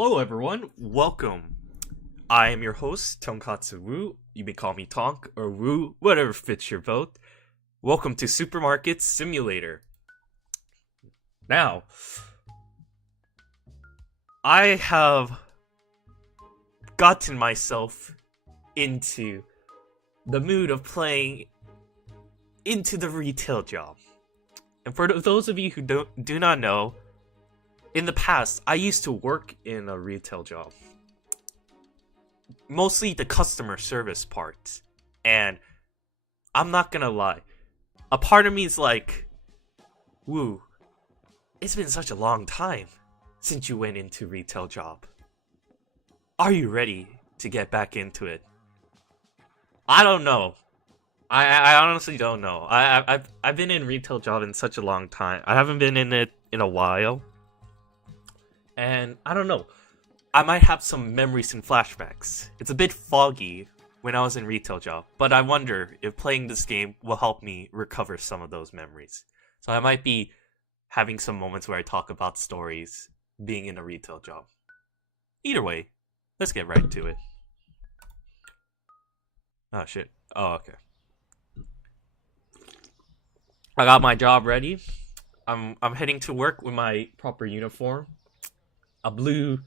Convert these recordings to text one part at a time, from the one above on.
Hello everyone, welcome. I am your host, Tonkatsu Wu. You may call me Tonk or Wu, whatever fits your vote. Welcome to Supermarket Simulator. Now, I have gotten myself into the mood of playing into the retail job. And for those of you who do not know, in the past, I used to work in a retail job. Mostly the customer service part. And I'm not gonna lie, a part of me is like, woo, it's been such a long time since you went into retail job. Are you ready to get back into it? I don't know. I honestly don't know. I've been in retail job in such a long time. I haven't been in it in a while. And I don't know, I might have some memories and flashbacks. It's a bit foggy when I was in retail job, but I wonder if playing this game will help me recover some of those memories. So I might be having some moments where I talk about stories being in a retail job. Either way, let's get right to it. Oh shit. Oh, okay. I got my job ready. I'm heading to work with my proper uniform. A blue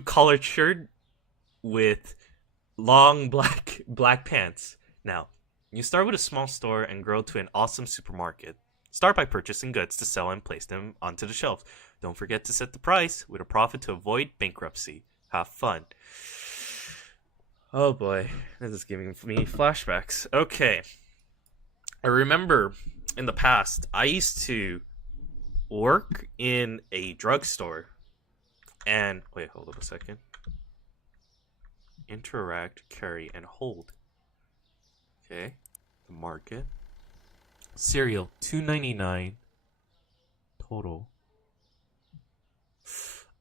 collared shirt with long black pants. Now, you start with a small store and grow to an awesome supermarket. Start by purchasing goods to sell and place them onto the shelf. Don't forget to set the price with a profit to avoid bankruptcy. Have fun. Oh boy, this is giving me flashbacks. Okay. I remember in the past, I used to work in a drugstore. And, wait, hold up a second. Interact, carry, and hold. Okay. The market. Cereal, $2.99. Total.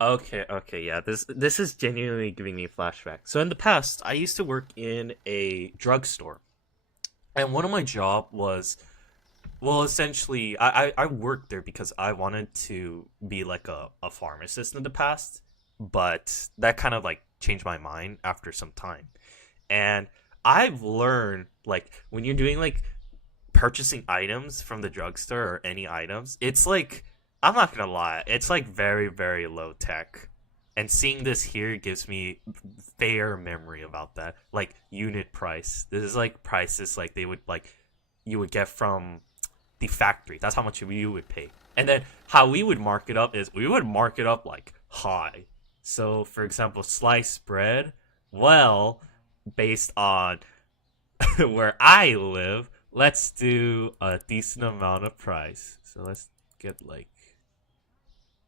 Okay, yeah. This is genuinely giving me a flashback. So in the past, I used to work in a drugstore. And one of my job was, well, essentially, I worked there because I wanted to be like a pharmacist in the past, but that kind of like changed my mind after some time. And I've learned, like, when you're doing like purchasing items from the drugstore or any items, it's like, I'm not gonna lie, it's like very, very low tech. And seeing this here gives me fair memory about that. Like, unit price. This is like prices like they would like, you would get from the factory. That's how much we would pay. And then how we would mark it up is we would mark it up like high. So for example, sliced bread, well, based on where I live, let's do a decent amount of price. So let's get like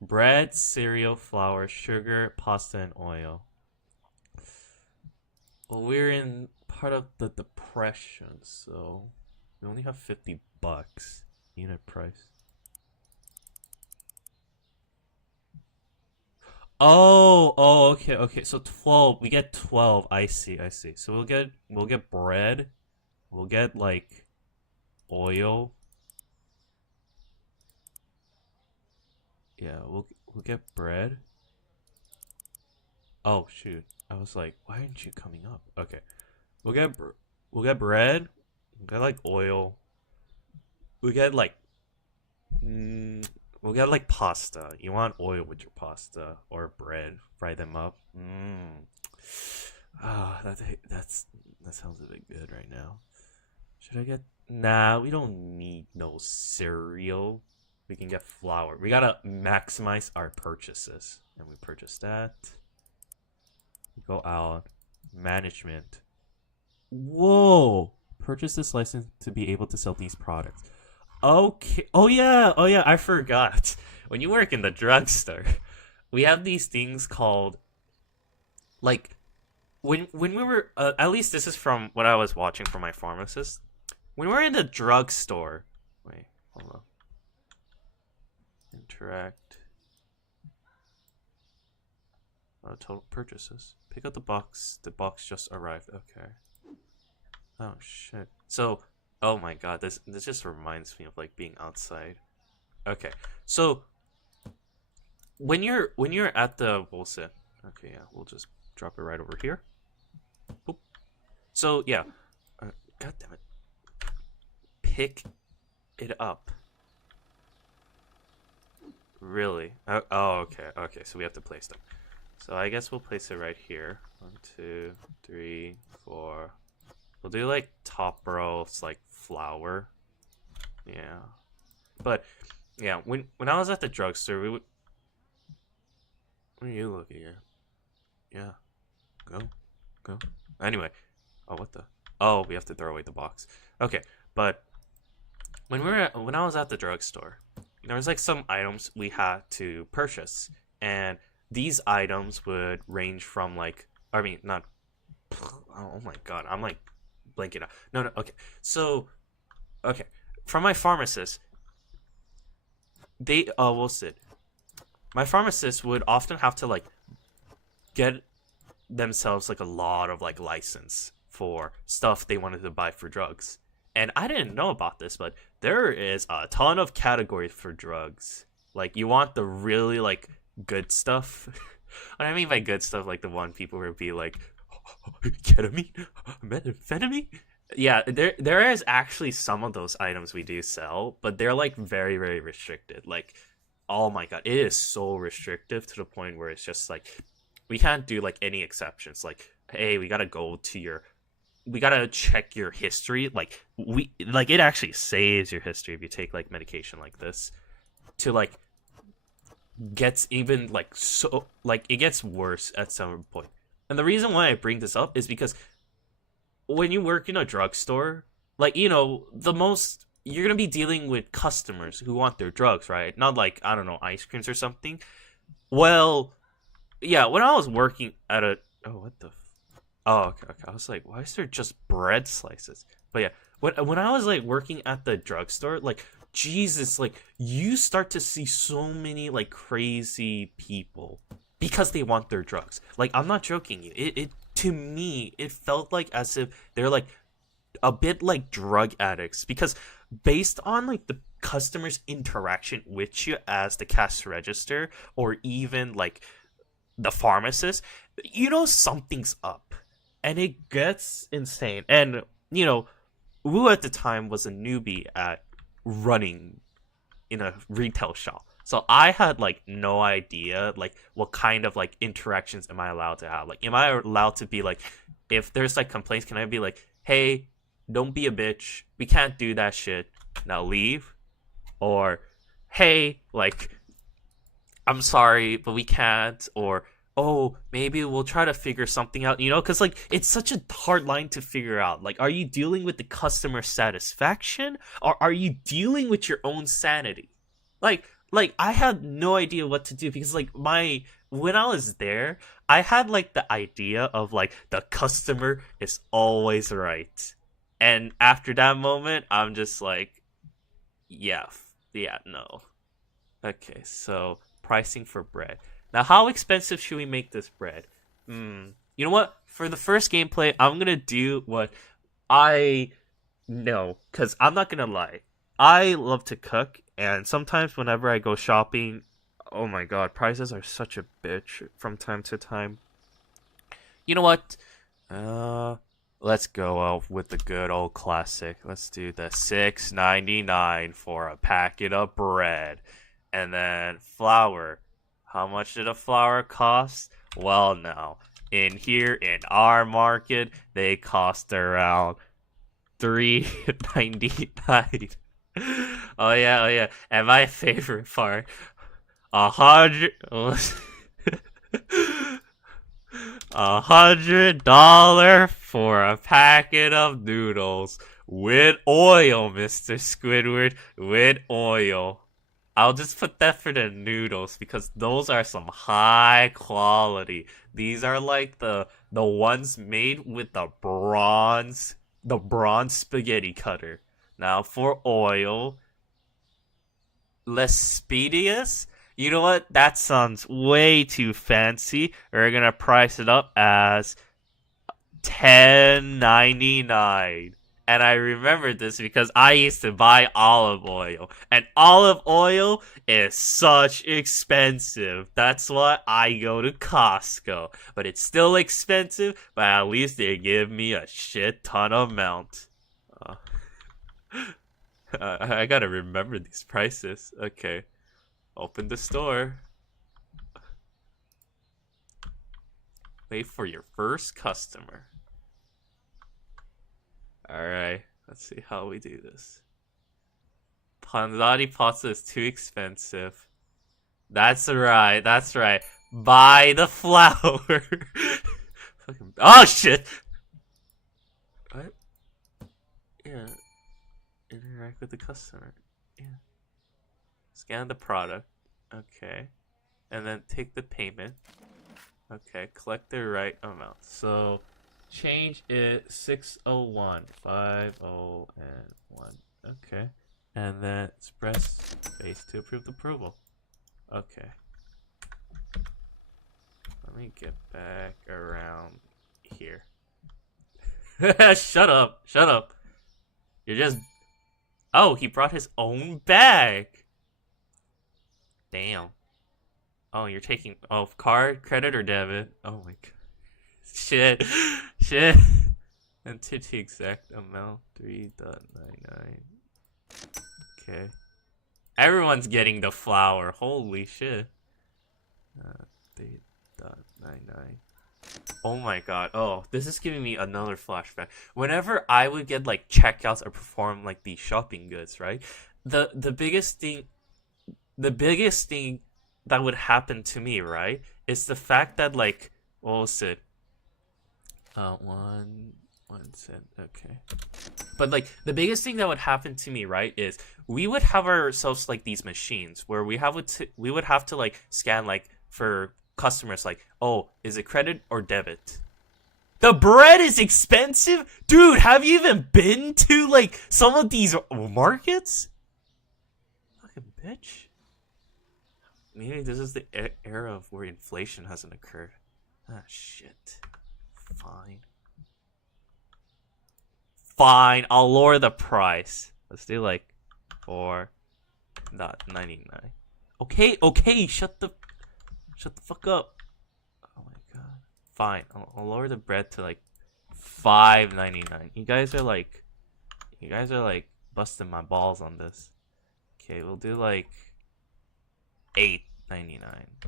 bread, cereal, flour, sugar, pasta, and oil. Well, we're in part of the depression, so we only have $50 unit price. Oh, okay. So 12, we get 12. I see. So we'll get bread. We'll get like oil. Yeah, we'll get bread. Oh shoot. I was like, why aren't you coming up? Okay. We'll get bread. We'll get like oil. We get like we'll get like pasta. You want oil with your pasta or bread? Fry them up. Ah, that sounds a bit good right now. Should I get? Nah, we don't need no cereal. We can get flour. We gotta maximize our purchases, and we purchase that. We go out. Management. Whoa! Purchase this license to be able to sell these products. Okay. Oh yeah. I forgot. When you work in the drugstore, we have these things called, like, when we were at least this is from what I was watching from my pharmacist. When we're in the drugstore, wait, hold on. Interact. Total purchases. Pick up the box. The box just arrived. Okay. Oh shit. So, oh my god, this just reminds me of like being outside. Okay. So when you're at the we'll say okay, yeah, we'll just drop it right over here. Boop. So yeah, god damn it, pick it up. Really? Oh, okay. So we have to place them. So I guess we'll place it right here. 1, 2, 3, 4. We'll do like top row, it's like flower. Yeah. But yeah, when I was at the drugstore, we would. What are you looking at? Yeah. Go. Anyway. Oh, what the? Oh, we have to throw away the box. Okay, but when I was at the drugstore, there was like some items we had to purchase, and these items would range from like, I mean, not. Oh my god, I'm like blanking out. No, okay. So, okay, from my pharmacist, they we'll sit. My pharmacist would often have to like get themselves like a lot of like license for stuff they wanted to buy for drugs. And I didn't know about this, but there is a ton of categories for drugs. Like you want the really like good stuff. What I mean by good stuff, like the one people would be like, ketamine, methamphetamine. Yeah, there is actually some of those items we do sell, but they're like very very restricted. Like, oh my god, it is so restrictive to the point where it's just like we can't do like any exceptions. Like, hey, we gotta check your history. Like it actually saves your history if you take like medication like this. To like gets even like so like it gets worse at some point. And the reason why I bring this up is because when you work in a drugstore, like the most you're gonna be dealing with customers who want their drugs, right? Not like, I don't know, ice creams or something. Well, yeah, when I was working at a oh, okay. I was like, why is there just bread slices? But yeah, when I was like working at the drugstore, like Jesus, like you start to see so many like crazy people because they want their drugs. Like, I'm not joking you. It to me it felt like as if they're like a bit like drug addicts, because based on like the customer's interaction with you as the cash register or even like the pharmacist, something's up, and it gets insane. And Wu at the time was a newbie at running in a retail shop, so I had like no idea like what kind of like interactions am I allowed to have. Like, am I allowed to be like, if there's like complaints, can I be like, hey, don't be a bitch, we can't do that shit, now leave? Or, hey, like, I'm sorry, but we can't. Or, oh, maybe we'll try to figure something out, because like it's such a hard line to figure out. Like, are you dealing with the customer satisfaction, or are you dealing with your own sanity? Like I had no idea what to do, because like when I was there, I had like the idea of like the customer is always right. And after that moment, I'm just like, yeah, no. Okay, so pricing for bread. Now, how expensive should we make this bread? You know what? For the first gameplay, I'm gonna do what I know, because I'm not gonna lie. I love to cook, and sometimes whenever I go shopping, oh my god, prices are such a bitch from time to time. You know what? Let's go out with the good old classic. Let's do the $6.99 for a packet of bread. And then flour. How much did a flour cost? Well, now, in here in our market, they cost around $3.99. Oh yeah. And my favorite part, 100 $100 for a packet of noodles with oil, Mr. Squidward, with oil. I'll just put that for the noodles, because those are some high quality. These are like the ones made with the bronze spaghetti cutter. Now for oil, Lespedius. You know what? That sounds way too fancy. We're gonna price it up as $10.99. And I remember this because I used to buy olive oil. And olive oil is such expensive. That's why I go to Costco. But it's still expensive, but at least they give me a shit ton amount. I gotta remember these prices. Okay. Open the store. Wait for your first customer. Alright, let's see how we do this. Panzati pasta is too expensive. That's right, that's right. Buy the flour. Oh shit! What? Yeah. Interact with the customer. Yeah. Scan the product. Okay. And then take the payment. Okay, collect the right amount. So change it 601 501. Okay. And then press space to approve the approval. Okay. Let me get back around here. Shut up. Shut up. You're just... Oh, he brought his own bag. Damn. Oh, you're taking... Oh, card, credit, or debit? Oh my god. Shit. Shit. And to the exact amount, 3.99. Okay. Everyone's getting the flour. Holy shit. 3.99. Oh my god. Oh, this is giving me another flashback. Whenever I would get like checkouts or perform like the shopping goods, right? The biggest thing that would happen to me, right, is the fact that like, what was it? 1 cent. Okay. But like the biggest thing that would happen to me, right, is we would have ourselves like these machines where we would have to like scan like for customers like, oh, is it credit or debit? The bread is expensive? Dude, have you even been to like some of these markets? Fucking bitch. Maybe this is the era of where inflation hasn't occurred. Ah, shit. Fine. Fine, I'll lower the price. Let's do like 4.99. Okay, shut the fuck up. Oh my god. Fine, I'll lower the bread to like 5.99. You guys are like busting my balls on this. Okay, we'll do like 8.99.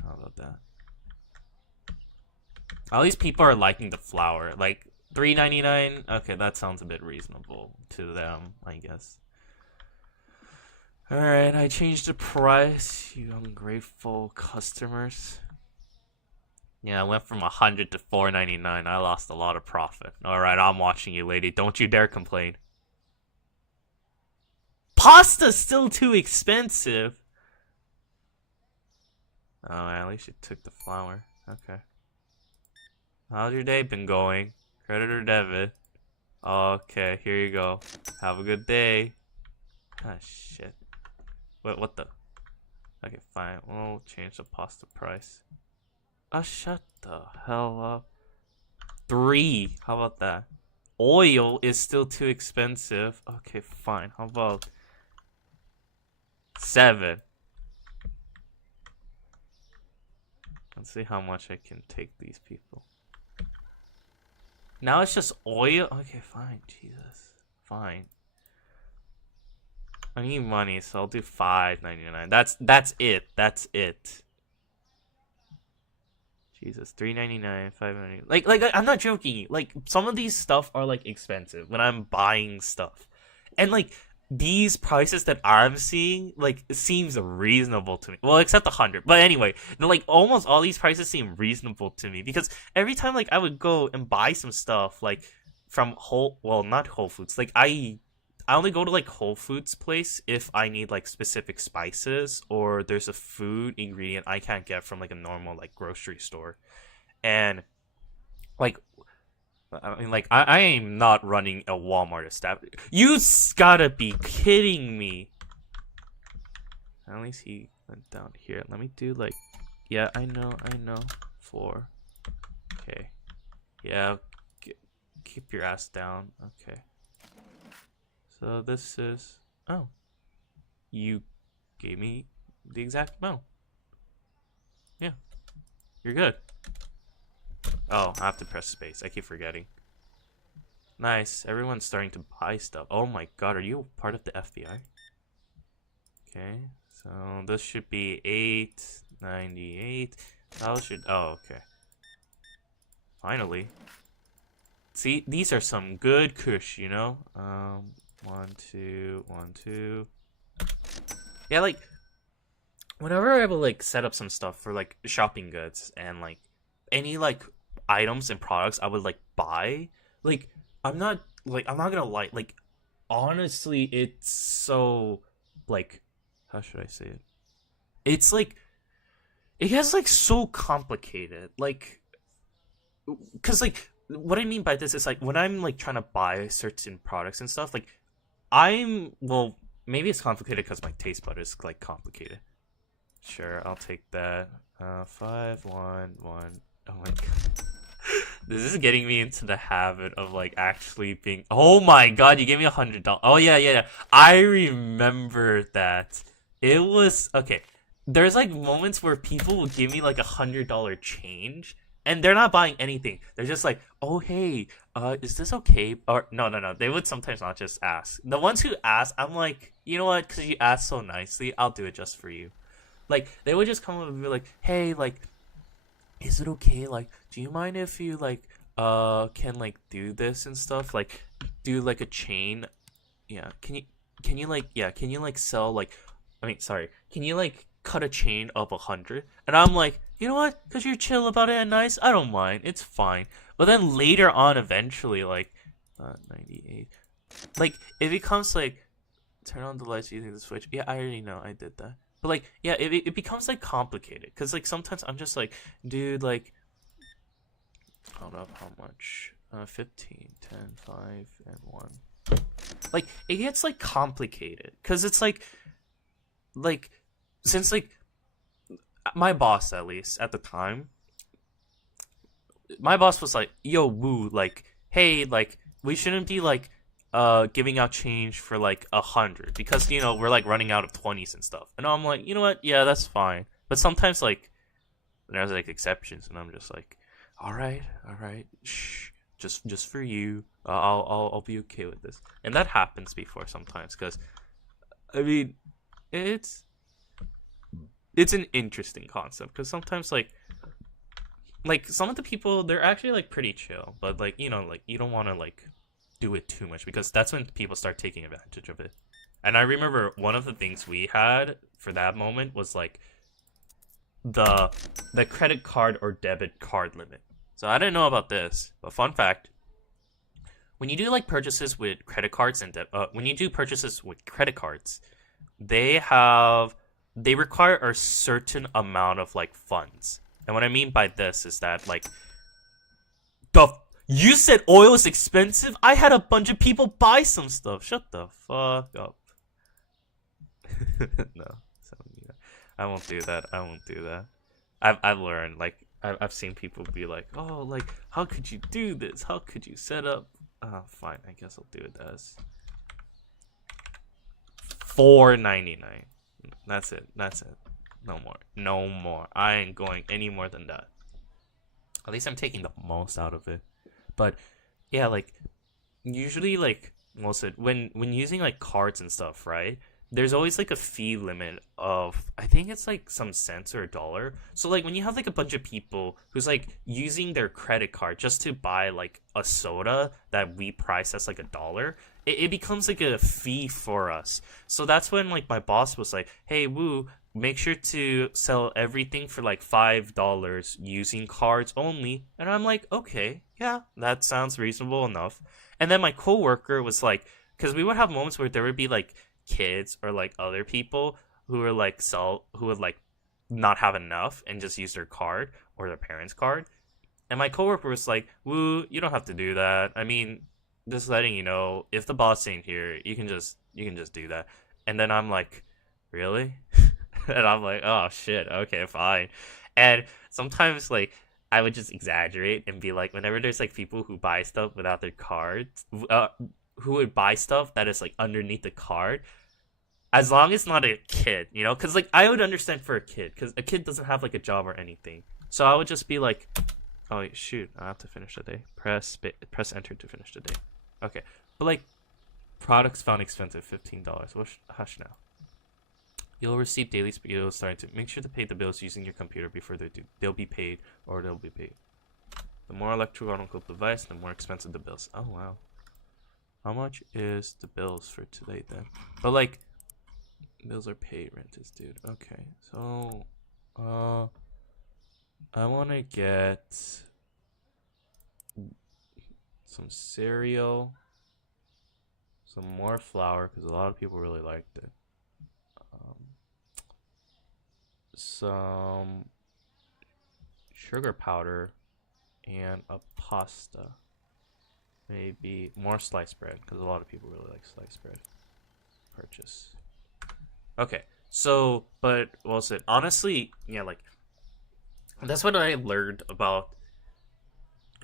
How about that? At least people are liking the flour. Like 3.99. Okay, that sounds a bit reasonable to them, I guess. Alright, I changed the price. You ungrateful customers. Yeah, I went from 100 to 4.99. I lost a lot of profit. Alright, I'm watching you, lady. Don't you dare complain. Pasta's still too expensive. Oh, at least you took the flour. Okay. How's your day been going? Credit or debit? Okay, here you go. Have a good day. Ah, shit. Wait, what the? Okay, fine. We'll change the pasta price. Oh, shut the hell up. 3. How about that? Oil is still too expensive. Okay, fine. How about 7? Let's see how much I can take these people. Now it's just oil? Okay, fine. Jesus. Fine. I need money, so I'll do 5.99. That's it. That's it. Jesus, 3.99, 5.99. Like I'm not joking. Like some of these stuff are like expensive when I'm buying stuff. And like these prices that I'm seeing, like, it seems reasonable to me. Well, except 100. But anyway, like, almost all these prices seem reasonable to me. Because every time, like, I would go and buy some stuff, like, from not Whole Foods. Like, I only go to, like, Whole Foods place if I need, like, specific spices. Or there's a food ingredient I can't get from, like, a normal, like, grocery store. And, like... I mean, like, I am not running a Walmart establishment. You gotta be kidding me. At least he went down here. Let me do, like, yeah, I know. 4. Okay. Yeah, keep your ass down. Okay. So this is, oh, you gave me the exact amount. Yeah, you're good. Oh, I have to press space. I keep forgetting. Nice. Everyone's starting to buy stuff. Oh my god, are you part of the FBI? Okay, so this should be 898. That should. Oh, okay. Finally. See, these are some good kush, you know? 1, 2, 1, 2. Yeah, like, whenever I will, like, set up some stuff for, like, shopping goods and, like, any, like, items and products I would, like, buy, like, I'm not gonna lie, like, honestly, it's so, like, how should I say it? It's, like, it gets, like, so complicated, like, because, like, what I mean by this is, like, when I'm, like, trying to buy certain products and stuff, like, well, maybe it's complicated because my taste bud is, like, complicated. Sure, I'll take that. 5, 1, 1. Oh my god. This is getting me into the habit of, like, actually being. Oh my god, you gave me $100. Oh yeah. I remember that. It was okay. There's like moments where people will give me like $100 change, and they're not buying anything. They're just like, oh hey, is this okay? Or no. They would sometimes not just ask. The ones who ask, I'm like, you know what? Because you asked so nicely, I'll do it just for you. Like they would just come up and be like, hey, like, is it okay? Like, do you mind if you like can like do this and stuff? Like, do like a chain? Yeah. Can you like sell like? I mean, sorry. Can you like cut a chain of 100? And I'm like, you know what? Cause you're chill about it and nice. I don't mind. It's fine. But then later on, eventually, like, 98. Like it becomes like, turn on the lights using the switch. Yeah, I already know. I did that. But like, yeah, it becomes like complicated because like sometimes I'm just like, dude, like, hold up, how much? 15, 10, 5, and 1. Like it gets like complicated because it's like since like my boss at least at the time, my boss was like, yo, woo, like, hey, like we shouldn't be like giving out change for like 100 because you know we're like running out of 20s and stuff. And I'm like, you know what? Yeah, that's fine. But sometimes like there's like exceptions, and I'm just like, all right, shh, just for you. I'll be okay with this. And that happens before sometimes because I mean, it's an interesting concept because sometimes like some of the people they're actually like pretty chill, but like you know like you don't want to like do it too much because that's when people start taking advantage of it. And I remember one of the things we had for that moment was like the credit card or debit card limit. So I didn't know about this, but fun fact: when you do like purchases with credit cards and when you do purchases with credit cards, they require a certain amount of like funds. And what I mean by this is that like you said oil is expensive? I had a bunch of people buy some stuff. Shut the fuck up. No, I won't do that. I've learned, like, I've seen people be like, oh, like, how could you do this? How could you set up? Fine, I guess I'll do it as $4.99. That's it. No more. I ain't going any more than that. At least I'm taking the most out of it. But yeah, like usually like most of it when using like cards and stuff, right? There's always like a fee limit of I think it's like some cents or $1. So like when you have like a bunch of people who's like using their credit card just to buy like a soda that we price as like $1, it becomes like a fee for us. So that's when like my boss was like, hey Woo, make sure to sell everything for like $5 using cards only. And I'm like, okay, yeah, that sounds reasonable enough. And then my coworker was like, because we would have moments where there would be like kids or like other people who would like not have enough and just use their card or their parents' card. And my coworker was like, Woo, you don't have to do that. I mean, just letting you know, if the boss ain't here, you can just do that. And then I'm like, really? And I'm like, oh shit, okay, fine. And sometimes like I would just exaggerate and be like, whenever there's like people who buy stuff without their cards, who would buy stuff that is like underneath the card, as long as not a kid, you know, because like I would understand for a kid, because a kid doesn't have like a job or anything, so I would just be like, oh shoot, I have to finish the day. Press enter to finish the day. Okay, but like products found expensive, $15. Hush now. You'll receive daily bills starting to make sure to pay the bills using your computer before they'll be paid or they'll be paid. The more electronic device, the more expensive the bills. Oh wow. How much is the bills for today then? But like bills are paid, rent is due. Okay, so I wanna get some cereal, some more flour, because a lot of people really liked it. Some sugar powder and a pasta. Maybe more sliced bread, because a lot of people really like sliced bread. Purchase. Okay, so, but what was it? Honestly, yeah, like, that's what I learned about.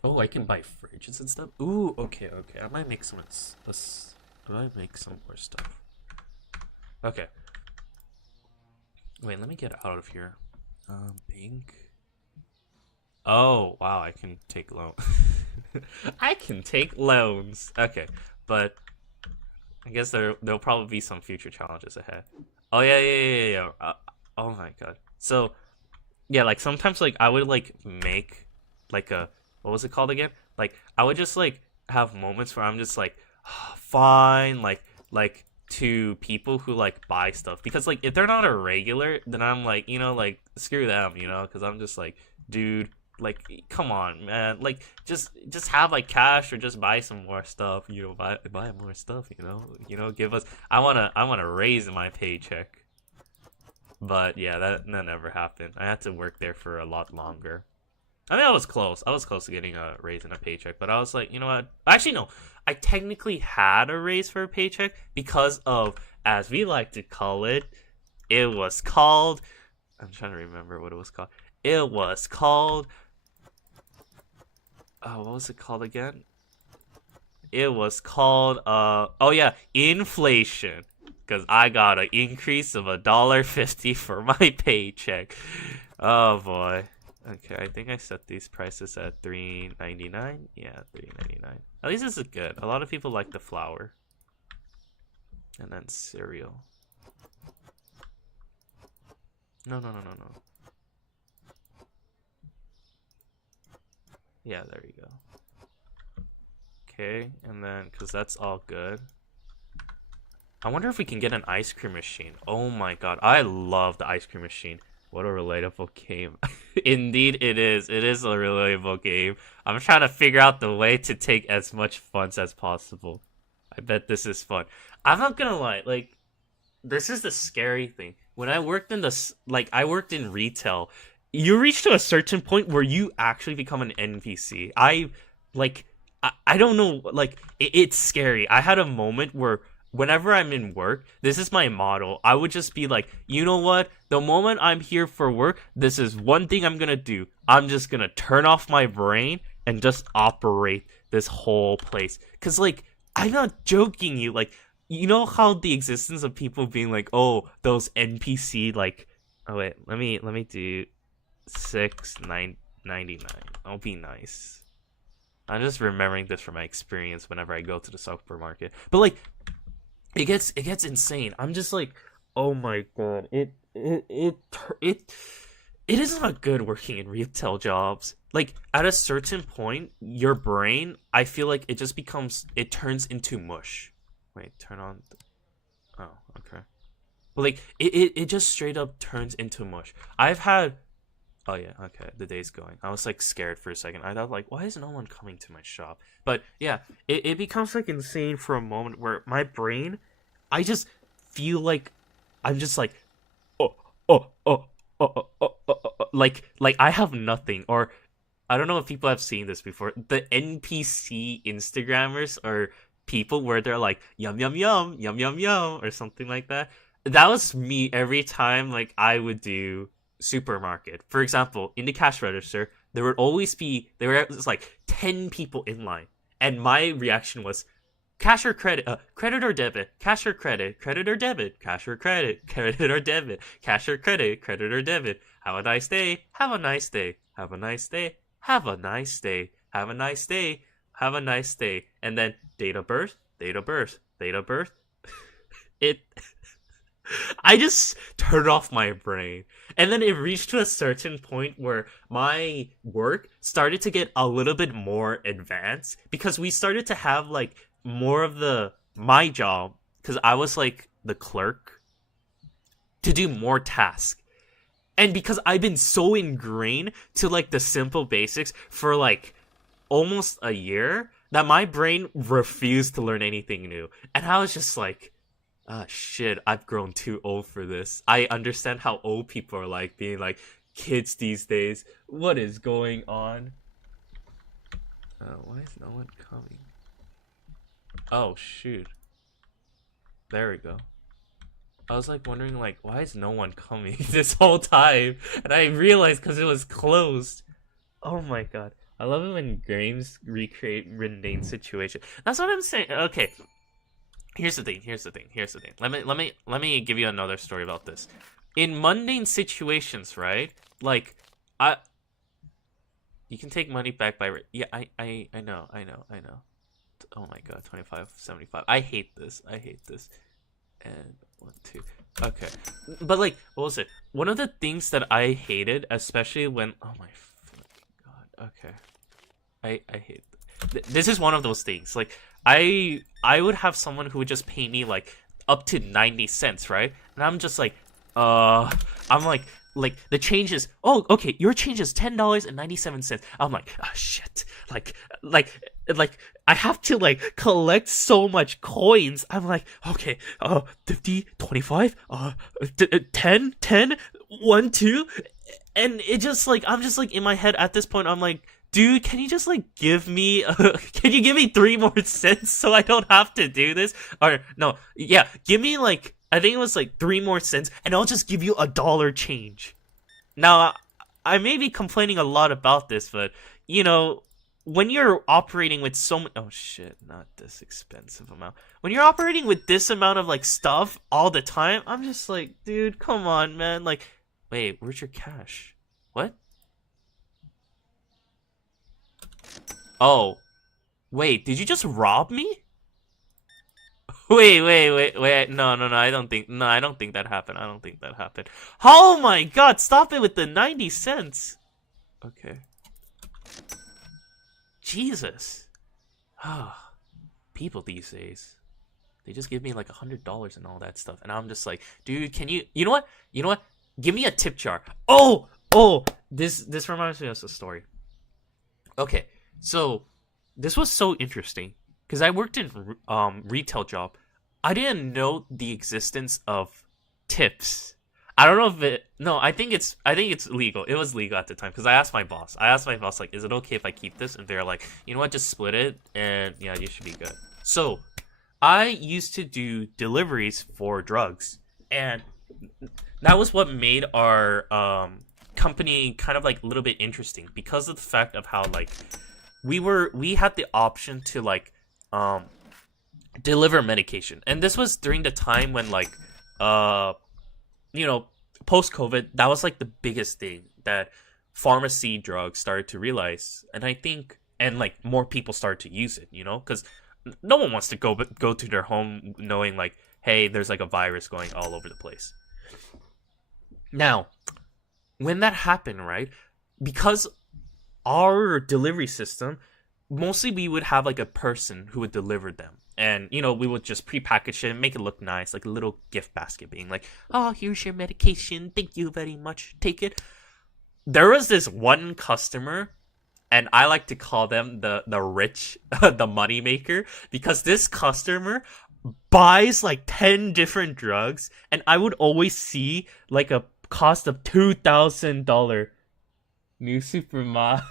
Oh, I can buy fridges and stuff. Ooh, okay. I might make some. I might make some more stuff. Okay. Wait, let me get out of here. Bank. Oh, wow, I can take loan. I can take loans. Okay, but I guess there'll probably be some future challenges ahead. Oh yeah. Oh my god. So yeah, like sometimes like I would like make like a, what was it called again? Like I would just like have moments where I'm just like fine, like to people who like buy stuff, because like if they're not a regular, then I'm like, you know, like screw them, you know, because I'm just like, dude, like come on man, like just have like cash or just buy some more stuff, you know, buy more stuff, you know, give us, I want to raise my paycheck. But yeah, that never happened. I had to work there for a lot longer. I mean, I was close to getting a raise in a paycheck, but I was like, you know what, actually no, I technically had a raise for a paycheck because of, as we like to call it, it was called, I'm trying to remember what it was called. It was called, what was it called again? It was called, oh yeah, inflation. Because I got an increase of $1.50 for my paycheck. Oh boy. Okay, I think I set these prices at $3.99. Yeah, $3.99. At least this is good. A lot of people like the flour. And then cereal. No. Yeah, there you go. Okay, and then, because that's all good. I wonder if we can get an ice cream machine. Oh my god, I love the ice cream machine. What a relatable game. Indeed it is. It is a relatable game. I'm trying to figure out the way to take as much fun as possible. I bet this is fun. I'm not gonna lie, like, this is the scary thing. When I worked in I worked in retail, you reach to a certain point where you actually become an NPC. I don't know, like, it's scary. I had a moment where whenever I'm in work, this is my motto. I would just be like, you know what? The moment I'm here for work, this is one thing I'm gonna do. I'm just gonna turn off my brain and just operate this whole place. Cause like, I'm not joking you. Like, you know how the existence of people being like, oh, those NPC, like, oh wait, let me do $6.99. I'll be nice. I'm just remembering this from my experience whenever I go to the supermarket. But like, it gets insane. I'm just like, oh my god, it is not good working in retail jobs. Like at a certain point, your brain, I feel like it turns into mush. Wait, turn on. Oh, okay. But like it just straight up turns into mush. I've had. Oh yeah, okay. The day's going. I was like scared for a second. I thought like, why is no one coming to my shop? But yeah, it becomes like insane for a moment where my brain, I just feel like I'm just like, like I have nothing. Or I don't know if people have seen this before. The NPC Instagrammers or people where they're like yum yum yum yum yum yum or something like that. That was me every time like I would do supermarket. For example, in the cash register, there was like 10 people in line, and my reaction was, Cash or credit? Credit or debit? Cash or credit? Credit or debit? Cash or credit? Credit or debit? Cash or credit? Credit or debit? Have a nice day. Have a nice day. Have a nice day. Have a nice day. Have a nice day. Have a nice day. And then date of birth, date of birth, date of birth. It. I just turned off my brain. And then it reached to a certain point where my work started to get a little bit more advanced because we started to have like more of my job, because I was like the clerk, to do more tasks. And because I've been so ingrained to like the simple basics for like almost a year that my brain refused to learn anything new. And I was just like, ah, shit, I've grown too old for this. I understand how old people are like, being like kids these days. What is going on? Why is no one coming? Oh, shoot. There we go. I was like wondering like, why is no one coming this whole time? And I realized because it was closed. Oh my god. I love it when games recreate mundane situations. That's what I'm saying. Okay. Here's the thing. Let me give you another story about this. In mundane situations, right? Like, you can take money back by... Yeah, I know. Oh my god, 25.75. I hate this. And 1, 2. Okay. But like, what was it? One of the things that I hated, especially when... Oh my god. Okay. I hate this is one of those things. Like, I would have someone who would just pay me like up to 90 cents, right? And I'm just like, I'm like the change is, oh, okay, your change is $10.97. I'm like, oh shit. Like I have to like collect so much coins. I'm like, okay, 50, 25, 10, 1, 2. And it just like, I'm just like in my head at this point, I'm like, dude, can you just like give me can you give me 3 more cents so I don't have to do this? Or no, yeah, give me like, I think it was like 3 more cents and I'll just give you $1 change. Now, I may be complaining a lot about this, but you know, when you're operating with so much, oh shit, not this expensive amount. When you're operating with this amount of like stuff all the time, I'm just like, dude, come on, man. Like, wait, where's your cash? What? Oh, wait, did you just rob me? Wait, no, I don't think that happened. Oh my god, stop it with the 90 cents. Okay. Jesus. Ah, people these days, they just give me like $100 and all that stuff. And I'm just like, dude, can you know what? Give me a tip jar. Oh, this reminds me of a story. Okay. So, this was so interesting because I worked in retail job. I didn't know the existence of tips. I don't know if it. No, I think it's legal. It was legal at the time because I asked my boss. Like, is it okay if I keep this? And they're like, you know what, just split it, and yeah, you should be good. So, I used to do deliveries for drugs, and that was what made our company kind of like a little bit interesting because of the fact of how like we had the option to like deliver medication. And this was during the time when like you know, post-COVID, that was like the biggest thing that pharmacy drugs started to realize. And I think, and like more people started to use it, you know, because no one wants to go to their home knowing like, hey, there's like a virus going all over the place. Now, when that happened, right, because our delivery system, mostly we would have like a person who would deliver them. And, you know, we would just prepackage it and make it look nice, like a little gift basket being like, oh, here's your medication. Thank you very much. Take it. There was this one customer, and I like to call them the rich, the money maker, because this customer buys like 10 different drugs, and I would always see like a cost of $2,000 new Super Mario.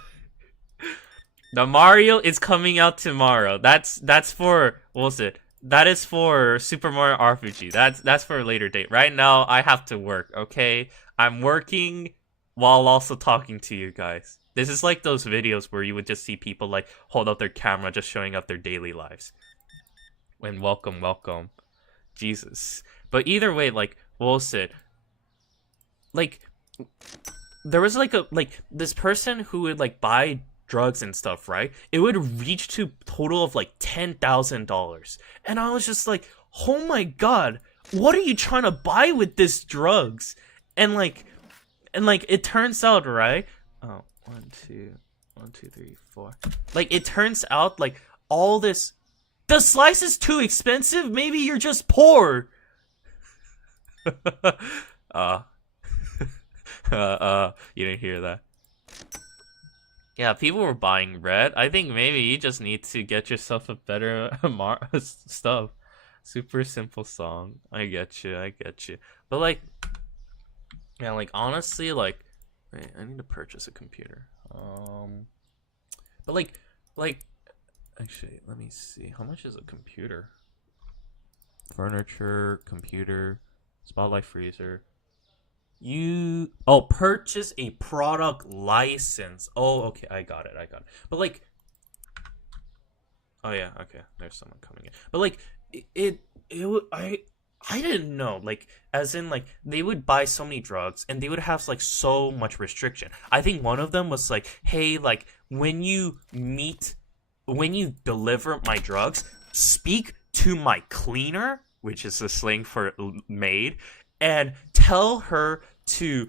The Mario is coming out tomorrow. That's for, what was it? That is for Super Mario RPG. That's for a later date. Right now, I have to work, okay? I'm working while also talking to you guys. This is like those videos where you would just see people like hold up their camera just showing up their daily lives. and welcome. Jesus. But either way, like, we'll sit. Like, there was like this person who would like buy drugs and stuff, right? It would reach to total of like $10,000, and I was just like, oh my god, what are you trying to buy with this drugs? And like, it turns out, right? Oh, one, two, three, four. Like, it turns out like all this. The slice is too expensive. Maybe you're just poor. uh, you didn't hear that. Yeah, people were buying red. I think maybe you just need to get yourself a better stuff. Super simple song. I get you. But like, yeah, like honestly, like, wait, I need to purchase a computer. But like, actually, let me see. How much is a computer? Furniture, computer, spotlight freezer. Purchase a product license. Oh, okay, I got it. But like, oh yeah, okay, there's someone coming in. But like, I didn't know, like, as in like they would buy so many drugs and they would have like so much restriction. I think one of them was like, hey, like when you deliver my drugs, speak to my cleaner, which is the slang for maid, and tell her to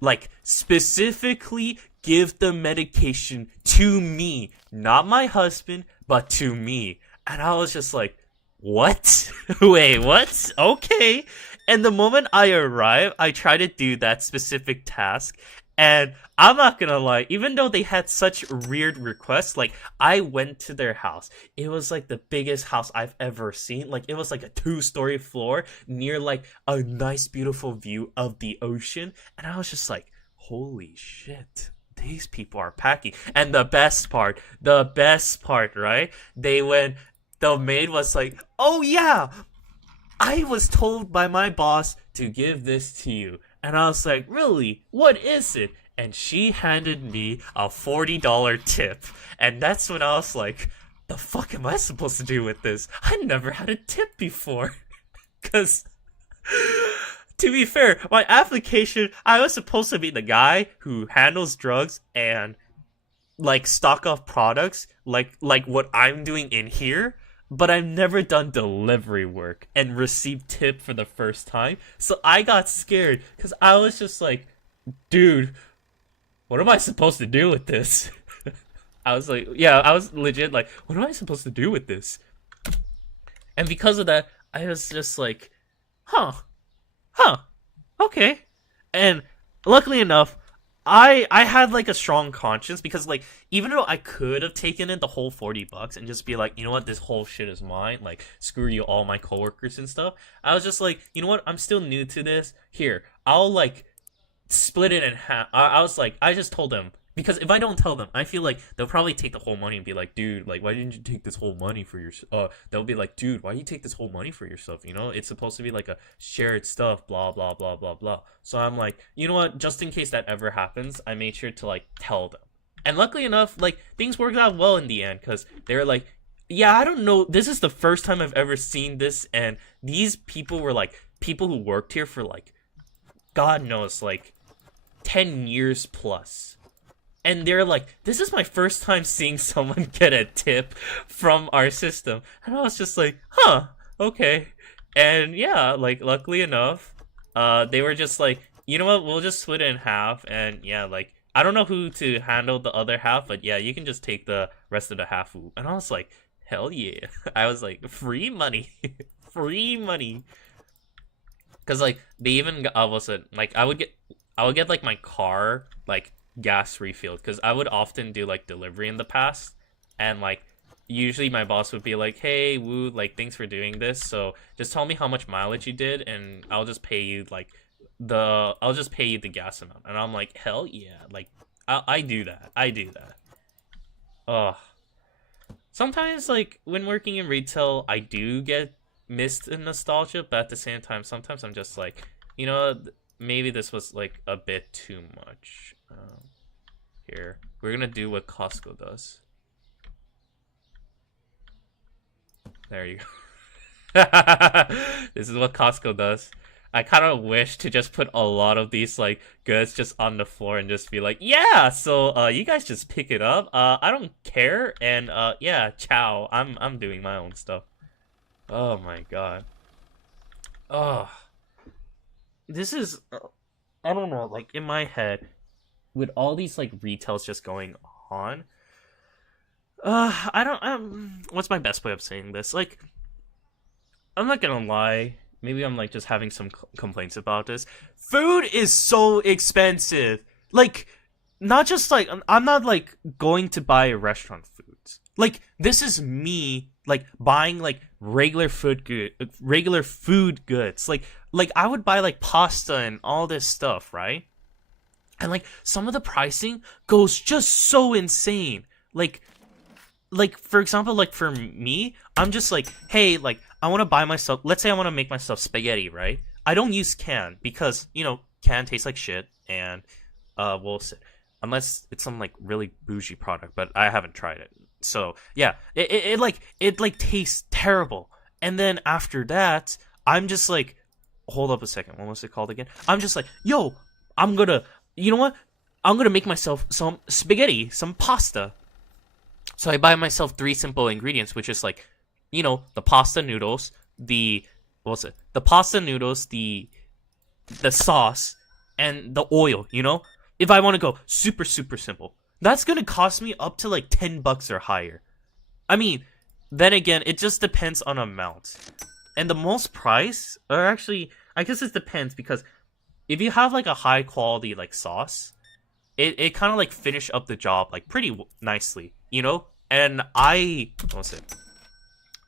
like specifically give the medication to me, not my husband, but to me. And I was just like, what? Wait, what? Okay. And the moment I arrive, I try to do that specific task. And I'm not gonna lie, even though they had such weird requests, like, I went to their house. It was like the biggest house I've ever seen. Like, it was like a 2-story floor near like a nice, beautiful view of the ocean. And I was just like, holy shit, these people are packing. And the best part, right? The maid was like, oh yeah, I was told by my boss to give this to you. And I was like, really? What is it? And she handed me a $40 tip. And that's when I was like, the fuck am I supposed to do with this? I never had a tip before. Because, to be fair, my application, I was supposed to be the guy who handles drugs and, like, stock off products, like what I'm doing in here. But I've never done delivery work and received tip for the first time. So I got scared because I was just like, dude, what am I supposed to do with this? I was like, yeah, I was legit like, what am I supposed to do with this? And because of that, I was just like, huh, okay. And luckily enough, I had like a strong conscience because like even though I could have taken in the whole $40 and just be like, you know what, this whole shit is mine, like screw you all my coworkers and stuff, I was just like, you know what, I'm still new to this. Here, I'll like split it in half. I was like, I just told them because if I don't tell them, I feel like they'll probably take the whole money and be like, dude, like why didn't you take this whole money for yourself? They'll be like, dude, why do you take this whole money for yourself? You know, it's supposed to be like a shared stuff, blah blah blah blah blah. So I'm like, you know what? Just in case that ever happens, I made sure to like tell them. And luckily enough, like things worked out well in the end because they're like, yeah, I don't know. This is the first time I've ever seen this, and these people were like people who worked here for like, God knows, like 10 years plus. And they're like, this is my first time seeing someone get a tip from our system. And I was just like, huh, okay. And yeah, like, luckily enough, they were just like, you know what, we'll just split it in half. And yeah, like, I don't know who to handle the other half, but yeah, you can just take the rest of the half. And I was like, hell yeah. I was like, free money. Free money. Because, like, they even, like, I would get, like, my car, like, gas refilled because I would often do like delivery in the past, and like usually my boss would be like, hey Woo, like thanks for doing this, so just tell me how much mileage you did and I'll just pay you like the gas amount. And I'm like, hell yeah, like I do that. Oh, sometimes like when working in retail I do get missed in nostalgia, but at the same time sometimes I'm just like, you know, maybe this was like a bit too much. Here, we're gonna do what Costco does. There you go. This is what Costco does. I kind of wish to just put a lot of these like goods just on the floor and just be like, yeah, so you guys just pick it up. I don't care, and yeah, ciao. I'm doing my own stuff. Oh my god. Oh, this is I don't know, like in my head with all these like retails just going on. I don't what's my best way of saying this? Like I'm not gonna lie. Maybe I'm like just having some complaints about this. Food is so expensive. Like, not just like I'm not like going to buy restaurant foods. Like this is me like buying like regular food goods. Like I would buy like pasta and all this stuff, right? And like some of the pricing goes just so insane. Like for example, like for me, I'm just like, hey, like I want to buy myself. Let's say I want to make myself spaghetti, right? I don't use can because can tastes like shit, and we'll see, unless it's some like really bougie product, but I haven't tried it. So yeah, it tastes terrible. And then after that, I'm just like, hold up a second, what was it called again? I'm just like, yo, I'm gonna, you know what? I'm gonna make myself some spaghetti, some pasta. So I buy myself 3 simple ingredients, which is like, the pasta noodles, the what's it? The pasta noodles, the sauce, and the oil. If I want to go super super simple, that's gonna cost me up to like $10 or higher. I mean, then again, it just depends on amount, and the most price, or actually, I guess it depends because if you have like a high quality like sauce, it kind of like finish up the job like pretty nicely, And what's it?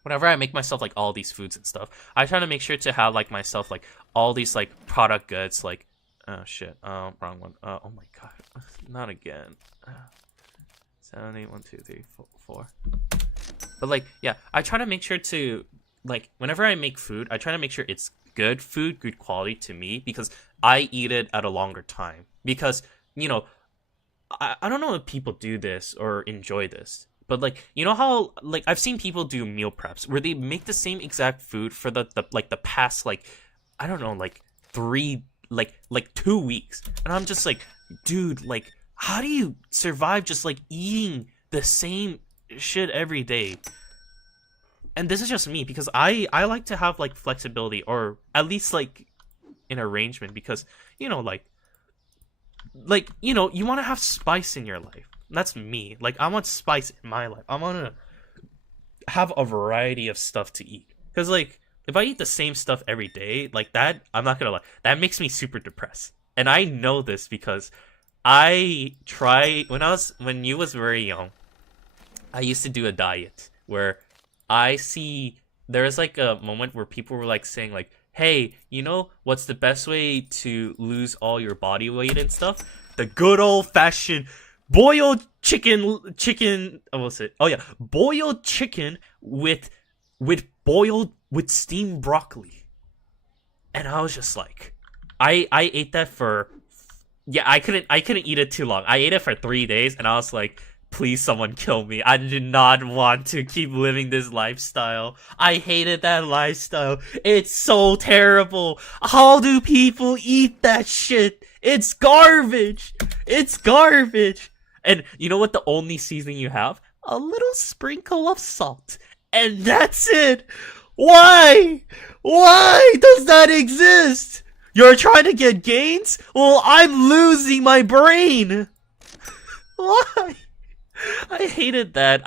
Whenever I make myself like all these foods and stuff, I try to make sure to have like myself like all these like product goods like, oh shit, wrong one. Oh my god, not again. 7, 8, 1, 2, 3, 4. But like, yeah, I try to make sure to like whenever I make food, I try to make sure it's good food, good quality to me because I eat it at a longer time. Because I don't know if people do this or enjoy this. But like, how like I've seen people do meal preps where they make the same exact food for the like the past like I don't know like 2 weeks, and I'm just like, dude, like how do you survive just like eating the same shit every day? And this is just me because I like to have like flexibility or at least like an arrangement because you want to have spice in your life. That's me. Like, I want spice in my life. I want to have a variety of stuff to eat. Because, like, if I eat the same stuff every day, like that, I'm not going to lie, that makes me super depressed. And I know this because when you was very young, I used to do a diet where there's like a moment where people were like saying like, hey, what's the best way to lose all your body weight and stuff? The good old fashioned boiled chicken. What's it? Oh yeah, boiled chicken with steamed broccoli. And I was just like, I ate that for, yeah, I couldn't eat it too long. I ate it for 3 days, and I was like, please someone kill me. I do not want to keep living this lifestyle. I hated that lifestyle. It's so terrible. How do people eat that shit? It's garbage. It's garbage. And you know what the only seasoning you have? A little sprinkle of salt. And that's it. Why? Why does that exist? You're trying to get gains? Well, I'm losing my brain. Why? I hated that.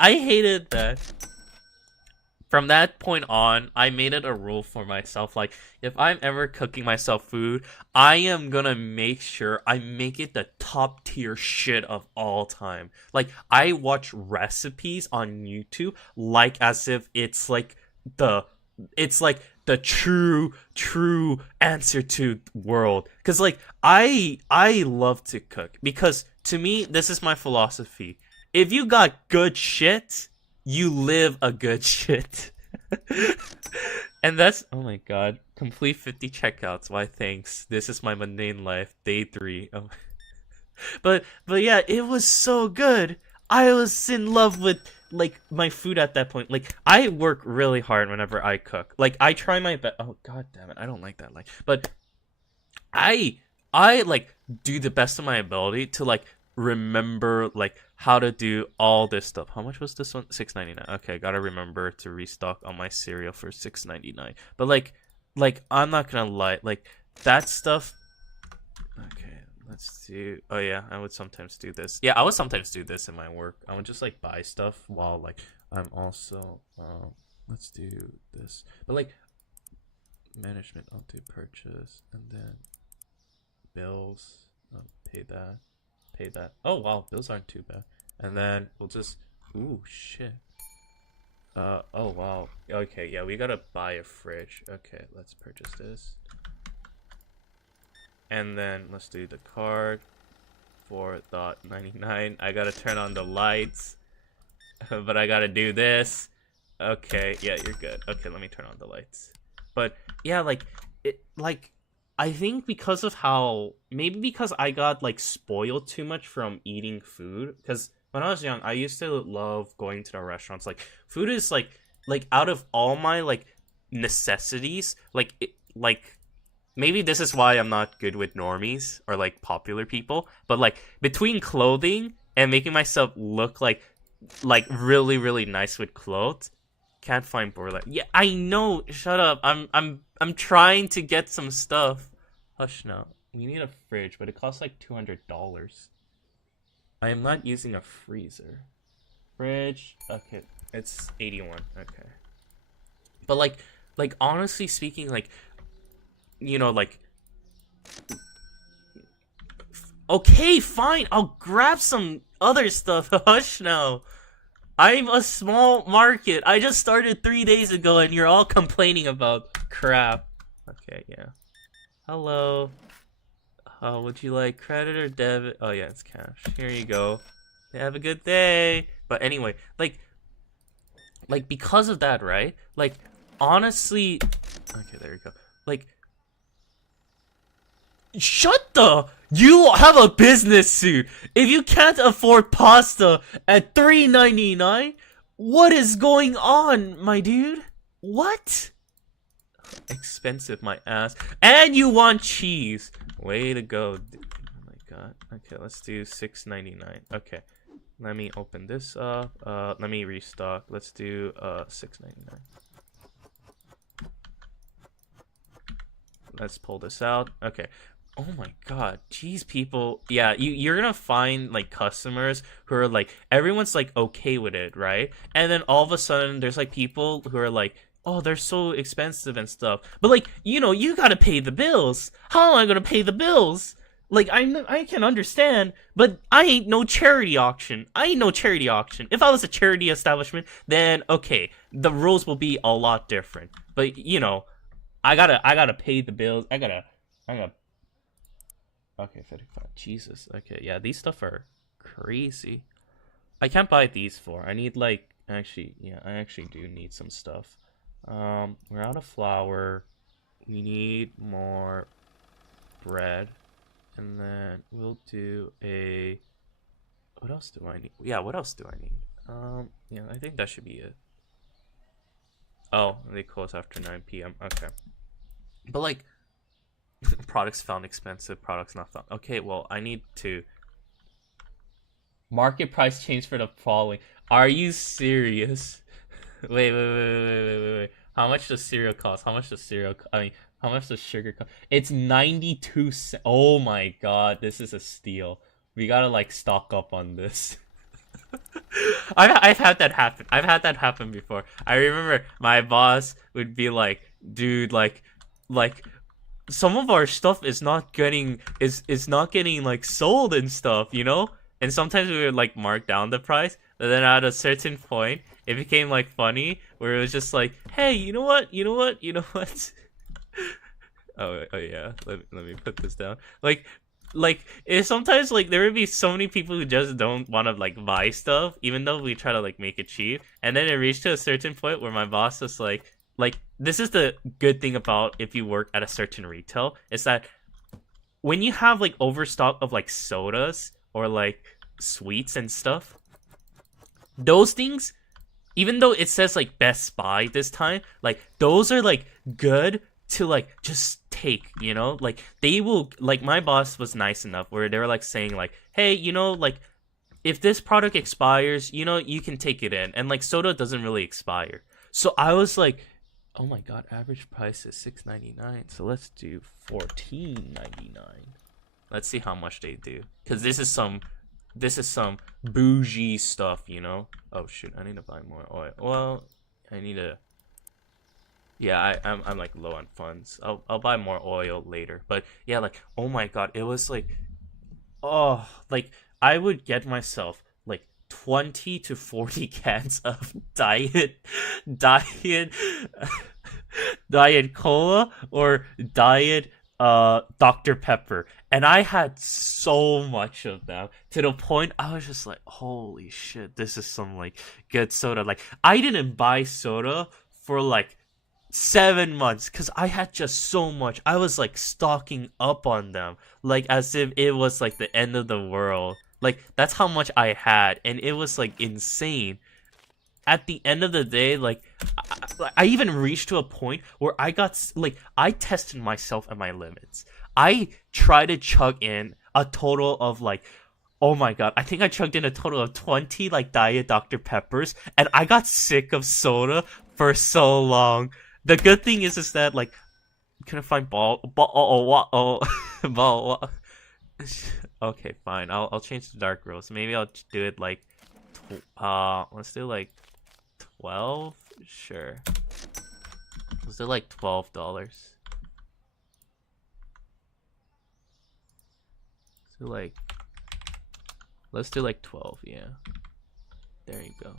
From that point on, I made it a rule for myself. Like, if I'm ever cooking myself food, I am gonna make sure I make it the top tier shit of all time. Like, I watch recipes on YouTube like as if it's like the true answer to the world. Cause like I love to cook because to me this is my philosophy. If you got good shit, you live a good shit. And that's, oh my god, complete 50 checkouts. Why thanks. This is my mundane life, day 3. But yeah, it was so good. I was in love with like my food at that point. Like I work really hard whenever I cook. Like I try my best. Oh god damn it, I don't like that. Like, but I like do the best of my ability to like remember like how to do all this stuff. How much was this one? $6.99. Okay, gotta remember to restock on my cereal for $6.99. But like I'm not gonna lie, like that stuff. Okay, let's do. Oh yeah, I would sometimes do this. Yeah, I would sometimes do this in my work. I would just like buy stuff while like I'm also. Let's do this. But like management, I'll do purchase and then bills. I'll pay that. Pay that. Oh wow, bills aren't too bad. And then we'll just. Ooh shit. Oh wow. Okay, yeah, we gotta buy a fridge. Okay, let's purchase this. And then let's do the card. $4.99. I gotta turn on the lights. But I gotta do this. Okay, yeah, you're good. Okay, let me turn on the lights. But yeah, like it like I think because of how maybe because I got like spoiled too much from eating food, because when I was young I used to love going to the restaurants. Like food is like out of all my like necessities, like maybe this is why I'm not good with normies or like popular people, but like between clothing and making myself look like really really nice with clothes, can't find Borla. Yeah, I know. Shut up. I'm trying to get some stuff. Hush now. We need a fridge, but it costs like $200. I am not using a freezer. Fridge. Okay, it's 81. Okay. But like honestly speaking, like you know, like okay, fine. I'll grab some other stuff. Hush now. I'm a small market. I just started 3 days ago and you're all complaining about crap. Okay, yeah. Hello. Would you like credit or debit? Oh yeah, it's cash. Here you go. Have a good day. But anyway, like because of that, right? Like honestly, okay, there you go. Like shut the. You have a business suit. If you can't afford pasta at $3.99, what is going on, my dude? What? Expensive, my ass. And you want cheese. Way to go. Oh my god. Okay, let's do $6.99. Okay. Let me open this up. Let me restock. Let's do $6.99. Let's pull this out. Okay. Oh my god, jeez, people. Yeah, you're gonna find like customers who are like everyone's like okay with it, right? And then all of a sudden there's like people who are like, oh, they're so expensive and stuff. But like, you know, you gotta pay the bills. How am I gonna pay the bills? Like I can understand, but I ain't no charity auction. I ain't no charity auction. If I was a charity establishment, then okay, the rules will be a lot different. But you know, I gotta pay the bills. I gotta. Okay, 55. Jesus. Okay, yeah, these stuff are crazy. I can't buy these for. I need like actually, yeah, I actually do need some stuff. We're out of flour. We need more bread, and then we'll do a. What else do I need? Yeah, what else do I need? Yeah, I think that should be it. Oh, they close after 9 p.m. Okay, but like. Products found expensive, products not found. Okay, well, I need to. Market price change for the following. Are you serious? Wait. How much does cereal cost? How much does how much does sugar cost? It's 92 cents. Oh my god, this is a steal. We gotta like stock up on this. I've had that happen. I've had that happen before. I remember my boss would be like, dude, like some of our stuff is not getting like sold and stuff, you know? And sometimes we would like mark down the price, but then at a certain point it became like funny where it was just like, hey, you know what? Oh yeah, let me put this down. Like it sometimes like there would be so many people who just don't want to like buy stuff even though we try to like make it cheap, and then it reached to a certain point where my boss was like this is the good thing about if you work at a certain retail, is that when you have like overstock of like sodas or like sweets and stuff, those things, even though it says like Best Buy this time, like those are like good to like just take, you know? Like they will, like my boss was nice enough where they were like saying like, hey, you know, like if this product expires, you know, you can take it in. And like soda doesn't really expire. So I was like, oh my god, average price is $6.99. So let's do $14.99. Let's see how much they do. Cause this is some bougie stuff, you know? Oh shoot, I need to buy more oil. Well, I need to. Yeah, I'm like low on funds. I'll buy more oil later. But yeah, like oh my god, it was like, oh, like I would get myself like 20 to 40 cans of diet cola or diet Dr. Pepper, and I had so much of them to the point I was just like, holy shit, this is some like good soda. Like I didn't buy soda for like 7 months because I had just so much. I was like stocking up on them like as if it was like the end of the world. Like that's how much I had, and it was like insane. At the end of the day, like I even reached to a point where I got like I tested myself at my limits. I tried to chug in a total of like, oh my god, I think I chugged in a total of 20 like diet Dr. Peppers, and I got sick of soda for so long. The good thing is that like, can I find ball? Okay, fine. I'll change the dark roast. Maybe I'll do it like, let's do like 12. Sure. Let's do like $12. Let's do like 12. Yeah. There you go.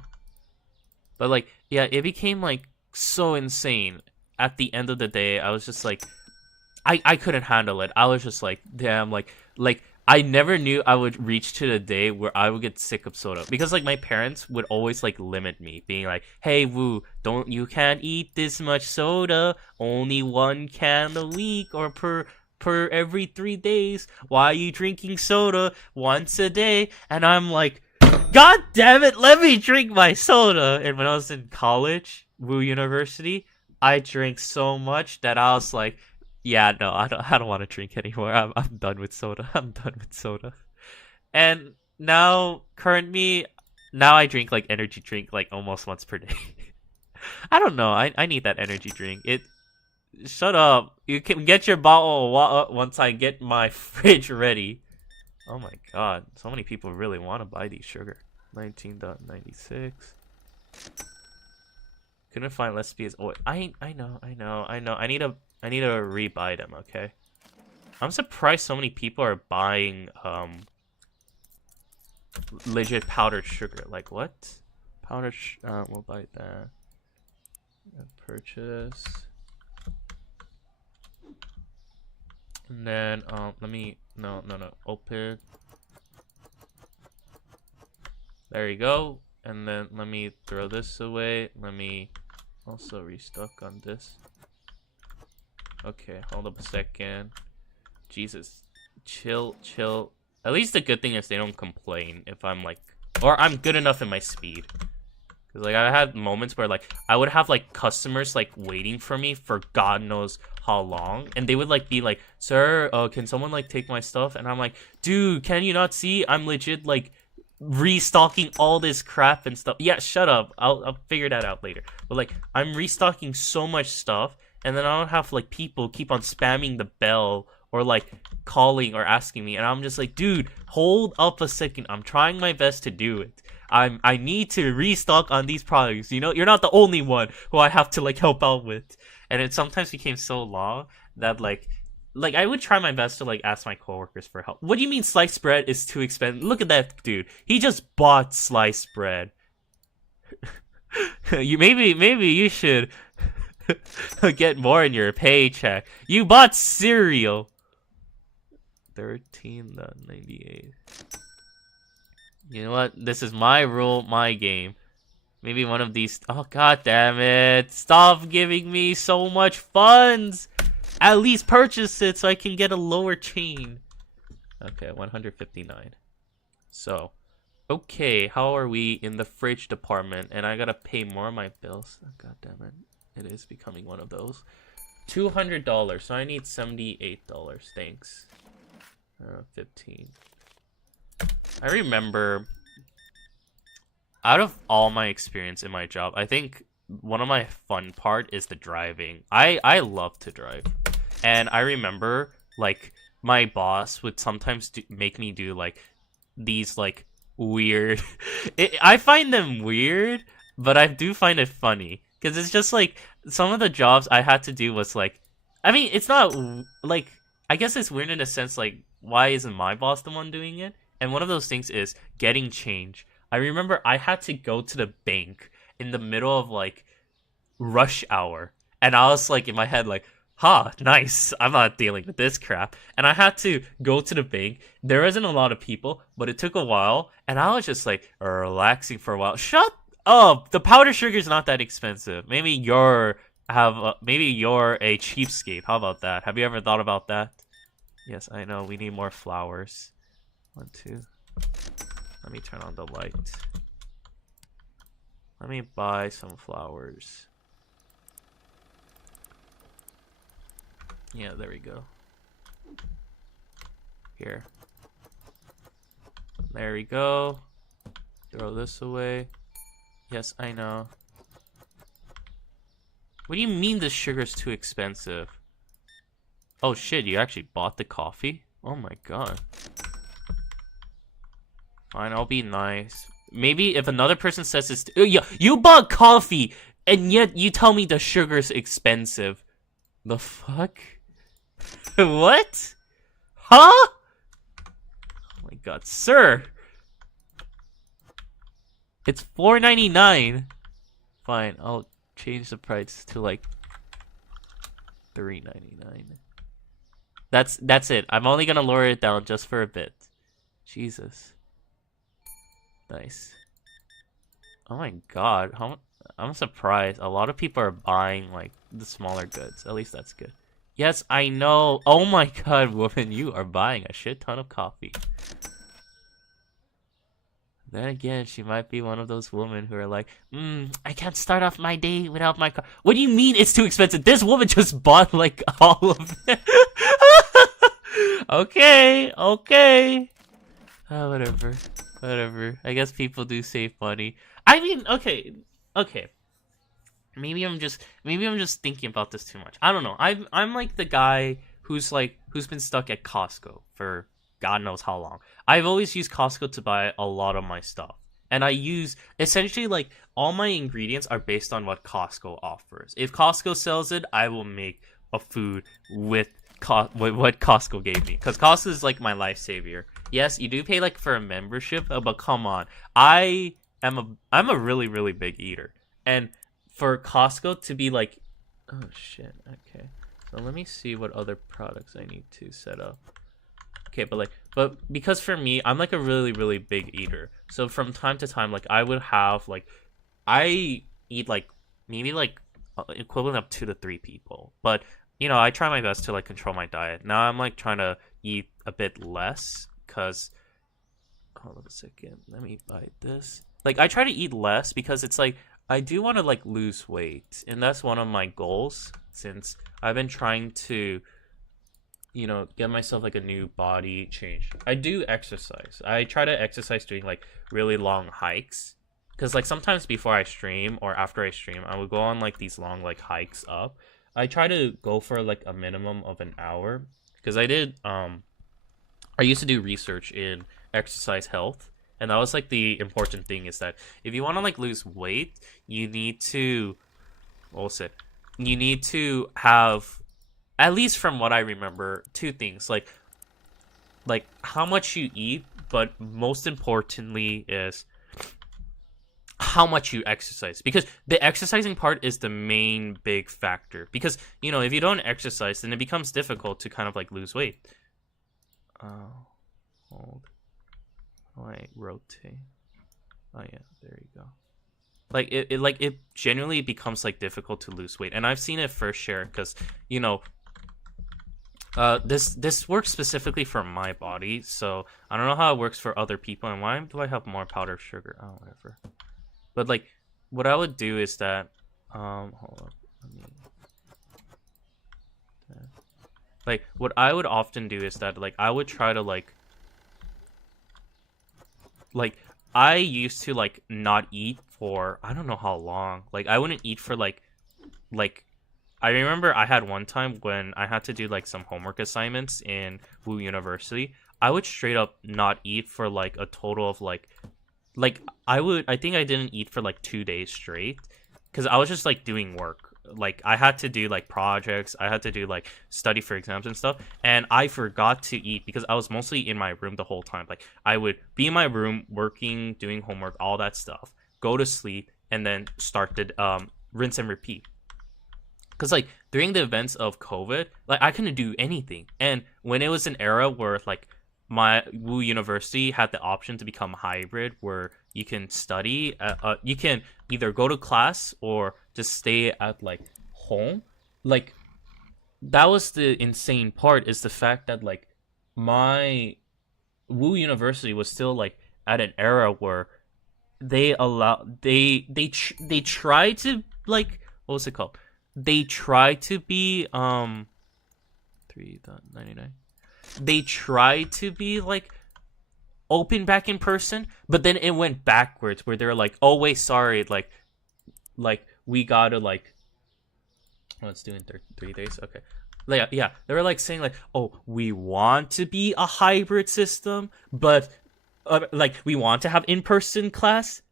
But like, yeah, it became like so insane. At the end of the day, I was just like, I couldn't handle it. I was just like, damn, like I never knew I would reach to the day where I would get sick of soda, because like my parents would always like limit me, being like, hey Woo, you can't eat this much soda, only 1 can a week or per every 3 days. Why are you drinking soda once a day? And I'm like, god damn it, let me drink my soda. And when I was in college, Woo University, I drank so much that I was like, yeah, no, I don't want to drink anymore. I'm done with soda. I'm done with soda. And now, currently, I drink like energy drink like almost once per day. I don't know. I need that energy drink. Shut up. You can get your bottle of water once I get my fridge ready. Oh my god. So many people really want to buy these sugar. 19.96. Couldn't find recipes. Oh, I know. I need to rebuy them, okay? I'm surprised so many people are buying legit powdered sugar. Like what? We'll buy that. Purchase. And then let me no open. There you go. And then let me throw this away. Let me also restock on this. Okay, hold up a second. Jesus. Chill. At least the good thing is they don't complain if I'm like, or I'm good enough in my speed. Cause like I had moments where like I would have like customers like waiting for me for God knows how long, and they would like be like, sir, can someone like take my stuff? And I'm like, dude, can you not see I'm legit like restocking all this crap and stuff? Yeah, shut up. I'll figure that out later. But like I'm restocking so much stuff, and then I don't have like people keep on spamming the bell or like calling or asking me, and I'm just like, dude, hold up a second. I'm trying my best to do it. I need to restock on these products. You know, you're not the only one who I have to like help out with. And it sometimes became so long that like I would try my best to like ask my coworkers for help. What do you mean sliced bread is too expensive? Look at that dude. He just bought sliced bread. Maybe you should get more in your paycheck. You bought cereal. 13.98. You know what? This is my rule, my game. Maybe one of these. Oh god damn it! Stop giving me so much funds. At least purchase it so I can get a lower chain. Okay, 159. So, Okay, how are we in the fridge department? And I gotta pay more of my bills. Oh, God damn it. It is becoming one of those. $200, so I need $78. Thanks. 15. I remember, out of all my experience in my job, I think one of my fun part is the driving. I love to drive. And I remember, like, my boss would sometimes make me do, like, these, like, weird... I find them weird, but I do find it funny. Because it's just, like, some of the jobs I had to do was, like... I mean, it's not, like... I guess it's weird in a sense, like, why isn't my boss the one doing it? And one of those things is getting change. I remember I had to go to the bank in the middle of, like, rush hour. And I was, like, in my head, like... nice. I'm not dealing with this crap. And I had to go to the bank. There wasn't a lot of people, but it took a while. And I was just like relaxing for a while. Shut up! The powder sugar is not that expensive. Maybe you're a cheapskate. How about that? Have you ever thought about that? Yes, I know. We need more flowers. 1, 2. Let me turn on the light. Let me buy some flowers. Yeah, there we go. Here. There we go. Throw this away. Yes, I know. What do you mean the sugar's too expensive? Oh shit, you actually bought the coffee? Oh my god. Fine, I'll be nice. Maybe if another person says this... yeah, you bought coffee! And yet you tell me the sugar's expensive. The fuck? What? Huh? Oh my god, sir! It's $4.99. Fine, I'll change the price to like $3.99. That's it. I'm only gonna lower it down just for a bit. Jesus. Nice. Oh my god, I'm surprised. A lot of people are buying like the smaller goods. At least that's good. Yes, I know. Oh my god, woman, you are buying a shit ton of coffee. Then again, she might be one of those women who are like, I can't start off my day without my coffee. What do you mean it's too expensive? This woman just bought like all of it. Okay. Whatever. I guess people do save money. I mean, okay. Maybe I'm just thinking about this too much. I don't know. I'm like the guy who's been stuck at Costco for God knows how long. I've always used Costco to buy a lot of my stuff. And I use essentially like all my ingredients are based on what Costco offers. If Costco sells it, I will make a food with what Costco gave me, because Costco is like my life savior. Yes, you do pay like for a membership, but come on, I'm a really big eater, and for Costco to be like, oh shit, okay, so let me see what other products I need to set up. Okay, but because for me, I'm like a really big eater, so from time to time, like I would have like, I eat like maybe like equivalent of 2 to 3 people, but you know, I try my best to like control my diet. Now I'm like trying to eat a bit less, because hold on a second, let me buy this. Like I try to eat less because it's like I do want to like lose weight, and that's one of my goals, since I've been trying to, you know, get myself like a new body change. I do exercise. I try to exercise doing like really long hikes, because like sometimes before I stream or after I stream, I would go on like these long like hikes up. I try to go for like a minimum of an hour, because I used to do research in exercise health, and that was like the important thing, is that if you want to like lose weight, you need to have, at least from what I remember, 2 things, like how much you eat, but most importantly is how much you exercise, because the exercising part is the main big factor, because you know, if you don't exercise, then it becomes difficult to kind of like lose weight. Hold. Wait, rotate. Oh yeah, there you go. Like it genuinely becomes like difficult to lose weight, and I've seen it first share, because you know, This works specifically for my body, so I don't know how it works for other people. And why do I have more powdered sugar? Oh, whatever. But like, what I would do is that, hold on, let me. Like, what I would often do is that, like, I would try to like, I used to like not eat for I don't know how long. Like, I wouldn't eat for like I remember I had one time when I had to do like some homework assignments in Wu University. I would straight up not eat for like a total of like I think I didn't eat for like 2 days straight because I was just like doing work. Like I had to do like projects, I had to do like study for exams and stuff, and I forgot to eat because I was mostly in my room the whole time. Like I would be in my room working, doing homework, all that stuff, go to sleep, and then start the rinse and repeat. Because like during the events of COVID, like I couldn't do anything, and when it was an era where like my Wu University had the option to become hybrid, where you can study, you can either go to class or just stay at like home. Like that was the insane part, is the fact that like my Wu University was still like at an era where they try to like, what was it called? They try to be 3.99. They try to be like open back in person, but then it went backwards where they're like, oh wait, sorry, like we gotta like, oh, it's doing 3 days, okay. Like, yeah, they were like saying like, oh, we want to be a hybrid system, but like we want to have in-person class,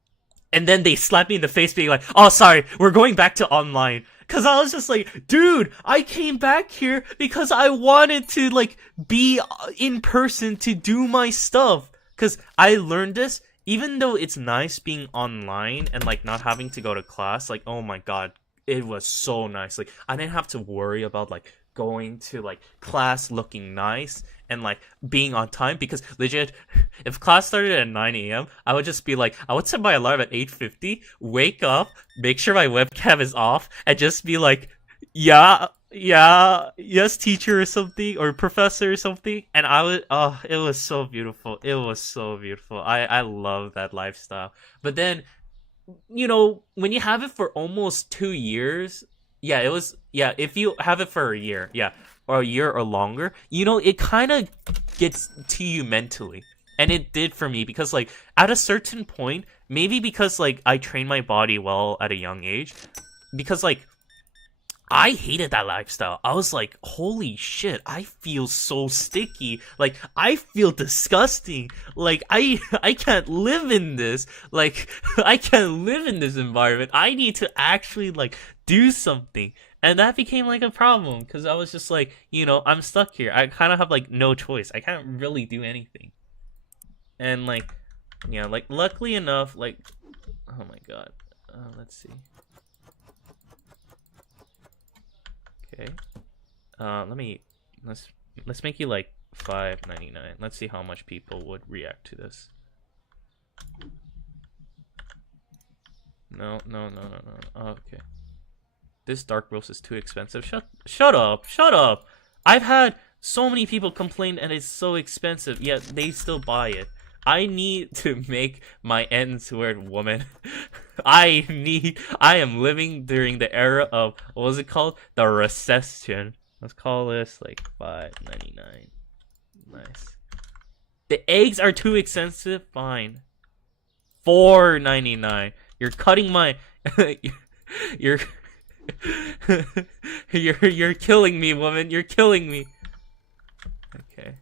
and then they slapped me in the face being like, oh sorry, we're going back to online. Cause I was just like, dude, I came back here because I wanted to like be in person to do my stuff. Cause I learned this, even though it's nice being online and like not having to go to class, like, oh my god, it was so nice. Like I didn't have to worry about like going to like class looking nice and like being on time, because legit, if class started at 9 a.m, I would just be like, I would set my alarm at 8:50, wake up, make sure my webcam is off, and just be like, yeah, yes teacher or something, or professor or something. And I would, oh, it was so beautiful, it was so beautiful. I love that lifestyle. But then, you know, when you have it for almost 2 years, yeah, it was, yeah, if you have it for a year, yeah, or a year or longer, you know, it kind of gets to you mentally. And it did for me, because like at a certain point, maybe because like I trained my body well at a young age, because like I hated that lifestyle. I was like, holy shit, I feel so sticky. Like, I feel disgusting. Like, I can't live in this. Like, I can't live in this environment. I need to actually, like, do something. And that became, like, a problem. Because I was just like, you know, I'm stuck here. I kind of have, like, no choice. I can't really do anything. And, like, yeah, like, luckily enough, like, oh my god. Let's see. Okay. Let's make you like $5.99. Let's see how much people would react to this. No. Okay. This dark roast is too expensive. Shut up. I've had so many people complain and it's so expensive, yet they still buy it. I need to make my ends weird, woman. I am living during the era of, what was it called? The recession. Let's call this like $5.99. Nice. The eggs are too expensive? Fine. $4.99. You're cutting my you're you're killing me, woman. You're killing me. Okay.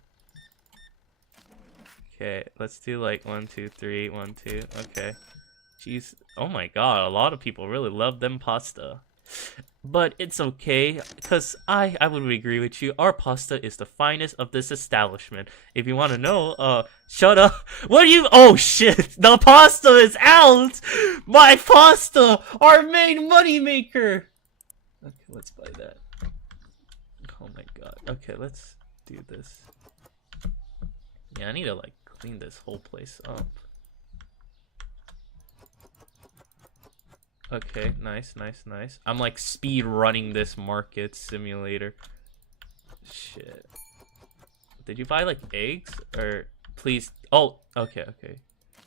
Okay, let's do like 1, 2, 3, 1, 2. Okay. Jeez. Oh my god, a lot of people really love them pasta. But it's okay, because I would agree with you. Our pasta is the finest of this establishment. If you want to know, shut up. What are you? Oh shit, the pasta is out! My pasta! Our main moneymaker! Okay, let's buy that. Oh my god. Okay, let's do this. Yeah, I need to like clean this whole place up. Okay, nice. I'm like speed running this market simulator. Shit. Did you buy like eggs or please? Oh, okay.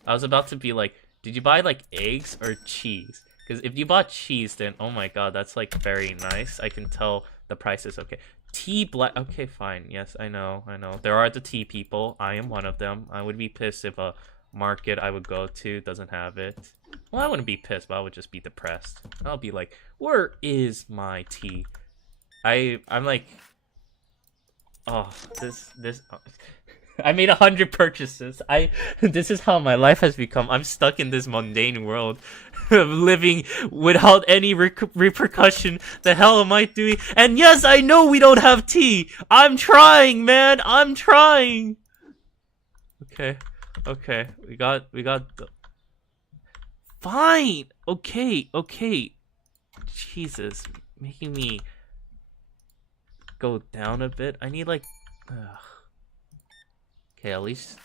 I was about to be like, did you buy like eggs or cheese? Because if you bought cheese, then oh my god, that's like very nice. I can tell the price is okay. Tea black. Okay, fine. Yes, I know. There are the tea people. I am one of them. I would be pissed if a market I would go to doesn't have it. Well, I wouldn't be pissed, but I would just be depressed. I'll be like, where is my tea? I'm like, oh, this. Oh. I made 100 purchases. This is how my life has become. I'm stuck in this mundane world, living without any repercussion. The hell am I doing? And yes, I know we don't have tea. I'm trying, man. I'm trying. Okay. We got the. Fine. Okay. Jesus, making me go down a bit. I need like. Okay, at least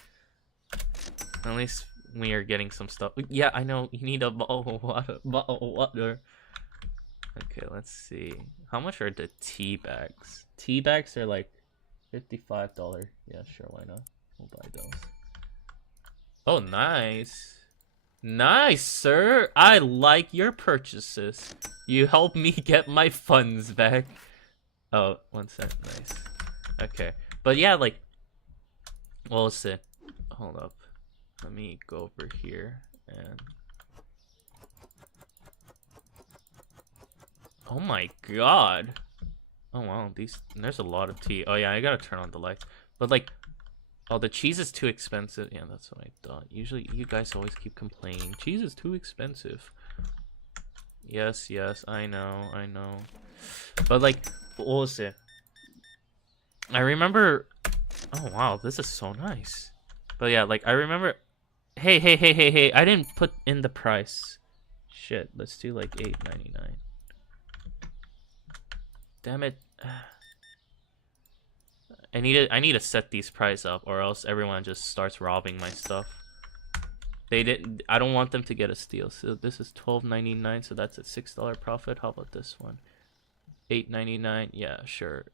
we are getting some stuff. Yeah, I know you need a bottle of water. Okay, let's see. How much are the tea bags? Tea bags are like $55. Yeah, sure, why not? We'll buy those. Oh, nice. Nice, sir. I like your purchases. You helped me get my funds back. Oh, 1 cent. Nice. Okay, but yeah, like. Well, let's see. Hold up. Let me go over here and. Oh my god. Oh wow, there's a lot of tea. Oh yeah, I gotta turn on the lights. But like, oh, the cheese is too expensive. Yeah, that's what I thought. Usually, you guys always keep complaining. Cheese is too expensive. Yes, I know. But like, what was it? I remember. Oh wow, this is so nice. But yeah, like I remember. Hey! I didn't put in the price. Shit, let's do like $8.99. Damn it! I need to set these price up, or else everyone just starts robbing my stuff. I don't want them to get a steal. So this is $12.99, so that's a $6 profit. How about this one? $8.99. Yeah, sure.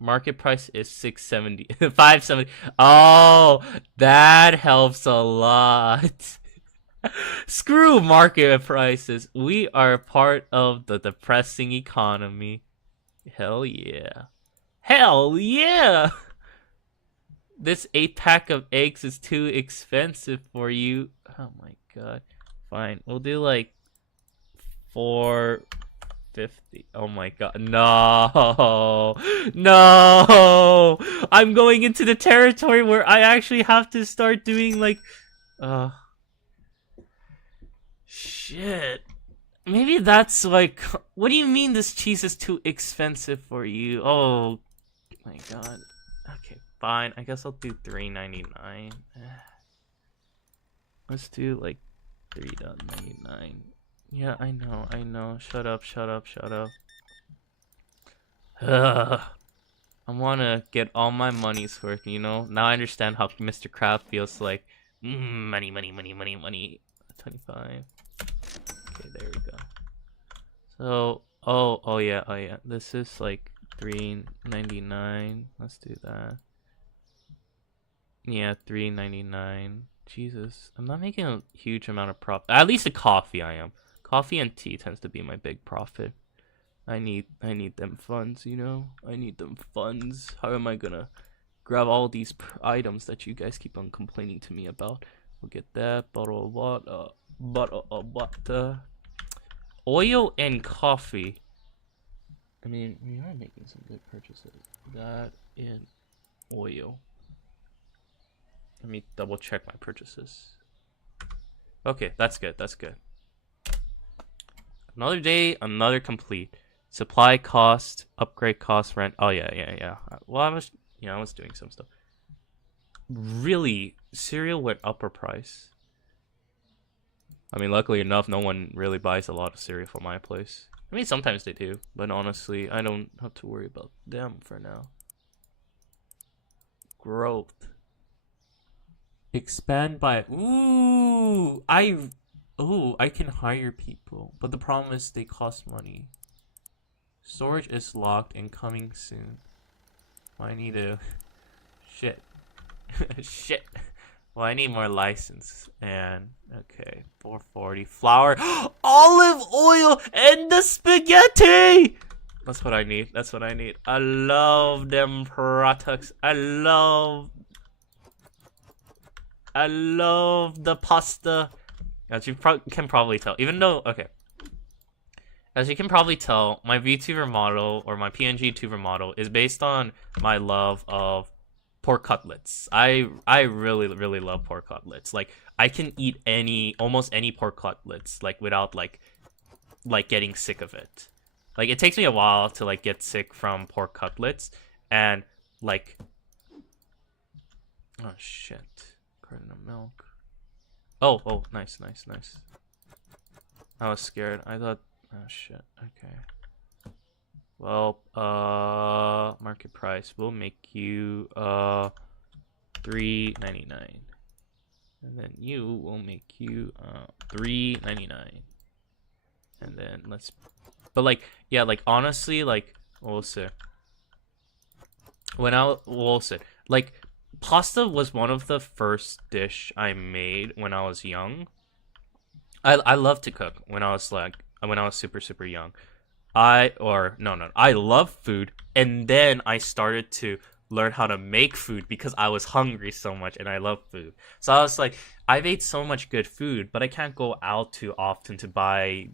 Market price is $6.70, $5.70. Oh, that helps a lot. Screw market prices. We are part of the depressing economy. Hell yeah. This 8-pack of eggs is too expensive for you. Oh my god. Fine, we'll do like $4.50. Oh my god. No. I'm going into the territory where I actually have to start doing like shit. Maybe that's like, what do you mean this cheese is too expensive for you? Oh my god. Okay, fine. I guess I'll do $3.99. Let's do like $3.99. Yeah, I know. Shut up. Ugh. I wanna get all my money's worth, you know? Now I understand how Mr. Crab feels like. Money. 25. Okay, there we go. So, oh yeah. This is like $3.99. Let's do that. Yeah, $3.99. Jesus, I'm not making a huge amount of profit. At least the coffee I am. Coffee and tea tends to be my big profit. I need them funds, you know? I need them funds. How am I gonna grab all these items that you guys keep on complaining to me about? We'll get that. Bottle of water. Oil and coffee. I mean, we are making some good purchases. That and oil. Let me double check my purchases. Okay, that's good. Another day, another complete. Supply cost, upgrade cost, rent. Oh yeah. Well, I was doing some stuff. Really, cereal went upper price. I mean, luckily enough, no one really buys a lot of cereal from my place. I mean, sometimes they do, but honestly, I don't have to worry about them for now. Growth. Expand by I can hire people, but the problem is they cost money. Storage is locked and coming soon. Well, I need to... Shit. Shit. Well, I need more license. And, okay, 440. Flour, olive oil, and the spaghetti! That's what I need. That's what I need. I love them products. I love the pasta. As you can probably tell. Even though, okay. As you can probably tell, my VTuber model, or my pngtuber model, is based on my love of pork cutlets. I really, really love pork cutlets. Like, I can eat almost any pork cutlets, like, without, like getting sick of it. Like, it takes me a while to, like, get sick from pork cutlets, and, like... Oh, shit. Carton of milk. Oh, nice. I was scared. I thought... Oh, shit. Okay. Well, market price will make you, $3.99. And then you will make you, $3.99. And then let's... But, like, yeah, like, honestly, like, we'll see. We'll see. Like, pasta was one of the first dish I made when I was young. I loved to cook when I was super, super young. I love food, and then I started to learn how to make food because I was hungry so much and I love food. So I was like, I've ate so much good food, but I can't go out too often to buy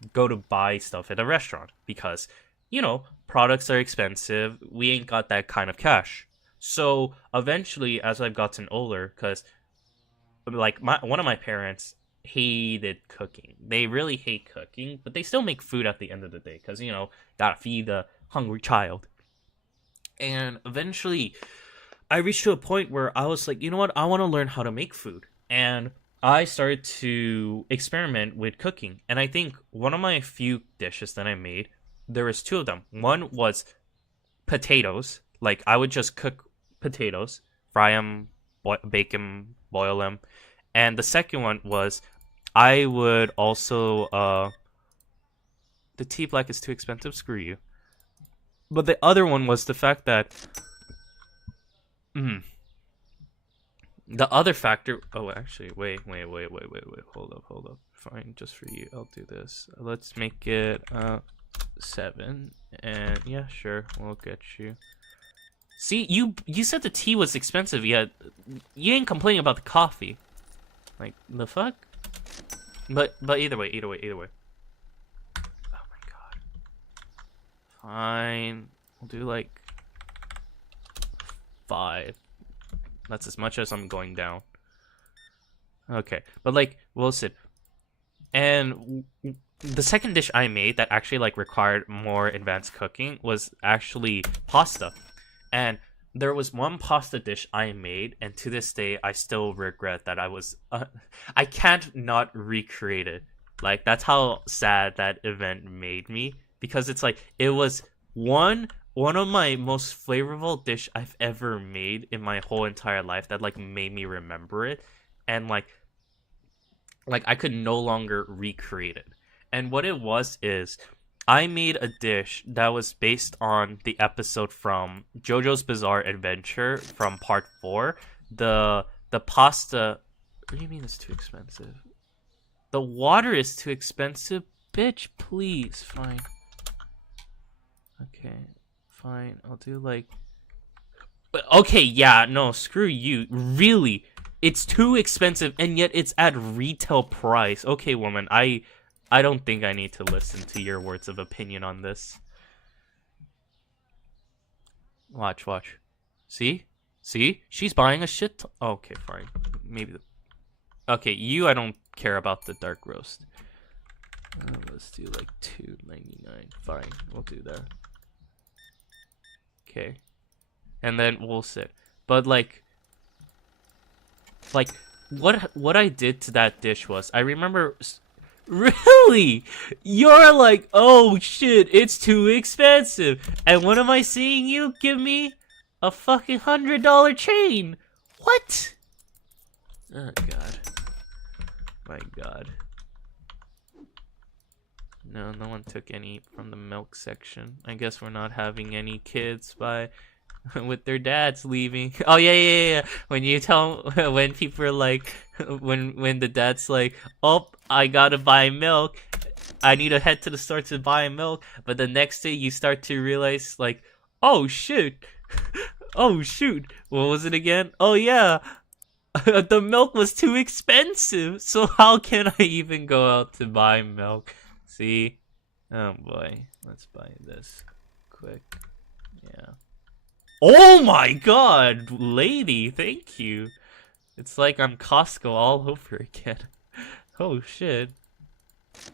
stuff at a restaurant because, you know, products are expensive. We ain't got that kind of cash. So eventually, as I've gotten older, because like one of my parents hated cooking. They really hate cooking, but they still make food at the end of the day because, you know, gotta feed the hungry child. And eventually I reached to a point where I was like, you know what, I want to learn how to make food. And I started to experiment with cooking. And I think one of my few dishes that I made, there was two of them. One was potatoes. Like, I would just cook potatoes, fry them, bake them, boil them. And the second one was, I would also, the tea black is too expensive, screw you. But the other one was the fact that, the other factor, oh, actually, wait, hold up. Fine, just for you, I'll do this. Let's make it, 7, and yeah, sure, we'll get you. See, you said the tea was expensive, yet you ain't complaining about the coffee. Like, the fuck? But either way. Oh my god. Fine. We'll do like 5. That's as much as I'm going down. Okay. But like, we'll sit. And the second dish I made that actually like required more advanced cooking was actually pasta. And there was one pasta dish I made, and to this day, I still regret that I can't not recreate it. Like, that's how sad that event made me. Because it's like, it was one of my most flavorful dish I've ever made in my whole entire life that, like, made me remember it. And, like I could no longer recreate it. And what it was is, I made a dish that was based on the episode from JoJo's Bizarre Adventure from part 4. The pasta... What do you mean it's too expensive? The water is too expensive? Bitch, please. Fine. Okay, fine. I'll do like... Okay, yeah, no, screw you. Really? It's too expensive, and yet it's at retail price. Okay, woman, I don't think I need to listen to your words of opinion on this. Watch. See? She's buying a shit ton. Oh, okay, fine. Maybe okay, you, I don't care about the dark roast. Let's do like $2.99. Fine, we'll do that. Okay. And then we'll sit. But like what I did to that dish was, I remember... Really? You're like, oh shit, it's too expensive. And what am I seeing you give me? A fucking $100 chain. What? Oh god. My god. No one took any from the milk section. I guess we're not having any kids by with their dads leaving. Oh yeah. When you tell when people are like when the dad's like, "Oh, I gotta buy milk. I need to head to the store to buy milk." But the next day you start to realize like, "Oh shoot. Oh shoot. What was it again? Oh yeah. The milk was too expensive. So how can I even go out to buy milk?" See? Oh boy. Let's buy this quick. Yeah. Oh my god, lady, thank you. It's like I'm Costco all over again. Oh shit.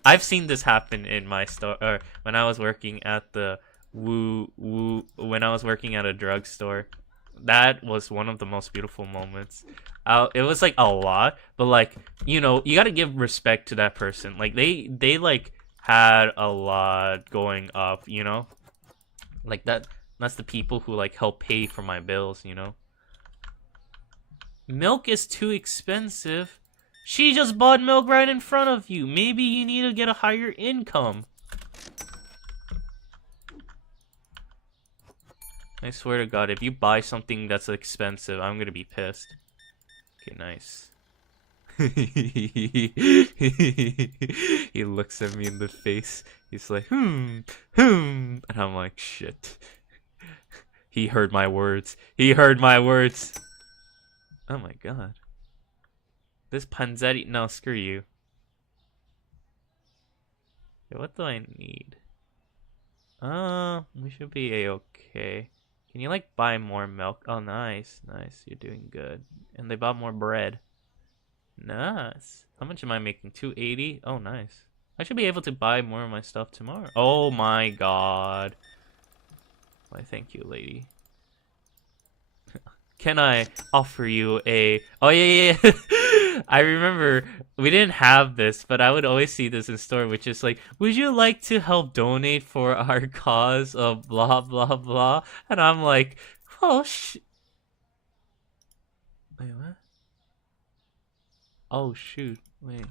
I've seen this happen in my store, or when I was working at the when I was working at a drugstore. That was one of the most beautiful moments. It was like a lot, but like, you know, you gotta give respect to that person. Like they like had a lot going up, you know? Like that's the people who like help pay for my bills, you know? Milk is too expensive. She just bought milk right in front of you. Maybe you need to get a higher income. I swear to God, if you buy something that's expensive, I'm gonna be pissed. Okay, nice. He looks at me in the face. He's like, and I'm like, shit. He heard my words. He heard my words. Oh my god. This panzetti. No, screw you. Okay, what do I need? We should be a-okay. Can you like buy more milk? Oh, nice. Nice. You're doing good. And they bought more bread. Nice. How much am I making? 280? Oh, nice. I should be able to buy more of my stuff tomorrow. Oh my god. Why, thank you, lady. Can I offer you a... Oh, yeah. I remember we didn't have this, but I would always see this in store, which is like, would you like to help donate for our cause of blah, blah, blah? And I'm like, oh, Wait, what? Oh, shoot. Wait.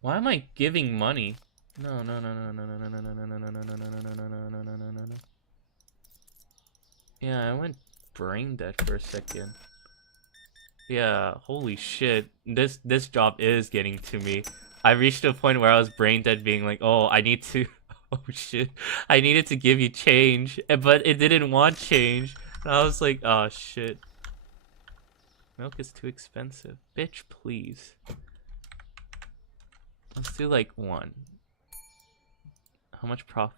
Why am I giving money? No. Yeah, I went brain dead for a second. Yeah, holy shit. This job is getting to me. I reached a point where I was brain dead being like, oh, I need to... Oh shit. I needed to give you change, but it didn't want change. And I was like, oh shit. Milk is too expensive. Bitch, please. Let's do like one. How much profit?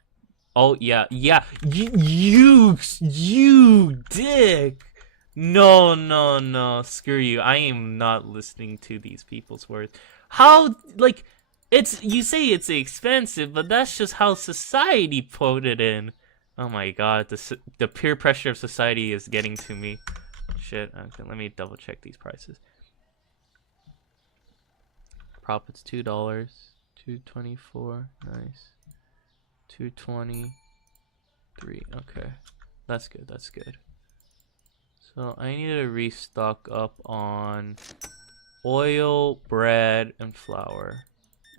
Oh yeah. You dick. No. Screw you. I am not listening to these people's words. How, like, you say it's expensive, but that's just how society put it in. Oh my god, the peer pressure of society is getting to me. Shit. Okay, let me double check these prices. Profits $2. $2.24. Nice. $2.23. Okay, that's good. So I need to restock up on oil, bread, and flour,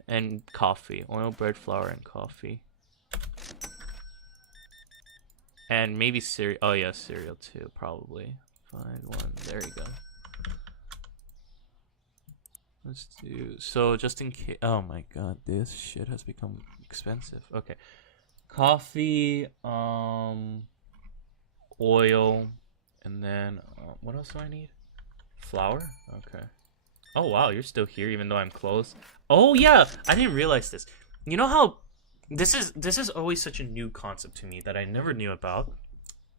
and coffee. Oil, bread, flour, and coffee, and maybe cereal. Oh yeah, cereal too, probably. Find one. There you go. Let's do so just in case. Oh my god, this shit has become expensive. Okay. Coffee, oil, and then what else do I need? Flour? Okay. Oh wow, you're still here even though I'm close. Oh yeah, I didn't realize this. You know how this is always such a new concept to me that I never knew about,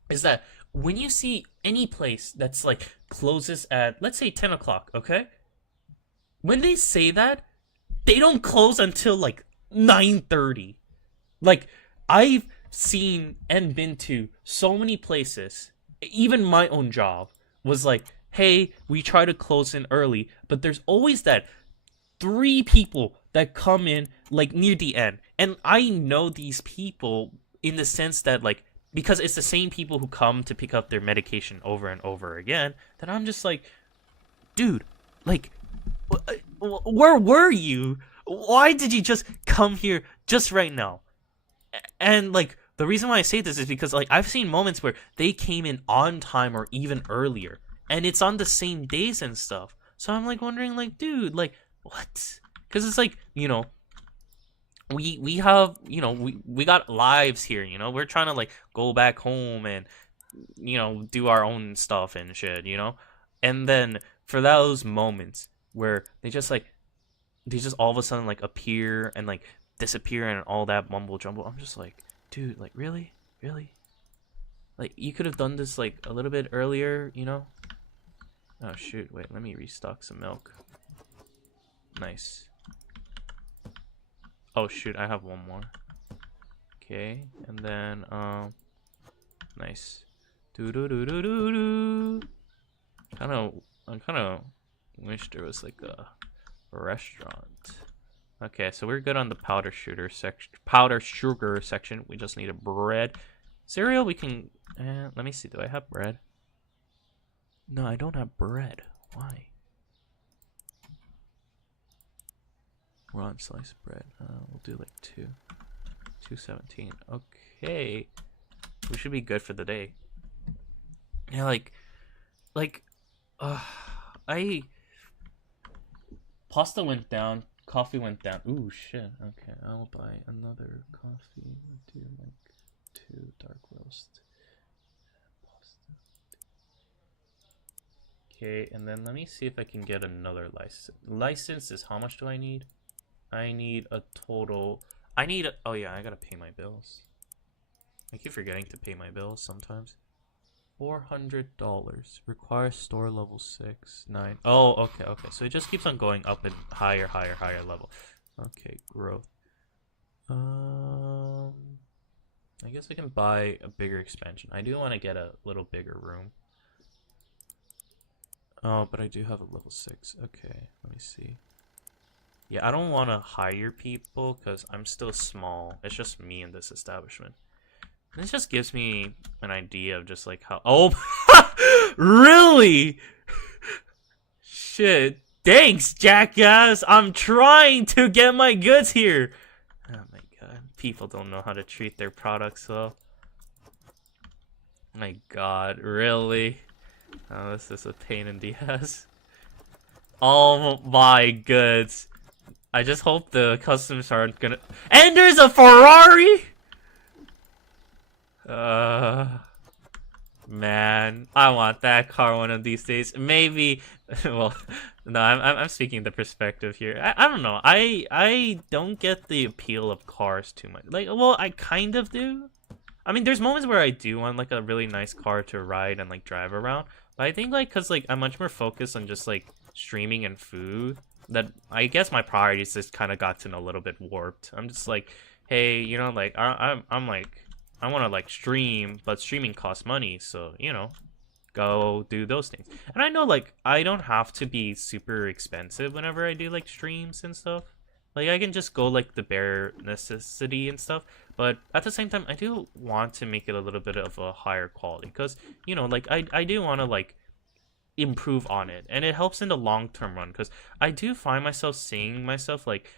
is that when you see any place that's like closes at, let's say, 10 o'clock, okay? When they say that, they don't close until like 9:30. Like, I've seen and been to so many places, even my own job was like, hey, we try to close in early, but there's always that 3 people that come in like near the end. And I know these people in the sense that, like, because it's the same people who come to pick up their medication over and over again, that I'm just like, dude, like, where were you? Why did you just come here just right now? And like, the reason why I say this is because like I've seen moments where they came in on time or even earlier, and it's on the same days and stuff. So I'm like wondering, like, dude, like what? Because it's like, we have, we got lives here. We're trying to like go back home and do our own stuff and shit. And then for those moments where they just all of a sudden like appear and like disappear and all that mumble jumble, I'm just like, dude, like really, like you could have done this like a little bit earlier. Oh shoot, wait, let me restock some milk. Nice. Oh shoot, I have one more. Okay, and then nice. I kind of wish there was like a restaurant. Okay, so we're good on the powder sugar section. We just need a bread. Cereal we can. Let me see. Do I have bread? No, I don't have bread. Why? Raw sliced bread. We'll do like 217. Okay, we should be good for the day. Yeah, pasta went down, coffee went down. Ooh shit. Okay, I'll buy another coffee. Do like 2 dark roast. Pasta. Okay, and then let me see if I can get another license. License is how much do I need? I need a total. Oh yeah, I gotta pay my bills. I keep forgetting to pay my bills sometimes. $400 requires store level 6, 9. Oh, okay. So it just keeps on going up and higher level. Okay, growth. I guess I can buy a bigger expansion. I do want to get a little bigger room. Oh, but I do have a level 6. Okay, let me see. Yeah, I don't want to hire people because I'm still small. It's just me in this establishment. This just gives me an idea of just like how. Oh, really? Shit. Thanks, jackass. I'm trying to get my goods here. Oh my god. People don't know how to treat their products well. My god, really? Oh, this is a pain in the ass. Oh my goods. I just hope the customers aren't gonna. And there's a Ferrari! Man, I want that car one of these days. Maybe, well, no, I'm speaking the perspective here. I don't know. I don't get the appeal of cars too much. Like, well, I kind of do. I mean, there's moments where I do want like a really nice car to ride and like drive around. But I think like, cause like I'm much more focused on just like streaming and food. That I guess my priorities just kind of gotten a little bit warped. I'm just like, hey, like I'm like. I want to like stream, but streaming costs money, so go do those things. And I know like I don't have to be super expensive whenever I do like streams and stuff. Like I can just go like the bare necessity and stuff, but at the same time I do want to make it a little bit of a higher quality because like I do want to like improve on it, and it helps in the long-term run because I do find myself seeing myself like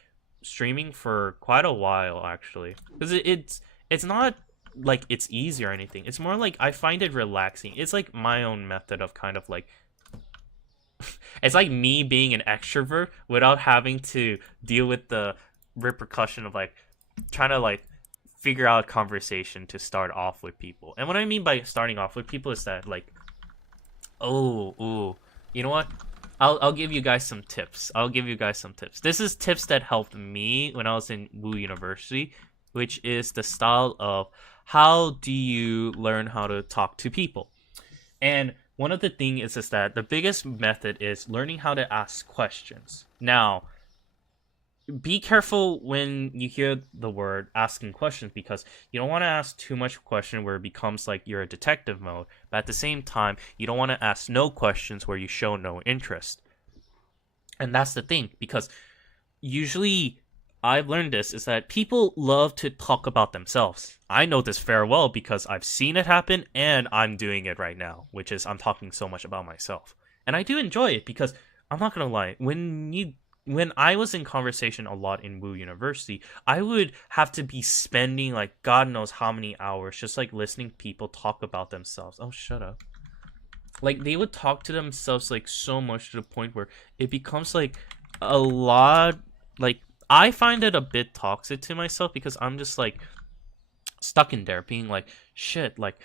streaming for quite a while actually, because it's not like it's easy or anything. It's more like I find it relaxing. It's like my own method of kind of like it's like me being an extrovert without having to deal with the repercussion of like trying to like figure out a conversation to start off with people. And what I mean by starting off with people is that like, oh, you know what? I'll give you guys some tips. This is tips that helped me when I was in Wu University, which is the style of how do you learn how to talk to people. And one of the things is that the biggest method is learning how to ask questions. Now, be careful when you hear the word asking questions because you don't want to ask too much question where it becomes like you're a detective mode. But at the same time, you don't want to ask no questions where you show no interest. And that's the thing, because usually I've learned this is that people love to talk about themselves. I know this very well because I've seen it happen and I'm doing it right now, which is I'm talking so much about myself. And I do enjoy it because I'm not going to lie, when you when I was in conversation a lot in Wu University, I would have to be spending like God knows how many hours just like listening to people talk about themselves. Oh, shut up. Like they would talk to themselves like so much to the point where it becomes like a lot. Like I find it a bit toxic to myself because I'm just like stuck in there being like shit like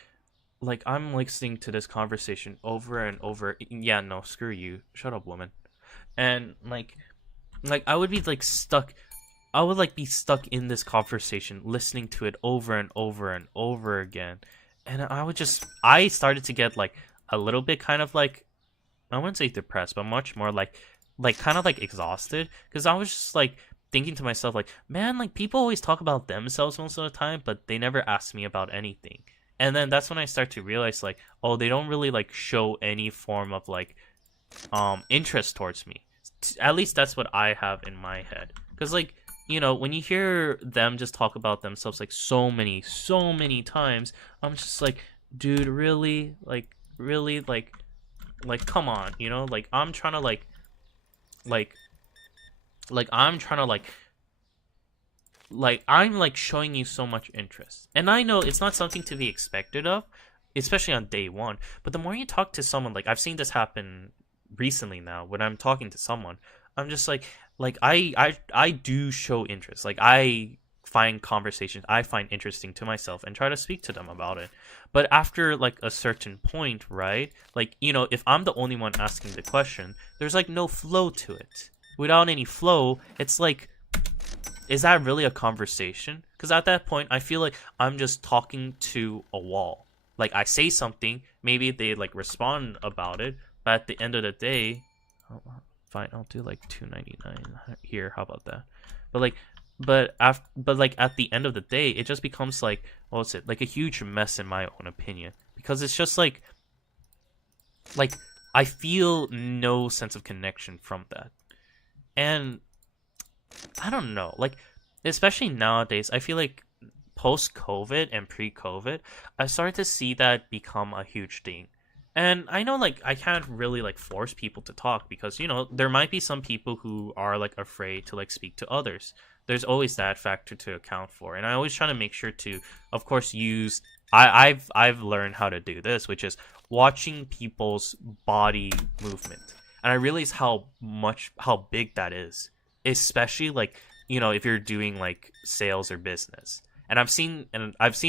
I'm listening to this conversation over and over. Yeah, no, screw you, shut up, woman. And like I would be like stuck. I would like be stuck in this conversation listening to it over and over and over again. And I started to get like a little bit kind of like, I wouldn't say depressed, but much more like kind of like exhausted because I was just like thinking to myself like, man, like people always talk about themselves most of the time, but they never ask me about anything. And then that's when I start to realize like, oh, they don't really like show any form of like interest towards me. At least that's what I have in my head. Because like, you know, when you hear them just talk about themselves like so many times, I'm just like, dude, really, like come on, you know, like I'm trying to like I'm trying to like I'm like showing you so much interest. And I know it's not something to be expected of, especially on day one. But the more you talk to someone, like I've seen this happen recently now when I'm talking to someone, I'm just like I do show interest. Like I find conversations I find interesting to myself and try to speak to them about it. But after like a certain point, right? Like, you know, if I'm the only one asking the question, there's like no flow to it. Without any flow, it's like, is that really a conversation? Because at that point, I feel like I'm just talking to a wall. Like I say something, maybe they like respond about it, but at the end of the day, oh, fine, I'll do like $2.99 here. How about that? But like, but like at the end of the day, it just becomes like, what's it? Like a huge mess in my own opinion, because it's just like I feel no sense of connection from that, and I don't know, like especially nowadays, I feel like post-COVID and pre-COVID, I started to see that become a huge thing. And I know like I can't really like force people to talk because, you know, there might be some people who are like afraid to like speak to others. There's always that factor to account for. And I always try to make sure to, of course, use I've learned how to do this, which is watching people's body movement. And I realize how big that is. Especially like, you know, if you're doing like sales or business. And I've seen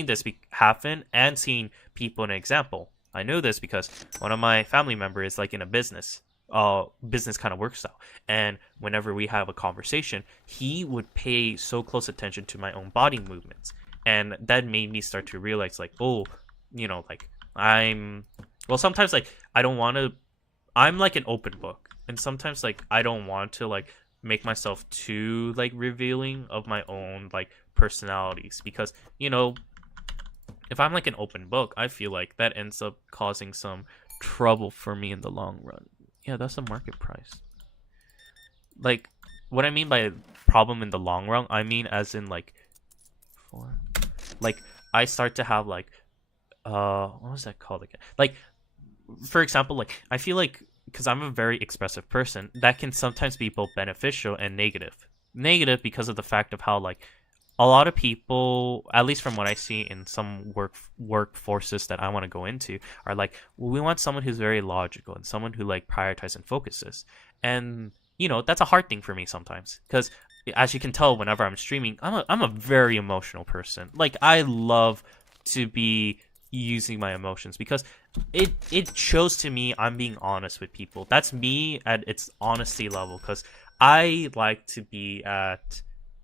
this happen and seen people an example. I know this because one of my family members is like in a business kind of work style. And whenever we have a conversation, he would pay so close attention to my own body movements. And that made me start to realize like, oh, you know, like sometimes like I'm like an open book. And sometimes like I don't want to like make myself too like revealing of my own like personalities because, you know, if I'm like an open book, I feel like that ends up causing some trouble for me in the long run. Yeah, that's the market price. Like, what I mean by problem in the long run, I mean as in like, like I start to have like, what was that called again? Like, for example, like I feel like because I'm a very expressive person, that can sometimes be both beneficial and negative. Negative because of the fact of how like a lot of people, at least from what I see in some workforces that I want to go into, are like, well, we want someone who's very logical and someone who like prioritizes and focuses. And you know, that's a hard thing for me sometimes because, as you can tell, whenever I'm streaming, I'm a very emotional person. Like I love to be using my emotions because it shows to me I'm being honest with people. That's me at its honesty level because I like to be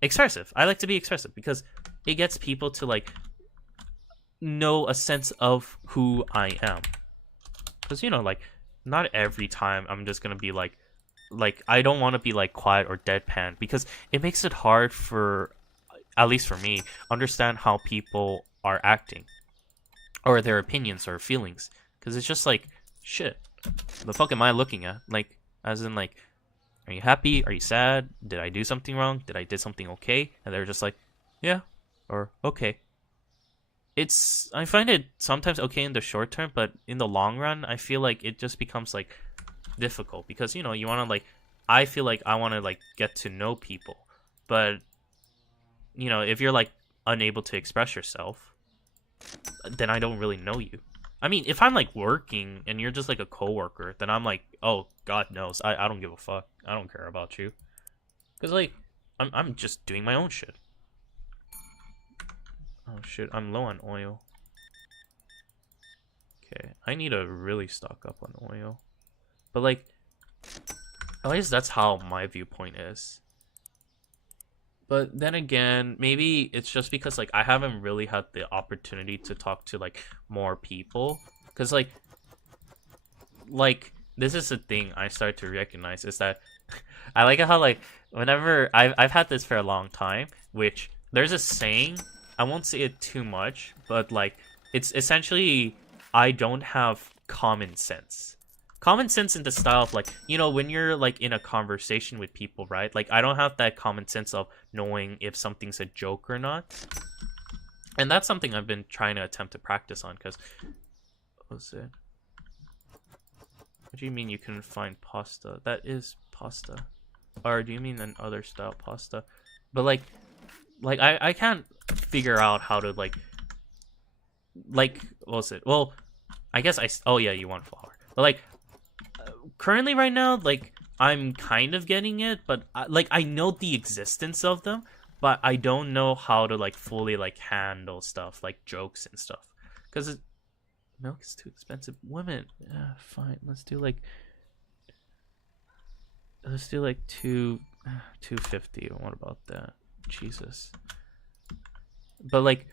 expressive. I like to be expressive because it gets people to like know a sense of who I am. Because, you know, like not every time I'm just gonna be like I don't want to be like quiet or deadpan because it makes it hard for, at least for me, understand how people are acting or their opinions or feelings. Because it's just like, shit, the fuck am I looking at? Like, as in like, are you happy? Are you sad? Did I do something wrong? Did I did something okay? And they're just like, yeah, or okay. I find it sometimes okay in the short term, but in the long run, I feel like it just becomes like difficult because, you know, you want to like I feel like I want to like get to know people, but you know, if you're like unable to express yourself, then I don't really know you. I mean, if I'm like working and you're just like a coworker, then I'm like, oh, God knows, I don't give a fuck. I don't care about you, cause like I'm just doing my own shit. Oh shit, I'm low on oil. Okay, I need to really stock up on oil, but like, at least that's how my viewpoint is. But then again, maybe it's just because like I haven't really had the opportunity to talk to like more people. Cause like this is the thing I start to recognize is that I like how like whenever I've had this for a long time, which there's a saying, I won't say it too much, but like it's essentially I don't have common sense. Common sense in the style of like, you know, when you're like in a conversation with people, right? Like I don't have that common sense of knowing if something's a joke or not. And that's something I've been trying to attempt to practice on, because what was it? What do you mean you couldn't find pasta? That is pasta. Or do you mean an other style pasta? But like I can't figure out how to like what was it? Well, I guess oh yeah, you want flour. But like currently right now, like I'm kind of getting it, but I know the existence of them, but I don't know how to like fully like handle stuff like jokes and stuff, because milk is too expensive. Women, fine. Let's do like $2.50. What about that? Jesus. But like,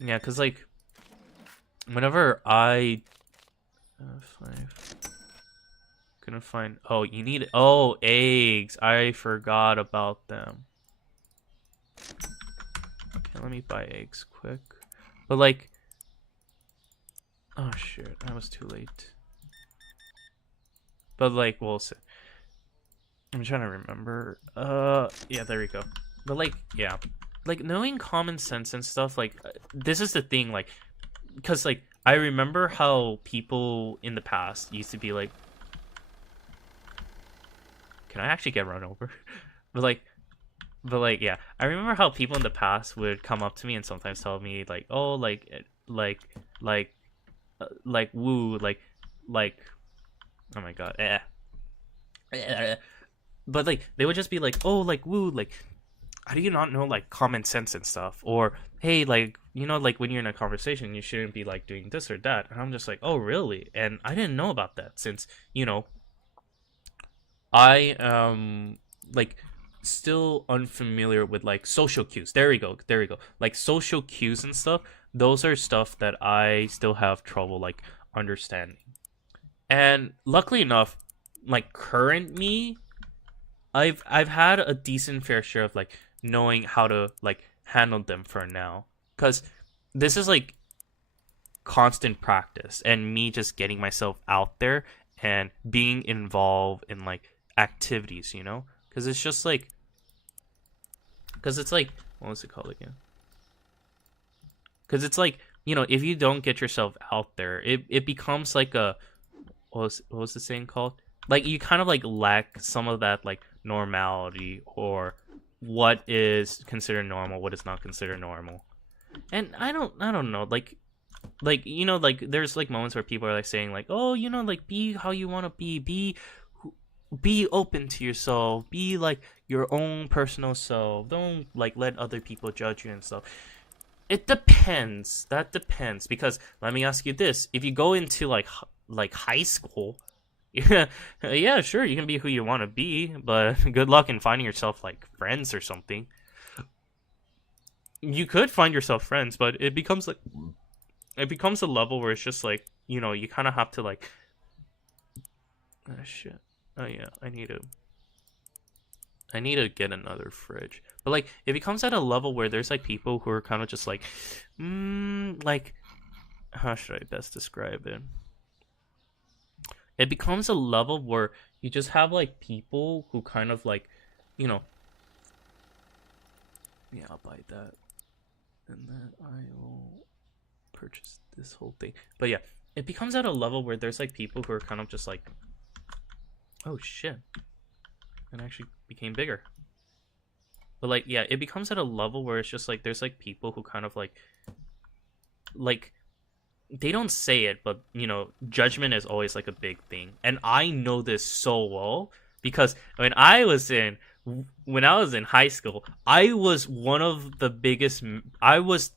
yeah, cause like whenever I 5. Couldn't find. Oh, you need. Oh, eggs. I forgot about them. Okay, let me buy eggs quick. But like, oh shit, I was too late. But like, well, I'm trying to remember. Yeah, there we go. But like, yeah, like knowing common sense and stuff. Like, this is the thing. Like, because like I remember how people in the past used to be like. Can I actually get run over? but like, yeah. I remember how people in the past would come up to me and sometimes tell me like, oh, like, woo, like, oh my god, But like, they would just be like, oh, like, woo, like, how do you not know like common sense and stuff? Or hey, like, you know, like when you're in a conversation, you shouldn't be like doing this or that. And I'm just like, oh, really? And I didn't know about that since, you know. I like still unfamiliar with like social cues. There we go. Like social cues and stuff. Those are stuff that I still have trouble like understanding. And luckily enough, like current me, I've had a decent fair share of like knowing how to like handle them for now. Cause this is like constant practice and me just getting myself out there and being involved in like activities, you know, because it's just like, because it's like, what was it called again? Because it's like, you know, if you don't get yourself out there, it becomes like a, what was the saying called? Like you kind of like lack some of that like normality, or what is considered normal, what is not considered normal. And I don't know, like you know, like there's like moments where people are like saying like, oh, you know, like be how you want to be open to yourself, be like your own personal self, don't like let other people judge you and stuff. It depends. That depends, because let me ask you this: if you go into like high school, yeah, sure, you can be who you want to be, but good luck in finding yourself like friends or something. You could find yourself friends, but it becomes a level where it's just like, you know, you kind of have to like, oh shit. Oh yeah, I need to get another fridge. But like, it becomes at a level where there's like people who are kind of just like, like, how should I best describe it? It becomes a level where you just have like people who kind of like, you know, yeah, I'll buy that, and then I will purchase this whole thing. But yeah, it becomes at a level where there's like people who are kind of just like, oh shit. and actually became bigger. But like, yeah, it becomes at a level where it's just like there's like people who kind of like they don't say it, but you know, judgment is always like a big thing, and I know this so well because when I was in high school, I was one of the biggest. I was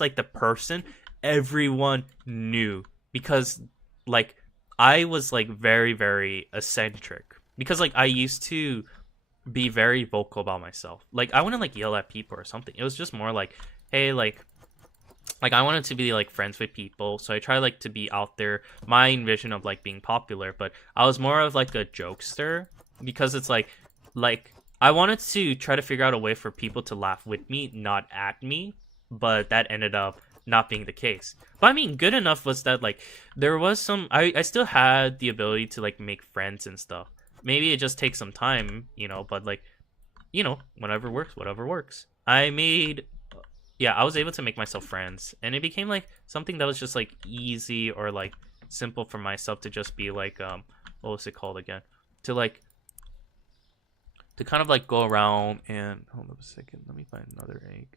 like the person everyone knew because like I was like very eccentric because like I used to be very vocal about myself. Like I wouldn't like yell at people or something. It was just more like, hey, like I wanted to be like friends with people, so I try like to be out there. My vision of like being popular, but I was more of like a jokester because it's like I wanted to try to figure out a way for people to laugh with me, not at me, but that ended up not being the case. But I mean, good enough was that like there was some I still had the ability to like make friends and stuff. Maybe it just takes some time, you know, but like, you know, whatever works. I was able to make myself friends, and it became like something that was just like easy or like simple for myself to just be like, what was it called again? To kind of like go around and hold up a second, let me find another egg.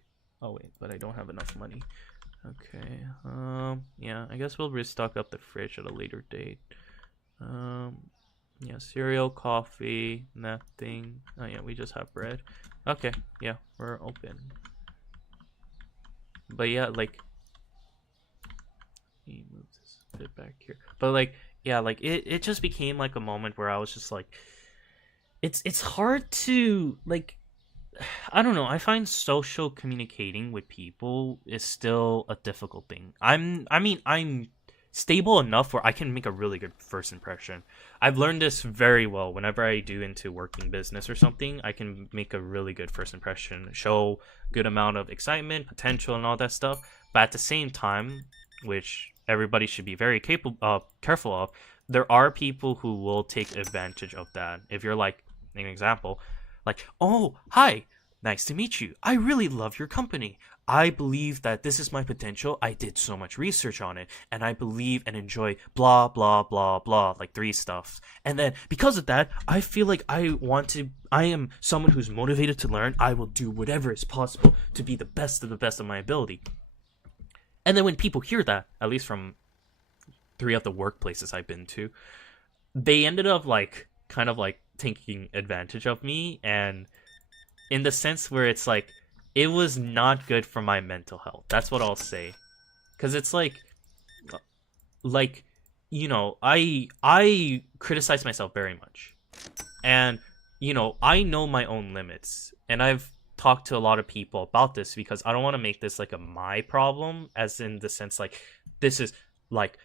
Oh wait, but I don't have enough money. Okay, yeah, I guess we'll restock up the fridge at a later date. Yeah, cereal, coffee, nothing. Oh yeah, we just have bread. Okay, yeah, we're open. But yeah, like, let me move this a bit back here. But like, yeah, like it just became like a moment where I was just like, it's hard to like, I don't know. I find social communicating with people is still a difficult thing. I'm stable enough where I can make a really good first impression. I've learned this very well. Whenever I do into working business or something, I can make a really good first impression, show good amount of excitement, potential, and all that stuff. But at the same time, which everybody should be very careful of, there are people who will take advantage of that. If you're like, an example, like, oh, hi, nice to meet you. I really love your company. I believe that this is my potential. I did so much research on it, and I believe and enjoy blah, blah, blah, blah, like 3 stuffs. And then because of that, I feel like I am someone who's motivated to learn. I will do whatever is possible to be the best of my ability. And then when people hear that, at least from 3 of the workplaces I've been to, they ended up like, kind of like taking advantage of me, and in the sense where it's like, it was not good for my mental health. That's what I'll say. Because it's like, you know, I criticize myself very much. And, you know, I know my own limits. And I've talked to a lot of people about this because I don't want to make this like a my problem, as in the sense like, this is like,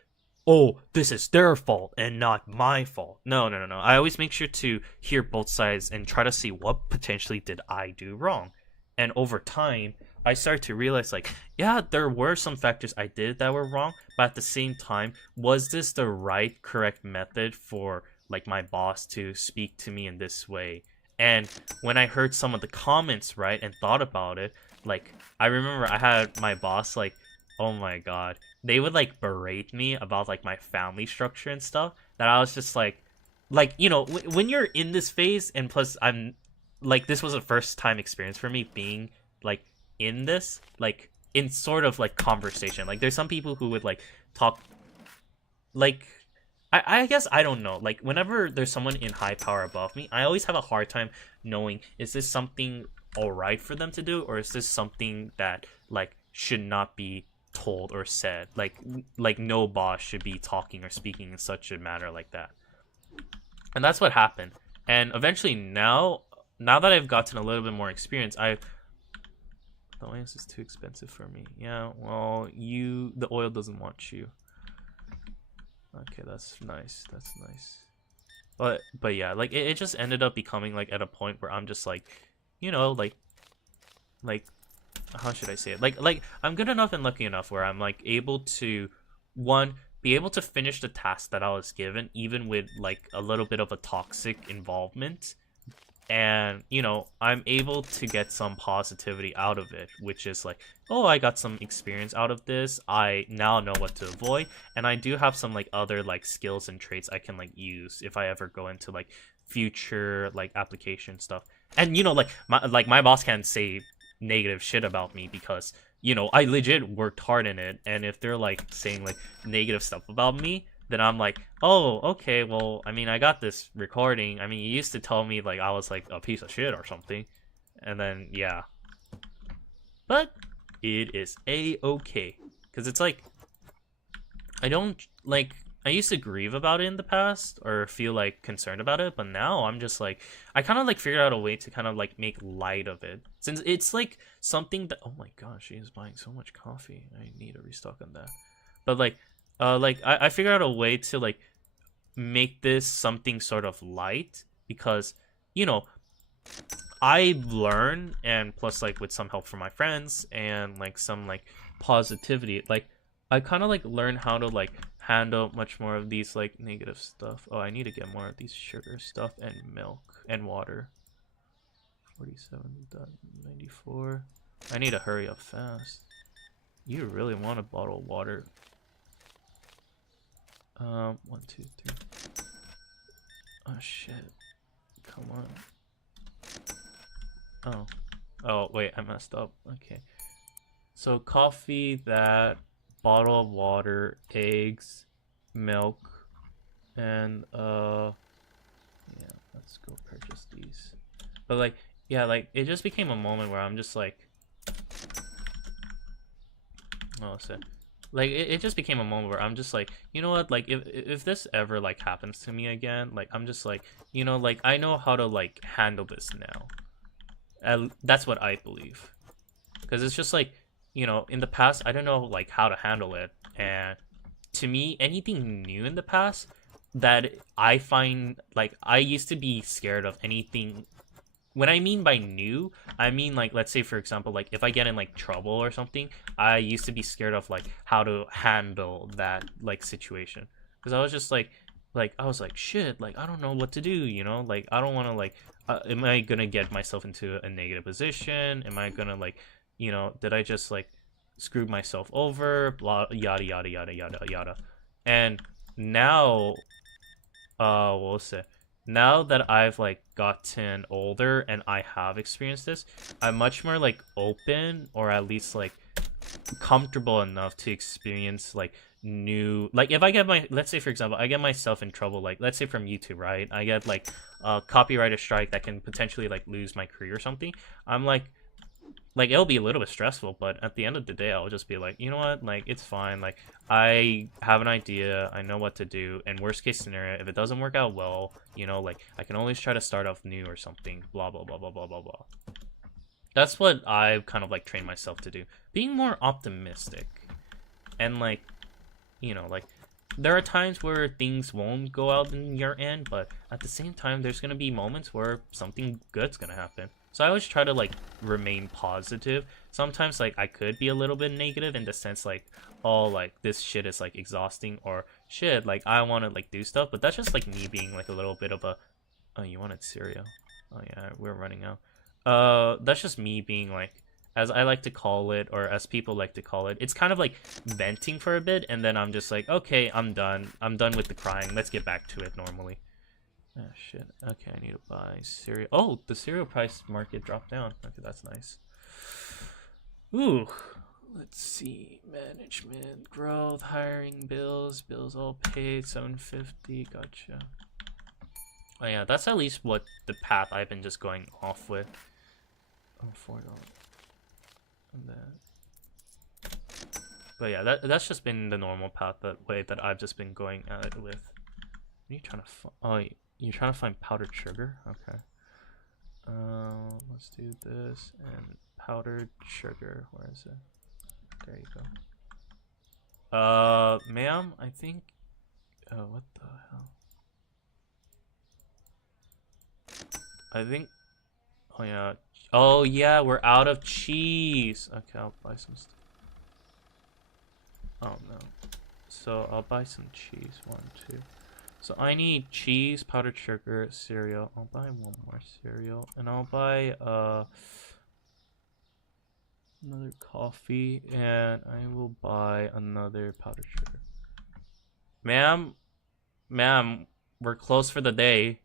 oh, this is their fault and not my fault. No. I always make sure to hear both sides and try to see what potentially did I do wrong. And over time, I started to realize, like, yeah, there were some factors I did that were wrong, but at the same time, was this the right, correct method for, like, my boss to speak to me in this way? And when I heard some of the comments, right, and thought about it, like, I remember I had my boss, like, oh my god, they would, like, berate me about, like, my family structure and stuff, that I was just like, you know, when you're in this phase, and plus I'm, like, this was a first time experience for me being, like, in this, like, in sort of, like, conversation. Like, there's some people who would, like, talk, like, I guess, I don't know. Like, whenever there's someone in high power above me, I always have a hard time knowing, is this something alright for them to do, or is this something that, like, should not be told or said? Like no boss should be talking or speaking in such a manner like that. And that's what happened. And eventually now that I've gotten a little bit more experience, the oil is too expensive for me. Yeah, well, the oil doesn't want you. Okay, that's nice. But yeah, like it just ended up becoming like at a point where I'm just like, you know, like how should I say it? Like I'm good enough and lucky enough where I'm like able to, one, be able to finish the task that I was given, even with like a little bit of a toxic involvement. And, you know, I'm able to get some positivity out of it, which is like, oh, I got some experience out of this. I now know what to avoid. And I do have some like other like skills and traits I can like use if I ever go into like future like application stuff. And you know, like my boss can't say negative shit about me because you know I legit worked hard in it. And if they're like saying like negative stuff about me, then I'm like, oh, okay, well, I mean, I got this recording. I mean, you used to tell me like I was like a piece of shit or something, and then yeah, but it is a-okay because it's like I don't like. I used to grieve about it in the past or feel like concerned about it, but now I'm just like I kind of like figured out a way to kind of like make light of it since it's like something that oh my gosh, she is buying so much coffee. I need to restock on that. But like I figured out a way to like make this something sort of light because you know I've learned and plus like with some help from my friends and like some like positivity like I kind of like learn how to like handle much more of these like negative stuff. Oh, I need to get more of these sugar stuff and milk and water. 47.94. I need to hurry up fast. You really want a bottle of water. 1, 2, 3. Oh shit. Come on. Oh wait, I messed up. Okay. So coffee, that bottle of water, eggs, milk, and yeah, let's go purchase these. But like, yeah, like it just became a moment where I'm just like, oh, so like it just became a moment where I'm just like, you know what, like if this ever like happens to me again, like I'm just like, you know, like I know how to like handle this now. That's what I believe, because it's just like, you know, in the past I don't know like how to handle it, and to me anything new in the past that I find like I used to be scared of anything. When I mean by new, I mean like let's say for example like if I get in like trouble or something, I used to be scared of like how to handle that like situation because I was just like I was like shit, like I don't know what to do, you know, like I don't want to like am I gonna get myself into a negative position, am I gonna like, you know, did I just like screw myself over, blah, yada yada yada yada yada. And now what was it, now that I've like gotten older and I have experienced this, I'm much more like open or at least like comfortable enough to experience like new, like if I get my, let's say for example I get myself in trouble, like let's say from YouTube, right, I get like a copyright strike that can potentially like lose my career or something, I'm like it'll be a little bit stressful, but at the end of the day I'll just be like, you know what, like it's fine, like I have an idea, I know what to do, and worst case scenario if it doesn't work out well, you know, like I can always try to start off new or something, blah blah blah blah blah blah blah. That's what I've kind of like trained myself to do, being more optimistic. And like, you know, like there are times where things won't go out in your end, but at the same time there's gonna be moments where something good's gonna happen. So I always try to like remain positive. Sometimes like I could be a little bit negative in the sense like, oh, like this shit is like exhausting, or shit, like I want to like do stuff, but that's just like me being like a little bit of a, oh, you wanted cereal, oh yeah, we're running out. That's just me being like, as I like to call it, or as people like to call it, it's kind of like venting for a bit, and then I'm just like, okay, I'm done with the crying, let's get back to it normally. Oh shit, okay, I need to buy cereal. Oh, the cereal price market dropped down. Okay, that's nice. Ooh, let's see, management, growth, hiring, bills all paid, 750, gotcha. Oh yeah, that's at least what the path I've been just going off with. Oh, $4. And then, but yeah, that's just been the normal path, that way that I've just been going at it with. What are you trying to find? Oh, you're trying to find powdered sugar? Okay. Let's do this and powdered sugar. Where is it? There you go. Ma'am, I think. Oh, what the hell? I think. Oh yeah. Oh yeah, we're out of cheese. Okay, I'll buy some stuff. Oh no. So I'll buy some cheese. 1, 2. So I need cheese, powdered sugar, cereal. I'll buy one more cereal, and I'll buy another coffee, and I will buy another powdered sugar. Ma'am, we're closed for the day.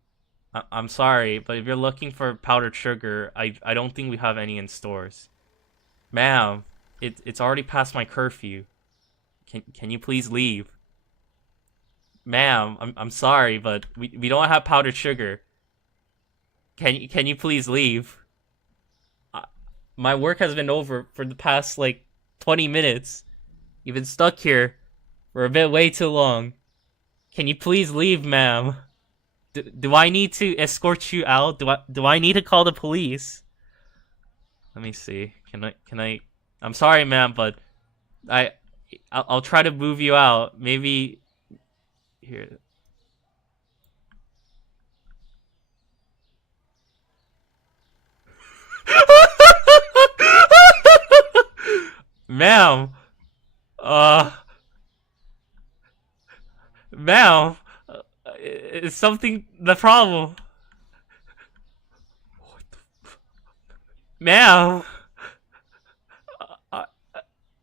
I'm sorry, but if you're looking for powdered sugar, I don't think we have any in stores. Ma'am, it's already past my curfew. Can you please leave? Ma'am, I'm sorry, but we don't have powdered sugar. Can you please leave? My work has been over for the past like 20 minutes. You've been stuck here for a bit way too long. Can you please leave, ma'am? Do I need to escort you out? Do I need to call the police? Let me see. Can I? I'm sorry, ma'am, but I'll try to move you out. Maybe here. Ma'am, uh, ma'am, is something the problem? Ma'am, uh,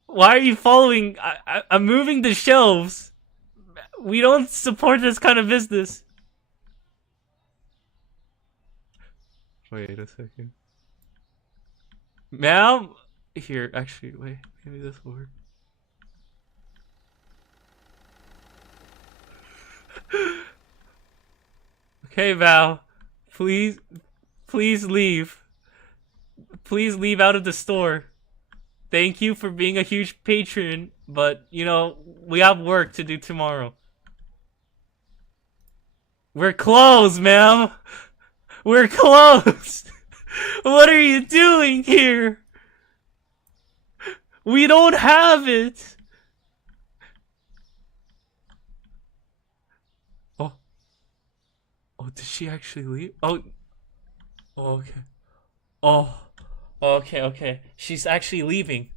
why are you following? I'm moving the shelves. We don't support this kind of business. Wait a second. Ma'am? Here, actually, wait. Maybe this will work. Okay, Val. Please leave. Please leave out of the store. Thank you for being a huge patron, but, you know, we have work to do tomorrow. We're closed, ma'am. We're closed. What are you doing here? We don't have it. Oh, did she actually leave? Oh, okay. Oh, okay. She's actually leaving.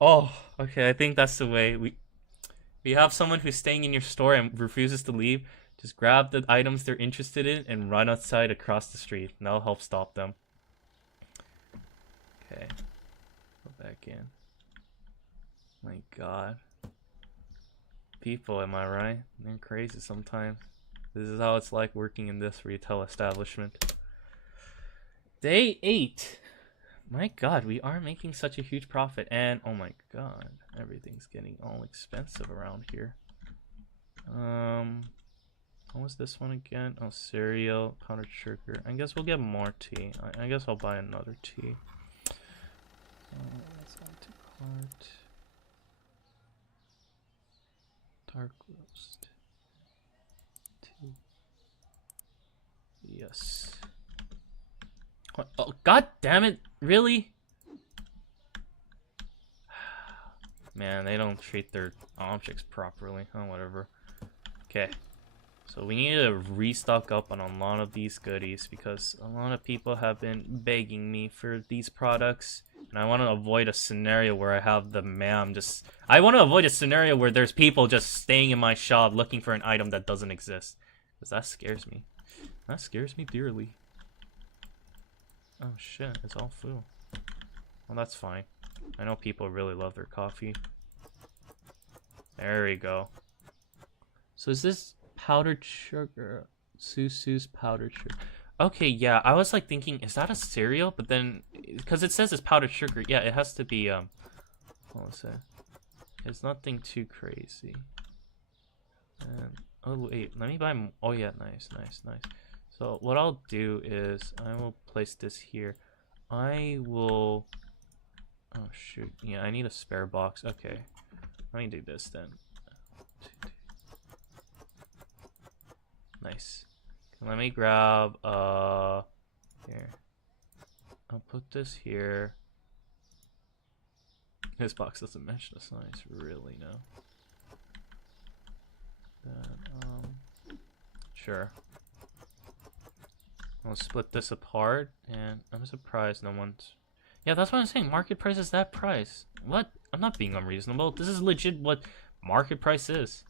Oh, okay. I think that's the way. We have someone who's staying in your store and refuses to leave. Just grab the items they're interested in and run outside across the street. And that'll help stop them. Okay. Go back in. My God. People, am I right? They're crazy sometimes. This is how it's like working in this retail establishment. Day 8. My God, we are making such a huge profit. And, oh my God, everything's getting all expensive around here. What was this one again? Oh, cereal, powdered sugar. I guess we'll get more tea. I guess I'll buy another tea. Let's add to cart. Dark roast. Tea. Yes. Oh, God damn it. Really? Man, they don't treat their objects properly. Oh, whatever. Okay. So we need to restock up on a lot of these goodies because a lot of people have been begging me for these products. And I want to avoid a scenario where I have the ma'am just... I want to avoid a scenario where there's people just staying in my shop looking for an item that doesn't exist. Because that scares me. That scares me dearly. Oh shit, it's all full. Well, that's fine. I know people really love their coffee. There we go. So is this powdered sugar? Susu's powdered sugar. Okay, yeah, I was like thinking, is that a cereal? But then, because it says it's powdered sugar, yeah, it has to be, what was it? It's nothing too crazy. And, oh wait, let me buy, oh yeah, nice. So what I'll do is, I will place this here. I will, oh shoot, yeah, I need a spare box. Okay, let me do this then. Nice. Let me grab, here. I'll put this here. This box doesn't mention the size, really, no. Then, sure. I'll split this apart, and I'm surprised no one's... Yeah, that's what I'm saying, market price is that price. What? I'm not being unreasonable. This is legit what market price is.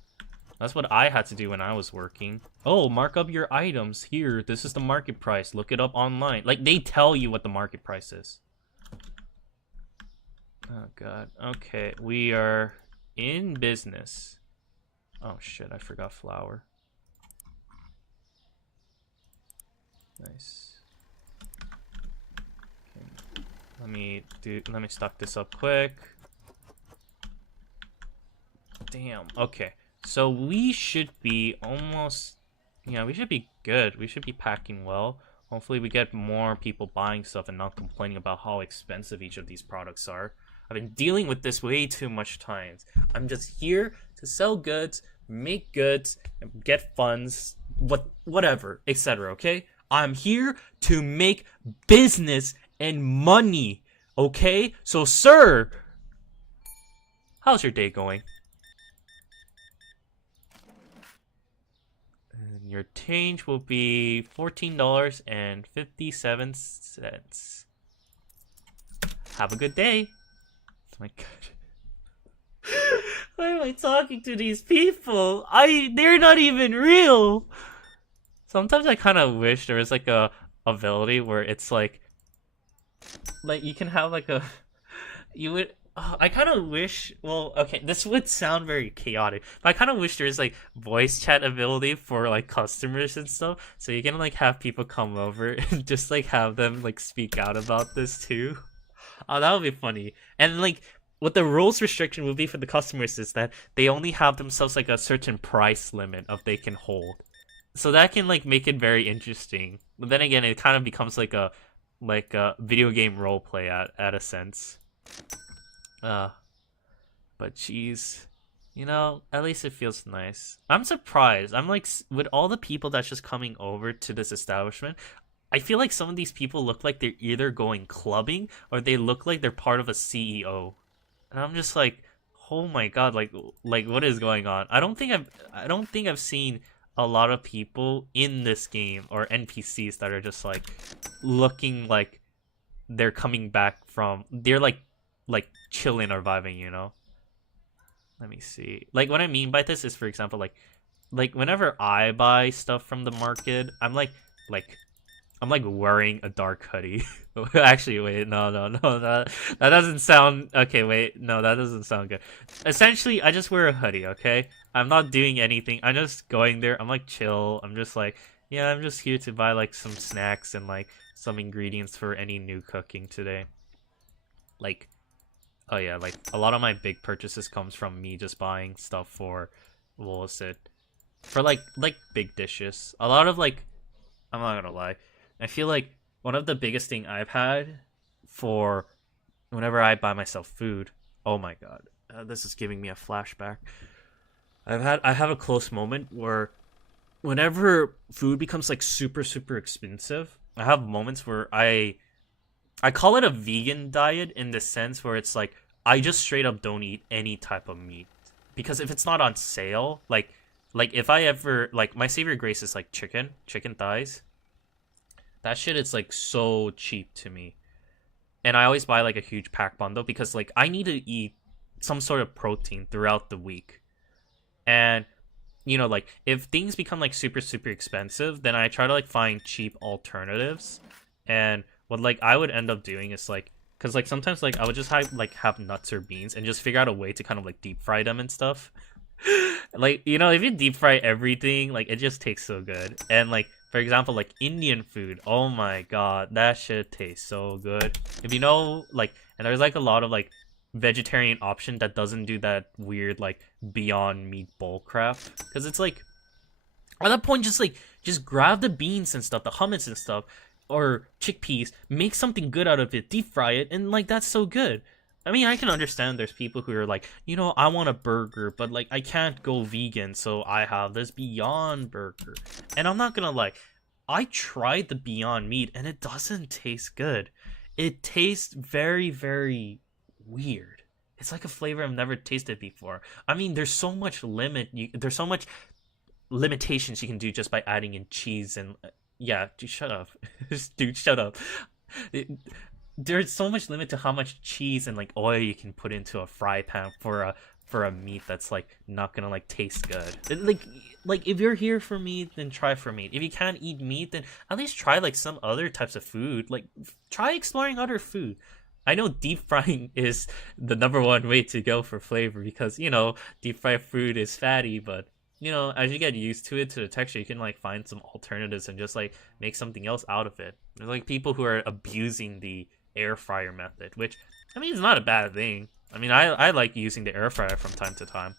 That's what I had to do when I was working. Oh, mark up your items here. This is the market price. Look it up online. Like, they tell you what the market price is. Oh, God. Okay, we are in business. Oh, shit, I forgot flour. Nice. Okay. Let me stock this up quick. Damn. Okay. So we should be almost, yeah, we should be good. We should be packing well. Hopefully we get more people buying stuff and not complaining about how expensive each of these products are. I've been dealing with this way too much times. I'm just here to sell goods, make goods, and get funds, whatever, etc. Okay? I'm here to make business and money. Okay? So, sir, how's your day going? And your change will be $14.57. Have a good day. Oh my god. Why am I talking to these people? They're not even real. Sometimes I kind of wish there was like a ability where it's like you can have like a, you would, I kind of wish, well, okay, this would sound very chaotic, but I kind of wish there was like voice chat ability for like customers and stuff, so you can like have people come over and just like have them like speak out about this too. Oh, that would be funny. And like what the rules restriction would be for the customers is that they only have themselves like a certain price limit of they can hold. So that can like make it very interesting. But then again, it kind of becomes like a video game role play at a sense. But geez, you know, at least it feels nice. I'm surprised. I'm like, with all the people that's just coming over to this establishment, I feel like some of these people look like they're either going clubbing or they look like they're part of a CEO. And I'm just like, oh my god, like what is going on? I don't think I've seen a lot of people in this game or NPCs that are just like looking like they're coming back from, they're like chilling or vibing, you know? Let me see. Like what I mean by this is, for example, like whenever I buy stuff from the market, I'm like wearing a dark hoodie. Actually, wait, no, that doesn't sound, okay, wait, no, that doesn't sound good. Essentially, I just wear a hoodie, okay? I'm not doing anything. I'm just going there. I'm like chill. I'm just like, yeah, I'm just here to buy like some snacks and like some ingredients for any new cooking today. Like, oh yeah, like a lot of my big purchases comes from me just buying stuff for, what was it? For like big dishes. A lot of like, I'm not gonna lie, I feel like one of the biggest thing I've had for whenever I buy myself food, oh my god, this is giving me a flashback. I have a close moment where whenever food becomes like super expensive, I have moments where I call it a vegan diet in the sense where it's like I just straight up don't eat any type of meat, because if it's not on sale, like if I ever, like, my saving grace is like chicken thighs. That shit is like so cheap to me. And I always buy like a huge pack bundle because like I need to eat some sort of protein throughout the week. And you know, like if things become like super expensive, then I try to like find cheap alternatives. And what like I would end up doing is like, because like sometimes like I would just have nuts or beans and just figure out a way to kind of like deep fry them and stuff. Like, you know, if you deep fry everything, like it just tastes so good. And like, for example, like Indian food, oh my god, that shit tastes so good. If you know, like, and there's like a lot of like vegetarian option that doesn't do that weird like Beyond Meat bull crap, because it's like at that point just grab the beans and stuff, the hummus and stuff, or chickpeas, make something good out of it, deep fry it, and like that's so good. I mean, I can understand there's people who are like, you know, I want a burger, but like I can't go vegan, so I have this Beyond Burger. And I'm not gonna lie, I tried the Beyond Meat and it doesn't taste good. It tastes very weird. It's like a flavor I've never tasted before. I mean, there's so much limitations you can do just by adding in cheese and yeah, dude, shut up. Dude, shut up. There's so much limit to how much cheese and like oil you can put into a fry pan for a meat that's like not gonna like taste good. Like if you're here for meat, then try for meat. If you can't eat meat, then at least try like some other types of food. Like try exploring other food. I know deep frying is the #1 way to go for flavor because, you know, deep fried food is fatty, but you know, as you get used to it, to the texture, you can like find some alternatives and just like make something else out of it. There's like people who are abusing the air fryer method, which I mean, it's not a bad thing. I mean, I like using the air fryer from time to time.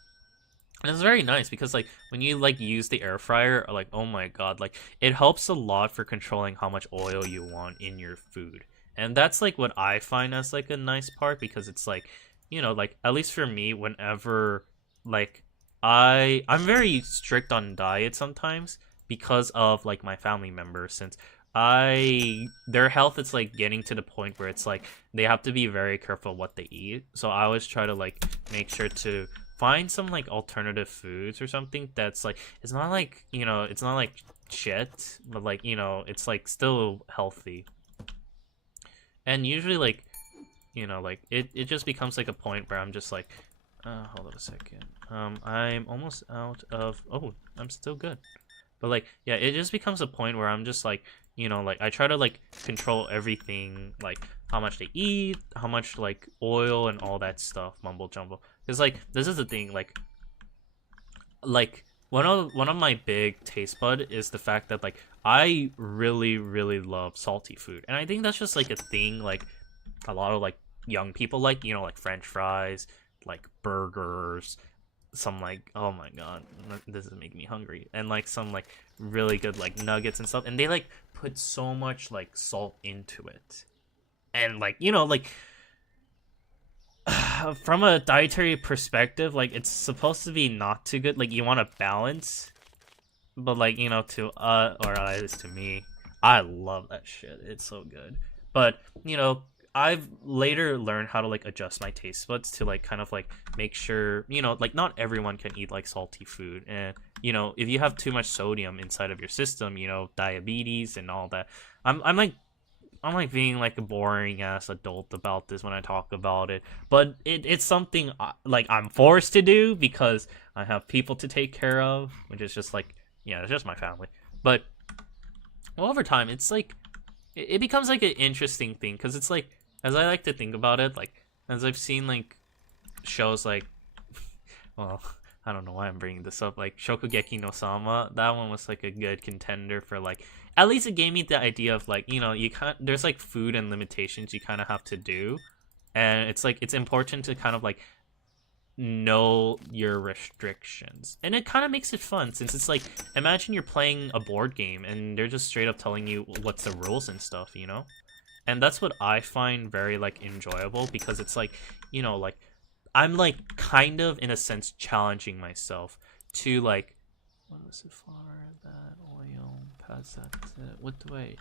And it's very nice because like when you like use the air fryer, like oh my god, like it helps a lot for controlling how much oil you want in your food. And that's like what I find as like a nice part because it's like, you know, like at least for me, whenever like I'm very strict on diet sometimes because of like my family members since I their health is like getting to the point where it's like they have to be very careful what they eat. So I always try to like make sure to find some like alternative foods or something that's like it's not like, you know, it's not like shit, but like, you know, it's like still healthy. And usually like, you know, like it just becomes like a point where I'm just like hold on a second. I'm almost out of oh, I'm still good. But like yeah, it just becomes a point where I'm just like, you know, like I try to like control everything, like how much they eat, how much like oil and all that stuff, mumble jumble. Because like this is the thing, like one of my big taste bud is the fact that like I really love salty food, and I think that's just like a thing like a lot of like young people like, you know, like French fries, like burgers, some like oh my god, this is making me hungry, and like some like really good like nuggets and stuff, and they like put so much like salt into it, and like, you know, like from a dietary perspective, like it's supposed to be not too good. Like you want a balance, but like, you know, to or at least to me, I love that shit. It's so good. But you know, I've later learned how to like adjust my taste buds to like kind of like make sure, you know, like not everyone can eat like salty food, and you know, if you have too much sodium inside of your system, you know, diabetes and all that. I'm like being like a boring ass adult about this when I talk about it, but it's something like I'm forced to do because I have people to take care of, which is just like, yeah, it's just my family. But well, over time, it's like it becomes like an interesting thing because it's like, as I like to think about it, like as I've seen like shows like, well, I don't know why I'm bringing this up, like Shokugeki no Sama. That one was like a good contender for like, at least it gave me the idea of like, you know, you can't, there's like food and limitations you kind of have to do, and it's like it's important to kind of like know your restrictions, and it kind of makes it fun since it's like, imagine you're playing a board game and they're just straight up telling you what's the rules and stuff, you know. And that's what I find very like enjoyable because it's like, you know, like I'm like kind of in a sense challenging myself to like, what was it for that oil pass that what do I,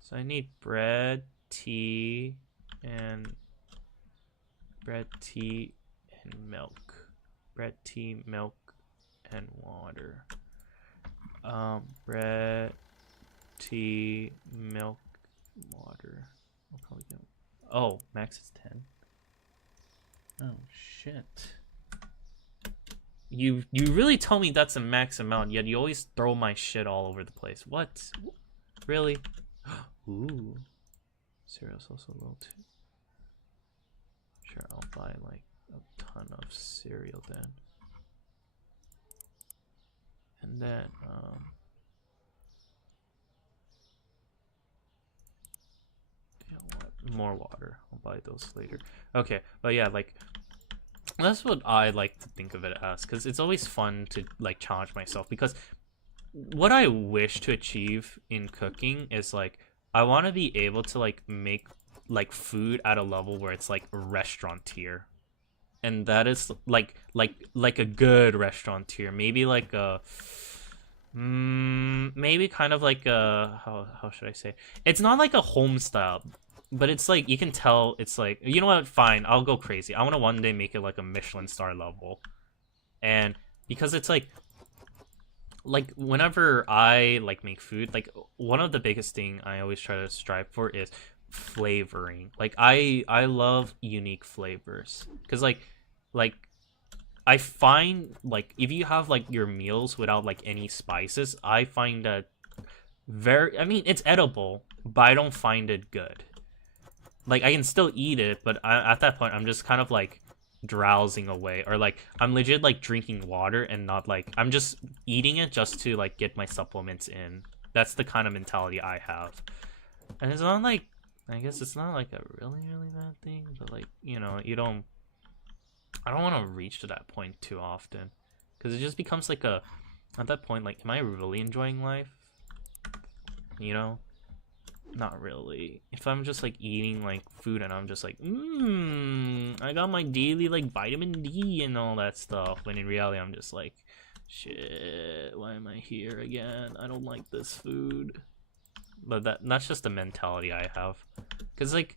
so I need bread, tea and milk, bread, tea, milk and water. Bread, tea, milk, water. I'll probably get, oh, max is 10. Oh shit. You really tell me that's a max amount, yet you always throw my shit all over the place. What? Really? Ooh. Cereal's also low too. Sure, I'll buy like a ton of cereal then. And then you know what? More water. I'll buy those later. Okay, but yeah, like that's what I like to think of it as, because it's always fun to like challenge myself, because what I wish to achieve in cooking is like I want to be able to like make like food at a level where it's like restaurant-tier, and that is like a good restaurant-tier, maybe like a maybe kind of like a how should I say, it's not like a home style, but it's like you can tell it's like, you know what, fine, I'll go crazy, I want to one day make it like a Michelin star level. And because it's like whenever I like make food, like one of the biggest thing I always try to strive for is flavoring. Like I love unique flavors, because like I find like if you have like your meals without like any spices, I find that very, I mean, it's edible, but I don't find it good. Like I can still eat it, but at that point I'm just kind of like drowsing away, or like I'm legit like drinking water and not like I'm just eating it just to like get my supplements in. That's the kind of mentality I have. And it's not like, I guess it's not like a really bad thing, but like, you know, I don't want to reach to that point too often, because it just becomes like a, at that point, like, am I really enjoying life? You know, not really. If I'm just like eating like food and I'm just like, I got my daily like vitamin D and all that stuff, when in reality I'm just like, shit, why am I here again? I don't like this food. But that's just the mentality I have, because like,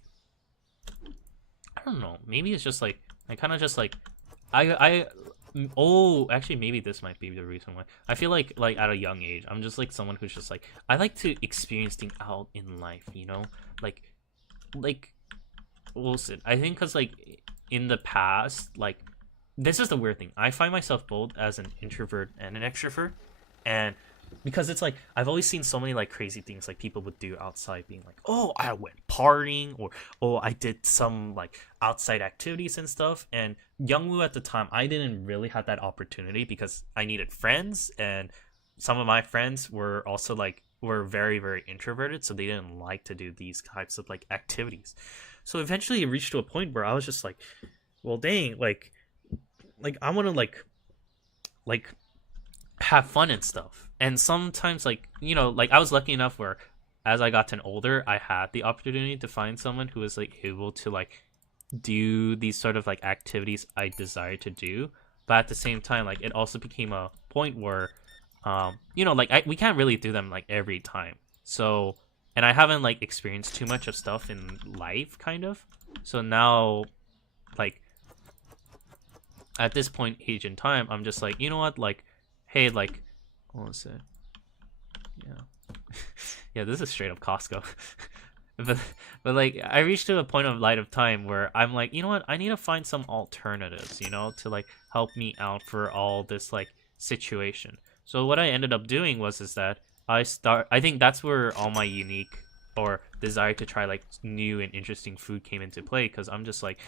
I don't know, maybe it's just like I kind of just like actually maybe this might be the reason why I feel like at a young age I'm just like someone who's just like, I like to experience things out in life, you know, like Wilson. I think because like in the past, like, this is the weird thing, I find myself both as an introvert and an extrovert, and because it's like I've always seen so many like crazy things like people would do outside, being like, oh, I went partying, or oh, I did some like outside activities and stuff. And Youngwoo at the time, I didn't really have that opportunity because I needed friends, and some of my friends were also like were very introverted, so they didn't like to do these types of like activities. So eventually it reached to a point where I was just like, well, dang, like I want to like have fun and stuff. And sometimes, like, you know, like I was lucky enough where as I got older, I had the opportunity to find someone who was like able to like do these sort of like activities I desired to do. But at the same time, like, it also became a point where you know, like we can't really do them like every time. So, and I haven't like experienced too much of stuff in life, kind of. So now, like, at this point age in time, I'm just like, you know what, like, hey, like, what was it? Yeah. Yeah, this is straight up Costco. but like, I reached to a point of light of time where I'm like, you know what, I need to find some alternatives, you know, to like help me out for all this like situation. So what I ended up doing was that I think that's where all my unique or desire to try like new and interesting food came into play, because I'm just like,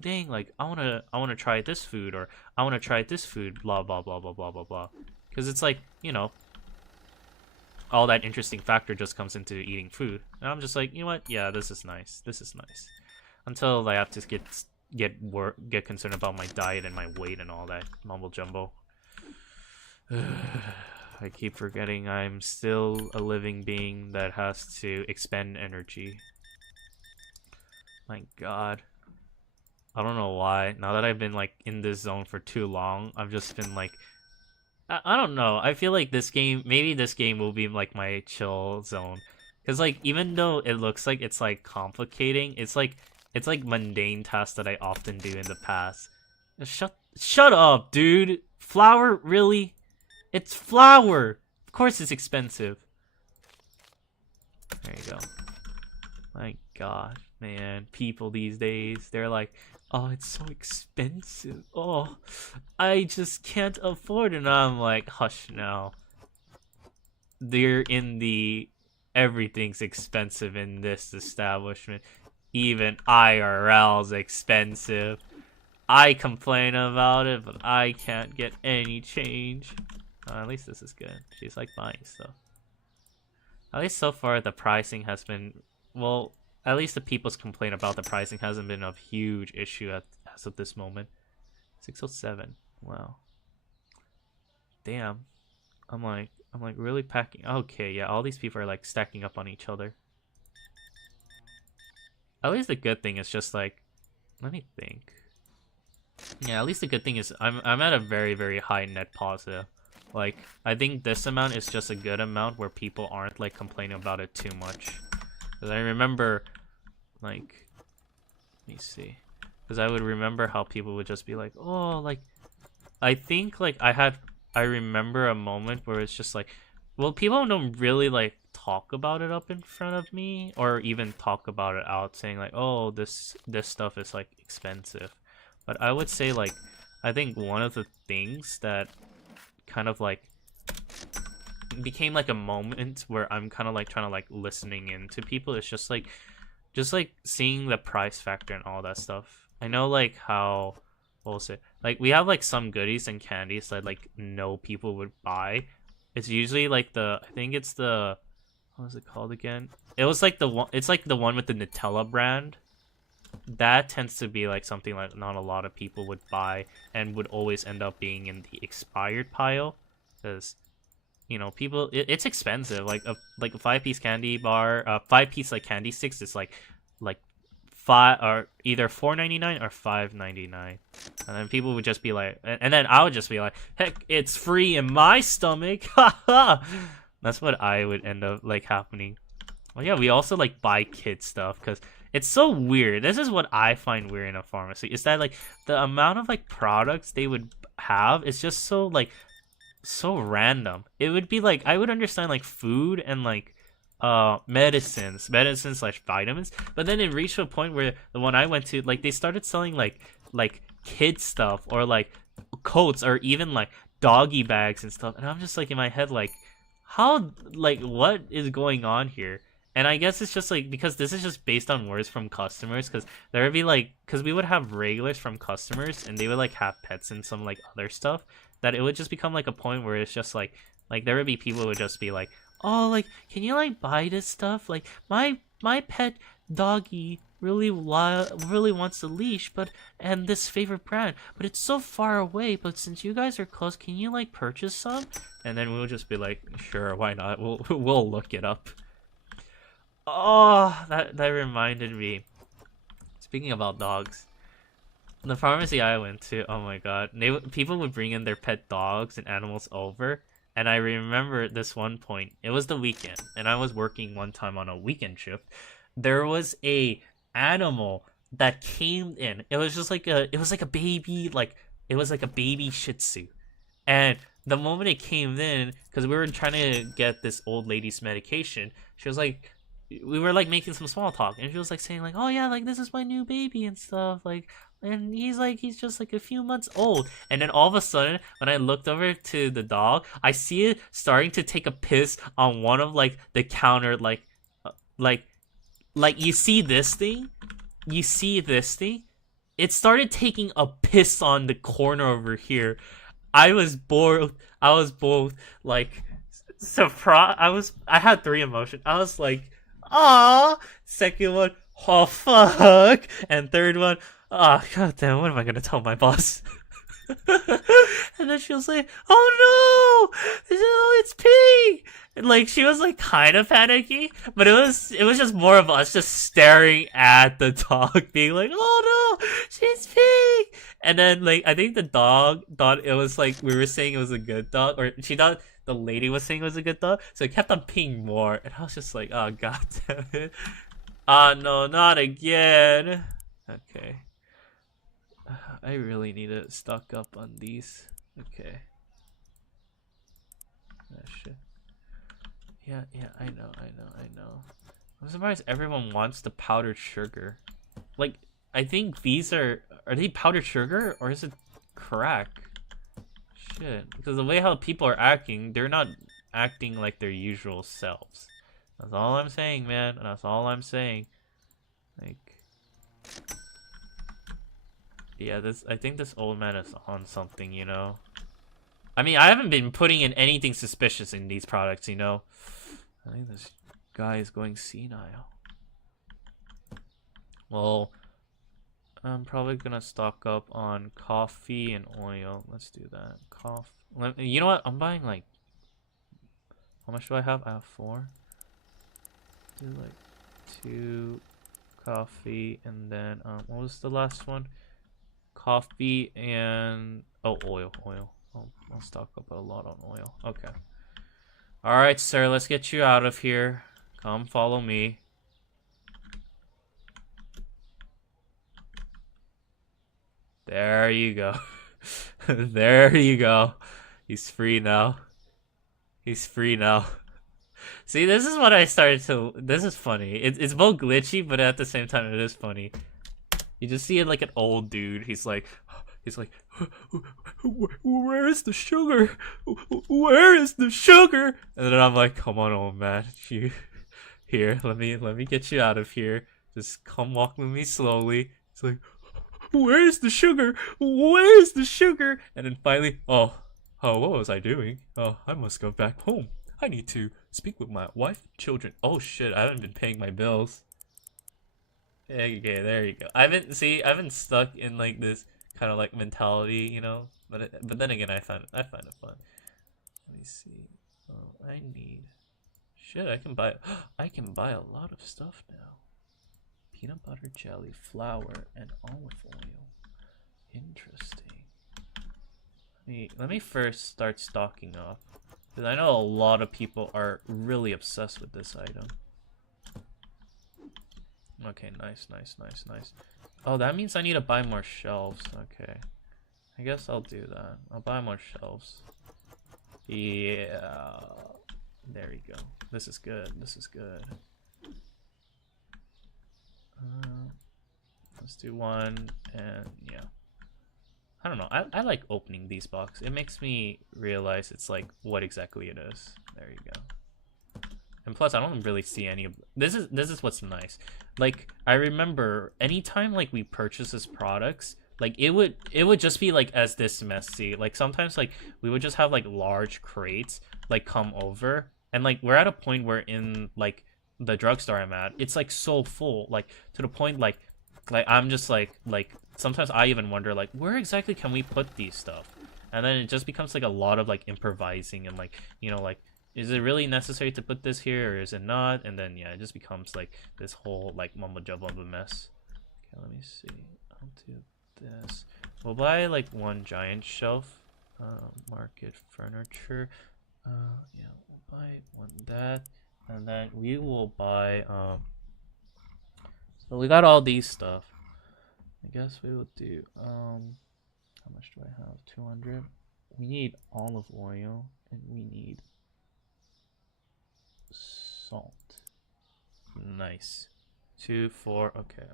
dang, like I wanna try this food, or I wanna try this food, blah blah blah blah blah blah blah. Because it's like, you know, all that interesting factor just comes into eating food, and I'm just like, you know what, yeah, this is nice, until I have to get concerned about my diet and my weight and all that mumbo jumbo. I keep forgetting I'm still a living being that has to expend energy. My god. I don't know why. Now that I've been like in this zone for too long, I've just been like, I don't know. I feel like maybe this game will be like my chill zone. Cause like, even though it looks like it's like complicating, it's like mundane tasks that I often do in the past. Shut up, dude. Flour, really? It's flour. Of course it's expensive. There you go. My god, man, people these days, they're like, oh, it's so expensive. Oh, I just can't afford it. And I'm like, hush now. They're in the everything's expensive in this establishment. Even IRL's expensive. I complain about it, but I can't get any change. At least this is good. She's like buying stuff. At least so far the pricing has been, well, at least the people's complaint about the pricing hasn't been a huge issue as of this moment. 607. Wow. Damn. I'm like really packing. Okay, yeah, all these people are like stacking up on each other. At least the good thing is just like, let me think. Yeah, at least the good thing is I'm at a very high net positive. Like, I think this amount is just a good amount where people aren't like complaining about it too much. Because I remember, like, let me see. Because I would remember how people would just be like, oh, like, I think like I remember a moment where it's just like, well, people don't really like talk about it up in front of me, or even talk about it out, saying like, oh, this stuff is like expensive. But I would say, like, I think one of the things that kind of like became like a moment where I'm kind of like trying to like listening in to people is just like seeing the price factor and all that stuff. I know like how, what was it? Like we have like some goodies and candies that like no people would buy. It's usually like I think it's the, what was it called again? It was like the one. It's like the one with the Nutella brand. That tends to be like something like not a lot of people would buy and would always end up being in the expired pile, because people, it's expensive. Like a 5-piece candy bar, 5-piece like candy sticks is like five, or either $4.99 or $5.99, and then people would just be like, and then I would just be like, heck, it's free in my stomach. That's what I would end up like happening. Well, yeah, we also like buy kid stuff because it's so weird. This is what I find weird in a pharmacy, is that like the amount of like products they would have is just so like so random. It would be like, I would understand like food and like medicines slash vitamins, but then it reached a point where the one I went to, like they started selling like kid stuff, or like coats, or even like doggy bags and stuff, and I'm just like in my head like, how, like what is going on here? And I guess it's just like, because this is just based on words from customers, because there would be like, because we would have regulars from customers and they would like have pets and some like other stuff, that it would just become like a point where it's just like there would be people who would just be like, oh, like, can you like buy this stuff? Like my pet doggy really wants a leash, and this favorite brand, but it's so far away, but since you guys are close, can you like purchase some? And then we'll just be like, sure, why not? We'll look it up. Oh, that reminded me. Speaking about dogs, the pharmacy I went to, oh my god, people would bring in their pet dogs and animals over, and I remember this one point. It was the weekend, and I was working one time on a weekend shift. There was a animal that came in. It was just like a baby, it was like a baby Shih Tzu, and the moment it came in, because we were trying to get this old lady's medication, she was like, we were like making some small talk, and she was like saying like, oh yeah, like this is my new baby and stuff, like, and he's just like a few months old. And then all of a sudden, when I looked over to the dog, I see it starting to take a piss on one of like the counter, like you see this thing, it started taking a piss on the corner over here. I was bored. I was both like surprised. I had 3 emotions. I was like, "Aw!" Second one, "Oh fuck!" And third one, "Oh god damn! What am I gonna tell my boss?" And then she was like, "Oh no! It's pink!" And like she was like kind of panicky, but it was just more of us just staring at the dog, being like, "Oh no, she's pink!" And then like I think the dog thought it was like we were saying it was a good dog, or she thought the lady was saying it was a good dog, so it kept on peeing more, and I was just like, "Oh god damn it! No, not again!" Okay. I really need to stock up on these. Okay. Ah, shit. Yeah, I know. I'm surprised everyone wants the powdered sugar. Like, I think these are they powdered sugar, or is it crack? Shit. Because the way how people are acting, they're not acting like their usual selves. That's all I'm saying, man. That's all I'm saying. Like... Yeah, I think this old man is on something, you know? I mean, I haven't been putting in anything suspicious in these products, you know? I think this guy is going senile. Well, I'm probably gonna stock up on coffee and oil. Let's do that. You know what? I'm buying like... How much do I have? I have 4. Do like 2 coffee, and then, what was the last one? Coffee and oil. I'll stock up a lot on oil. Okay. All right, sir. Let's get you out of here. Come follow me. There you go. There you go. He's free now. See, this is what I started to. This is funny. It's both glitchy, but at the same time, it is funny. You just see it like an old dude. He's like, where is the sugar? Where is the sugar? And then I'm like, come on, old man. Here, let me get you out of here. Just come walk with me slowly. It's like, where's the sugar? Where's the sugar? And then finally, oh, what was I doing? Oh, I must go back home. I need to speak with my wife and children. Oh shit, I haven't been paying my bills. Okay, there you go. I've been stuck in like this kind of like mentality, you know. But then again, I find it fun. Let me see. Oh, I need. Shit, I can buy. I can buy a lot of stuff now. Peanut butter jelly, flour, and olive oil. Interesting. Let me first start stocking up, because I know a lot of people are really obsessed with this item. Okay, nice. Oh, that means I need to buy more shelves. Okay. I guess I'll do that. I'll buy more shelves. Yeah. There you go. This is good. Let's do one, and yeah. I don't know. I like opening these boxes. It makes me realize it's like what exactly it is. There you go. And plus, I don't really see any of this is what's nice. Like, I remember anytime like we purchase this products, like it would just be like as this messy. Like sometimes like we would just have like large crates like come over, and like we're at a point where in like the drugstore I'm at, it's like so full, like to the point like I'm just like sometimes I even wonder like where exactly can we put these stuff, and then it just becomes like a lot of like improvising and like, you know, like, is it really necessary to put this here or is it not? And then yeah, it just becomes like this whole like mumbo jumbo of a mess. Okay, let me see. I'll do this. We'll buy like one giant shelf. Market furniture. Yeah, we'll buy one that, and then we will buy so we got all these stuff. I guess we will do how much do I have? 200. We need olive oil and we need salt. Nice. 2, 4. Okay.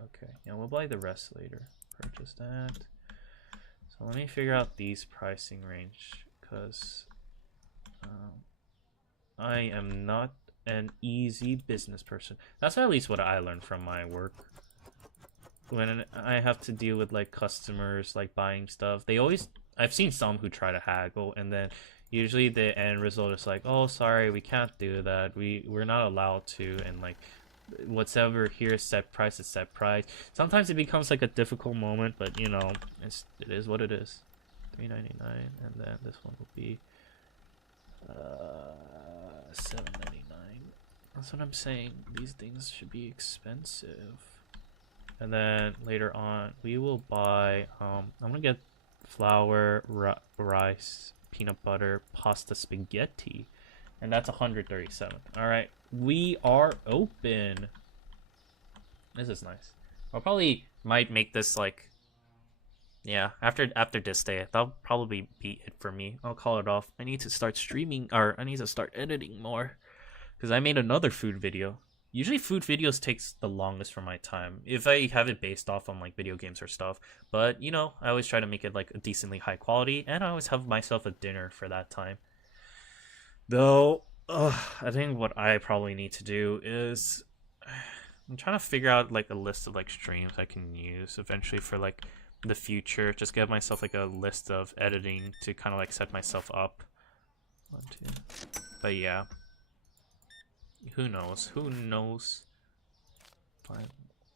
Yeah, we'll buy the rest later. Purchase that. So let me figure out these pricing range, because I am not an easy business person. That's at least what I learned from my work. When I have to deal with like customers like buying stuff, I've seen some who try to haggle, and then usually the end result is like, oh sorry, we can't do that, we're not allowed to, and like whatever here is set price is set price. Sometimes it becomes like a difficult moment, but you know, it is what it is. $3.99, and then this one will be $7.99. That's what I'm saying, these things should be expensive. And then later on we will buy I'm gonna get flour, rice, peanut butter, pasta, spaghetti, and that's 137. All right, we are open. This is nice. I'll probably might make this like, yeah, after this day, that'll probably be it for me. I'll call it off. I need to start streaming, or I need to start editing more, because I made another food video. Usually food videos takes the longest for my time if I have it based off on like video games or stuff, but you know, I always try to make it like a decently high quality, and I always have myself a dinner for that time. Though I think what I probably need to do is I'm trying to figure out like a list of like streams I can use eventually for like the future. Just give myself like a list of editing to kind of like set myself up. 1, 2. But yeah. Who knows? 5.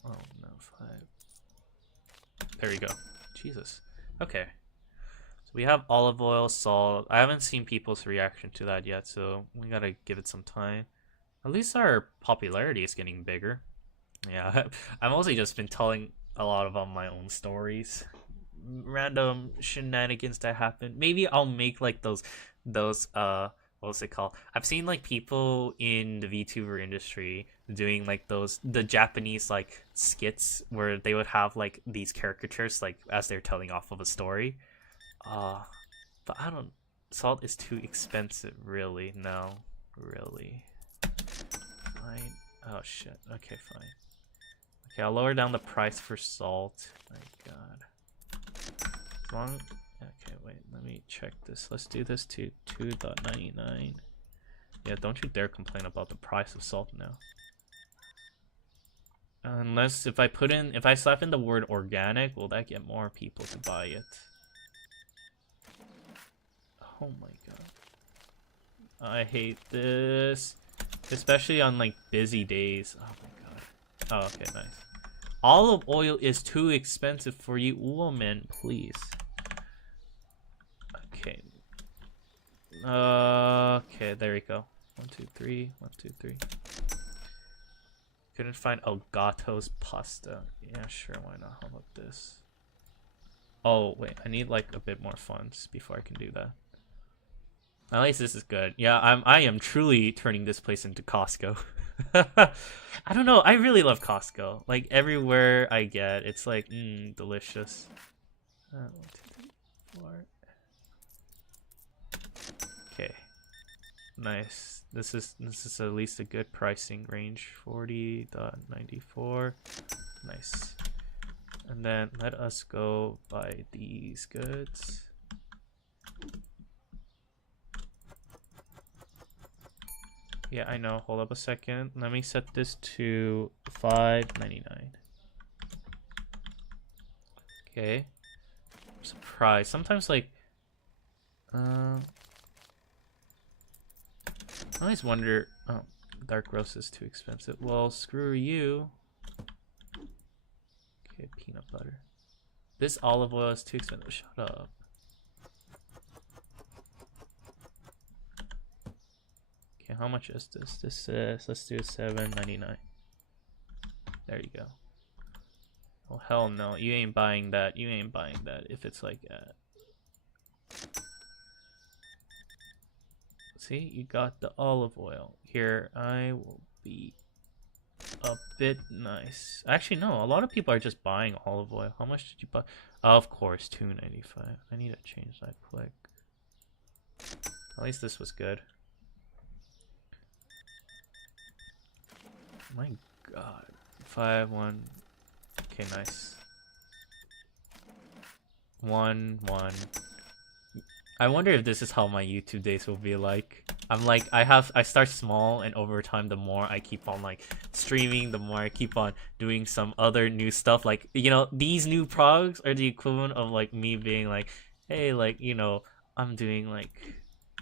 Oh no, 5. There you go. Jesus. Okay. So we have olive oil, salt. I haven't seen people's reaction to that yet, so we gotta give it some time. At least our popularity is getting bigger. Yeah, I've mostly just been telling a lot of my own stories, random shenanigans that happen. Maybe I'll make like those what's it called? I've seen like people in the VTuber industry doing like the Japanese like skits where they would have like these caricatures like as they're telling off of a story. But I don't. Salt is too expensive, really. No, really. Fine. Oh shit. Okay, fine. Okay, I'll lower down the price for salt. My God. As long. Okay, wait, let me check this. Let's do this to 2.99. Yeah, don't you dare complain about the price of salt now. Unless if I slap in the word organic, will that get more people to buy it? Oh my god. I hate this. Especially on like busy days. Oh my god. Oh, okay, nice. Olive oil is too expensive for you, woman, please. Okay. Okay, there we go. 1, 2, 3. 1, 2, 3. Couldn't find Elgato's pasta. Yeah, sure, why not? How about this? Oh, wait, I need like a bit more funds before I can do that. At least this is good. Yeah, I am truly turning this place into Costco. I don't know, I really love Costco. Like everywhere I get, it's like, delicious. 1, 2, 3, 4. Okay. Nice. This is at least a good pricing range. 40.94. Nice. And then let us go buy these goods. Yeah, I know. Hold up a second. Let me set this to $5.99. Okay. I'm surprised. Sometimes like I always wonder, oh, dark roast is too expensive. Well, screw you. Okay, peanut butter. This olive oil is too expensive. Shut up. Okay, how much is this? This is, let's do $7.99. There you go. Oh hell no, you ain't buying that. You ain't buying that if it's like that. See, you got the olive oil. Here, I will be a bit nice. Actually, no, a lot of people are just buying olive oil. How much did you buy? Oh, of course, $2.95. I need to change that quick. At least this was good. My god. 5, 1. Okay, nice. 1, 1. I wonder if this is how my YouTube days will be like. I'm like, I start small, and over time, the more I keep on like streaming, the more I keep on doing some other new stuff. Like, you know, these new products are the equivalent of like me being like, hey, like, you know, I'm doing like,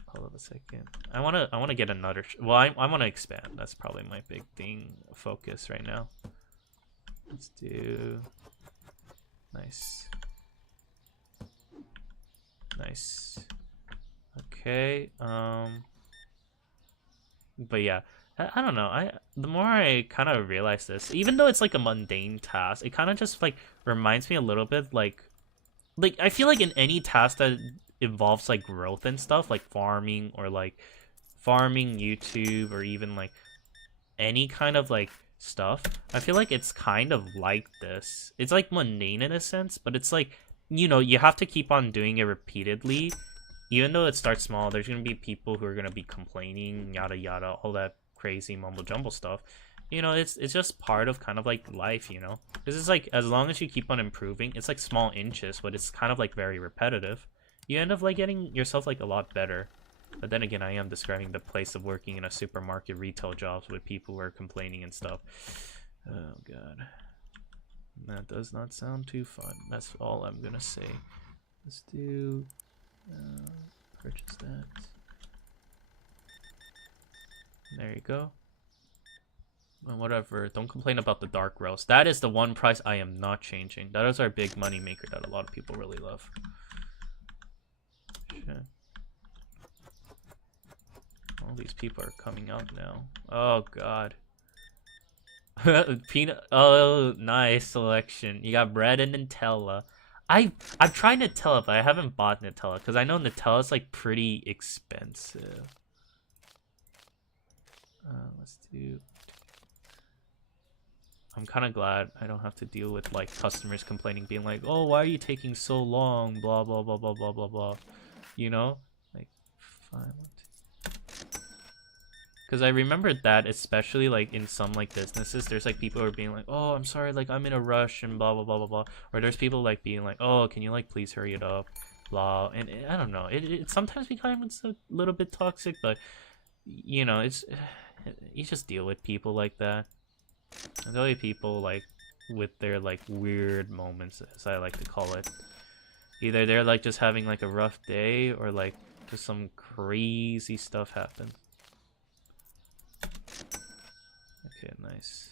hold on a second. I wanna get another. Well, I wanna expand. That's probably my big thing, focus right now. Let's do. Nice. Nice. Okay. But yeah, I don't know. The more I kind of realize this, even though it's like a mundane task, it kind of just like reminds me a little bit like I feel like in any task that involves like growth and stuff, like farming or like farming YouTube or even like any kind of like stuff, I feel like it's kind of like this. It's like mundane in a sense, but it's like, you know, you have to keep on doing it repeatedly. Even though it starts small, there's going to be people who are going to be complaining, yada yada, all that crazy mumble jumble stuff. You know, it's just part of kind of like life, you know? This is like, as long as you keep on improving, it's like small inches, but it's kind of like very repetitive. You end up like getting yourself like a lot better. But then again, I am describing the place of working in a supermarket retail jobs with people who are complaining and stuff. Oh god. That does not sound too fun. That's all I'm gonna say. Let's do... purchase that. There you go. And whatever, don't complain about the dark roast. That is the one price I am not changing. That is our big money maker that a lot of people really love. Shit. All these people are coming out now. Oh god. Peanut. Oh, nice selection. You got bread and Nutella. I've tried Nutella, but I haven't bought Nutella because I know Nutella's like pretty expensive. Let's do. I'm kind of glad I don't have to deal with like customers complaining, being like, "Oh, why are you taking so long?" Blah blah blah blah blah blah blah. You know, like, fine. Because I remember that, especially like in some like businesses, there's like people who are being like, "Oh, I'm sorry, like I'm in a rush," and blah blah blah blah blah. Or there's people like being like, "Oh, can you like please hurry it up?" Blah. And I don't know. It sometimes becomes a little bit toxic, but you know, it's you just deal with people like that. There's always people like with their like weird moments, as I like to call it. Either they're like just having like a rough day, or like just some crazy stuff happen. Okay, nice.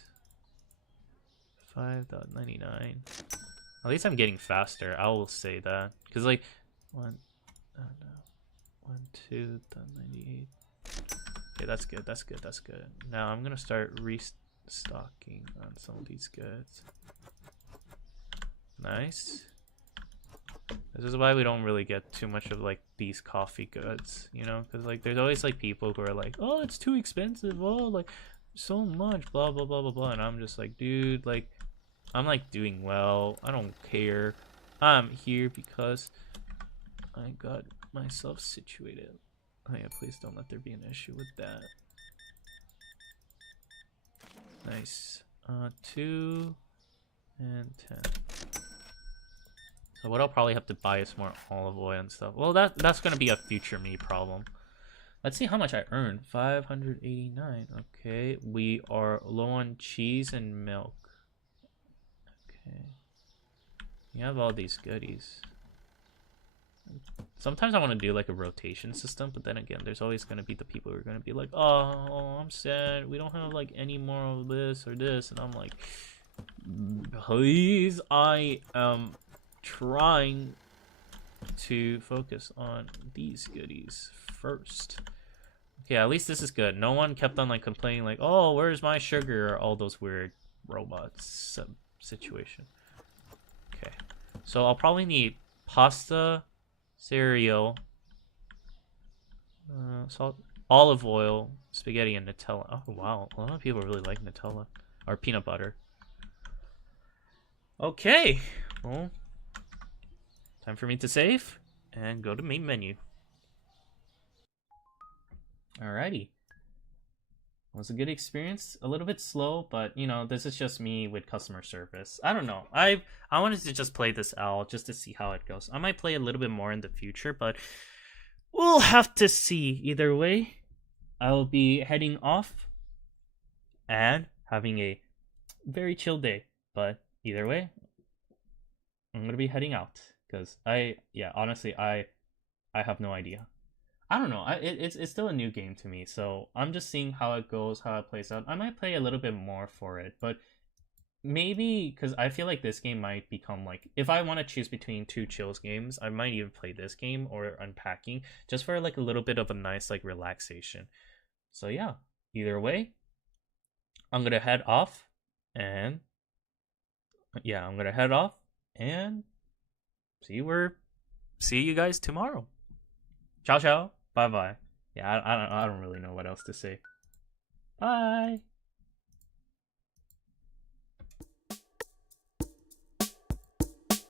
5.99. At least I'm getting faster. I will say that, because like 2.98. Okay, that's good. That's good. That's good. Now I'm gonna start restocking on some of these goods. Nice. This is why we don't really get too much of like these coffee goods, you know, because like there's always like people who are like, oh, it's too expensive, oh, like so much, blah blah blah blah blah, and I'm just like, dude, like I'm like doing well, I don't care, I'm here because I got myself situated. Oh yeah, please don't let there be an issue with that. Nice. 2 and 10. So what I'll probably have to buy is more olive oil and stuff. Well, that's gonna be a future me problem. Let's see how much I earned. 589. Okay, we are low on cheese and milk. Okay, you have all these goodies. Sometimes I want to do like a rotation system, but then again, there's always gonna be the people who are gonna be like, "Oh, I'm sad. We don't have like any more of this or this," and I'm like, "Please, I am trying to focus on these goodies first." Okay, at least this is good. No one kept on like complaining like, oh, where's my sugar, or all those weird robots situation. Okay, so I'll probably need pasta, cereal, salt, olive oil, spaghetti, and Nutella. Oh wow, a lot of people really like Nutella or peanut butter. Okay, well, time for me to save and go to main menu. Alrighty. It was a good experience. A little bit slow, but you know, this is just me with customer service. I don't know. I wanted to just play this out just to see how it goes. I might play a little bit more in the future, but we'll have to see. Either way, I will be heading off and having a very chill day. But either way, I'm gonna be heading out because honestly, I have no idea. I don't know. It's still a new game to me, so I'm just seeing how it goes, how it plays out. I might play a little bit more for it, but maybe because I feel like this game might become like, if I want to choose between two chills games, I might even play this game or Unpacking just for like a little bit of a nice like relaxation. So yeah, either way, I'm gonna head off and see you guys tomorrow. Ciao ciao. Bye bye. Yeah, I don't really know what else to say. Bye.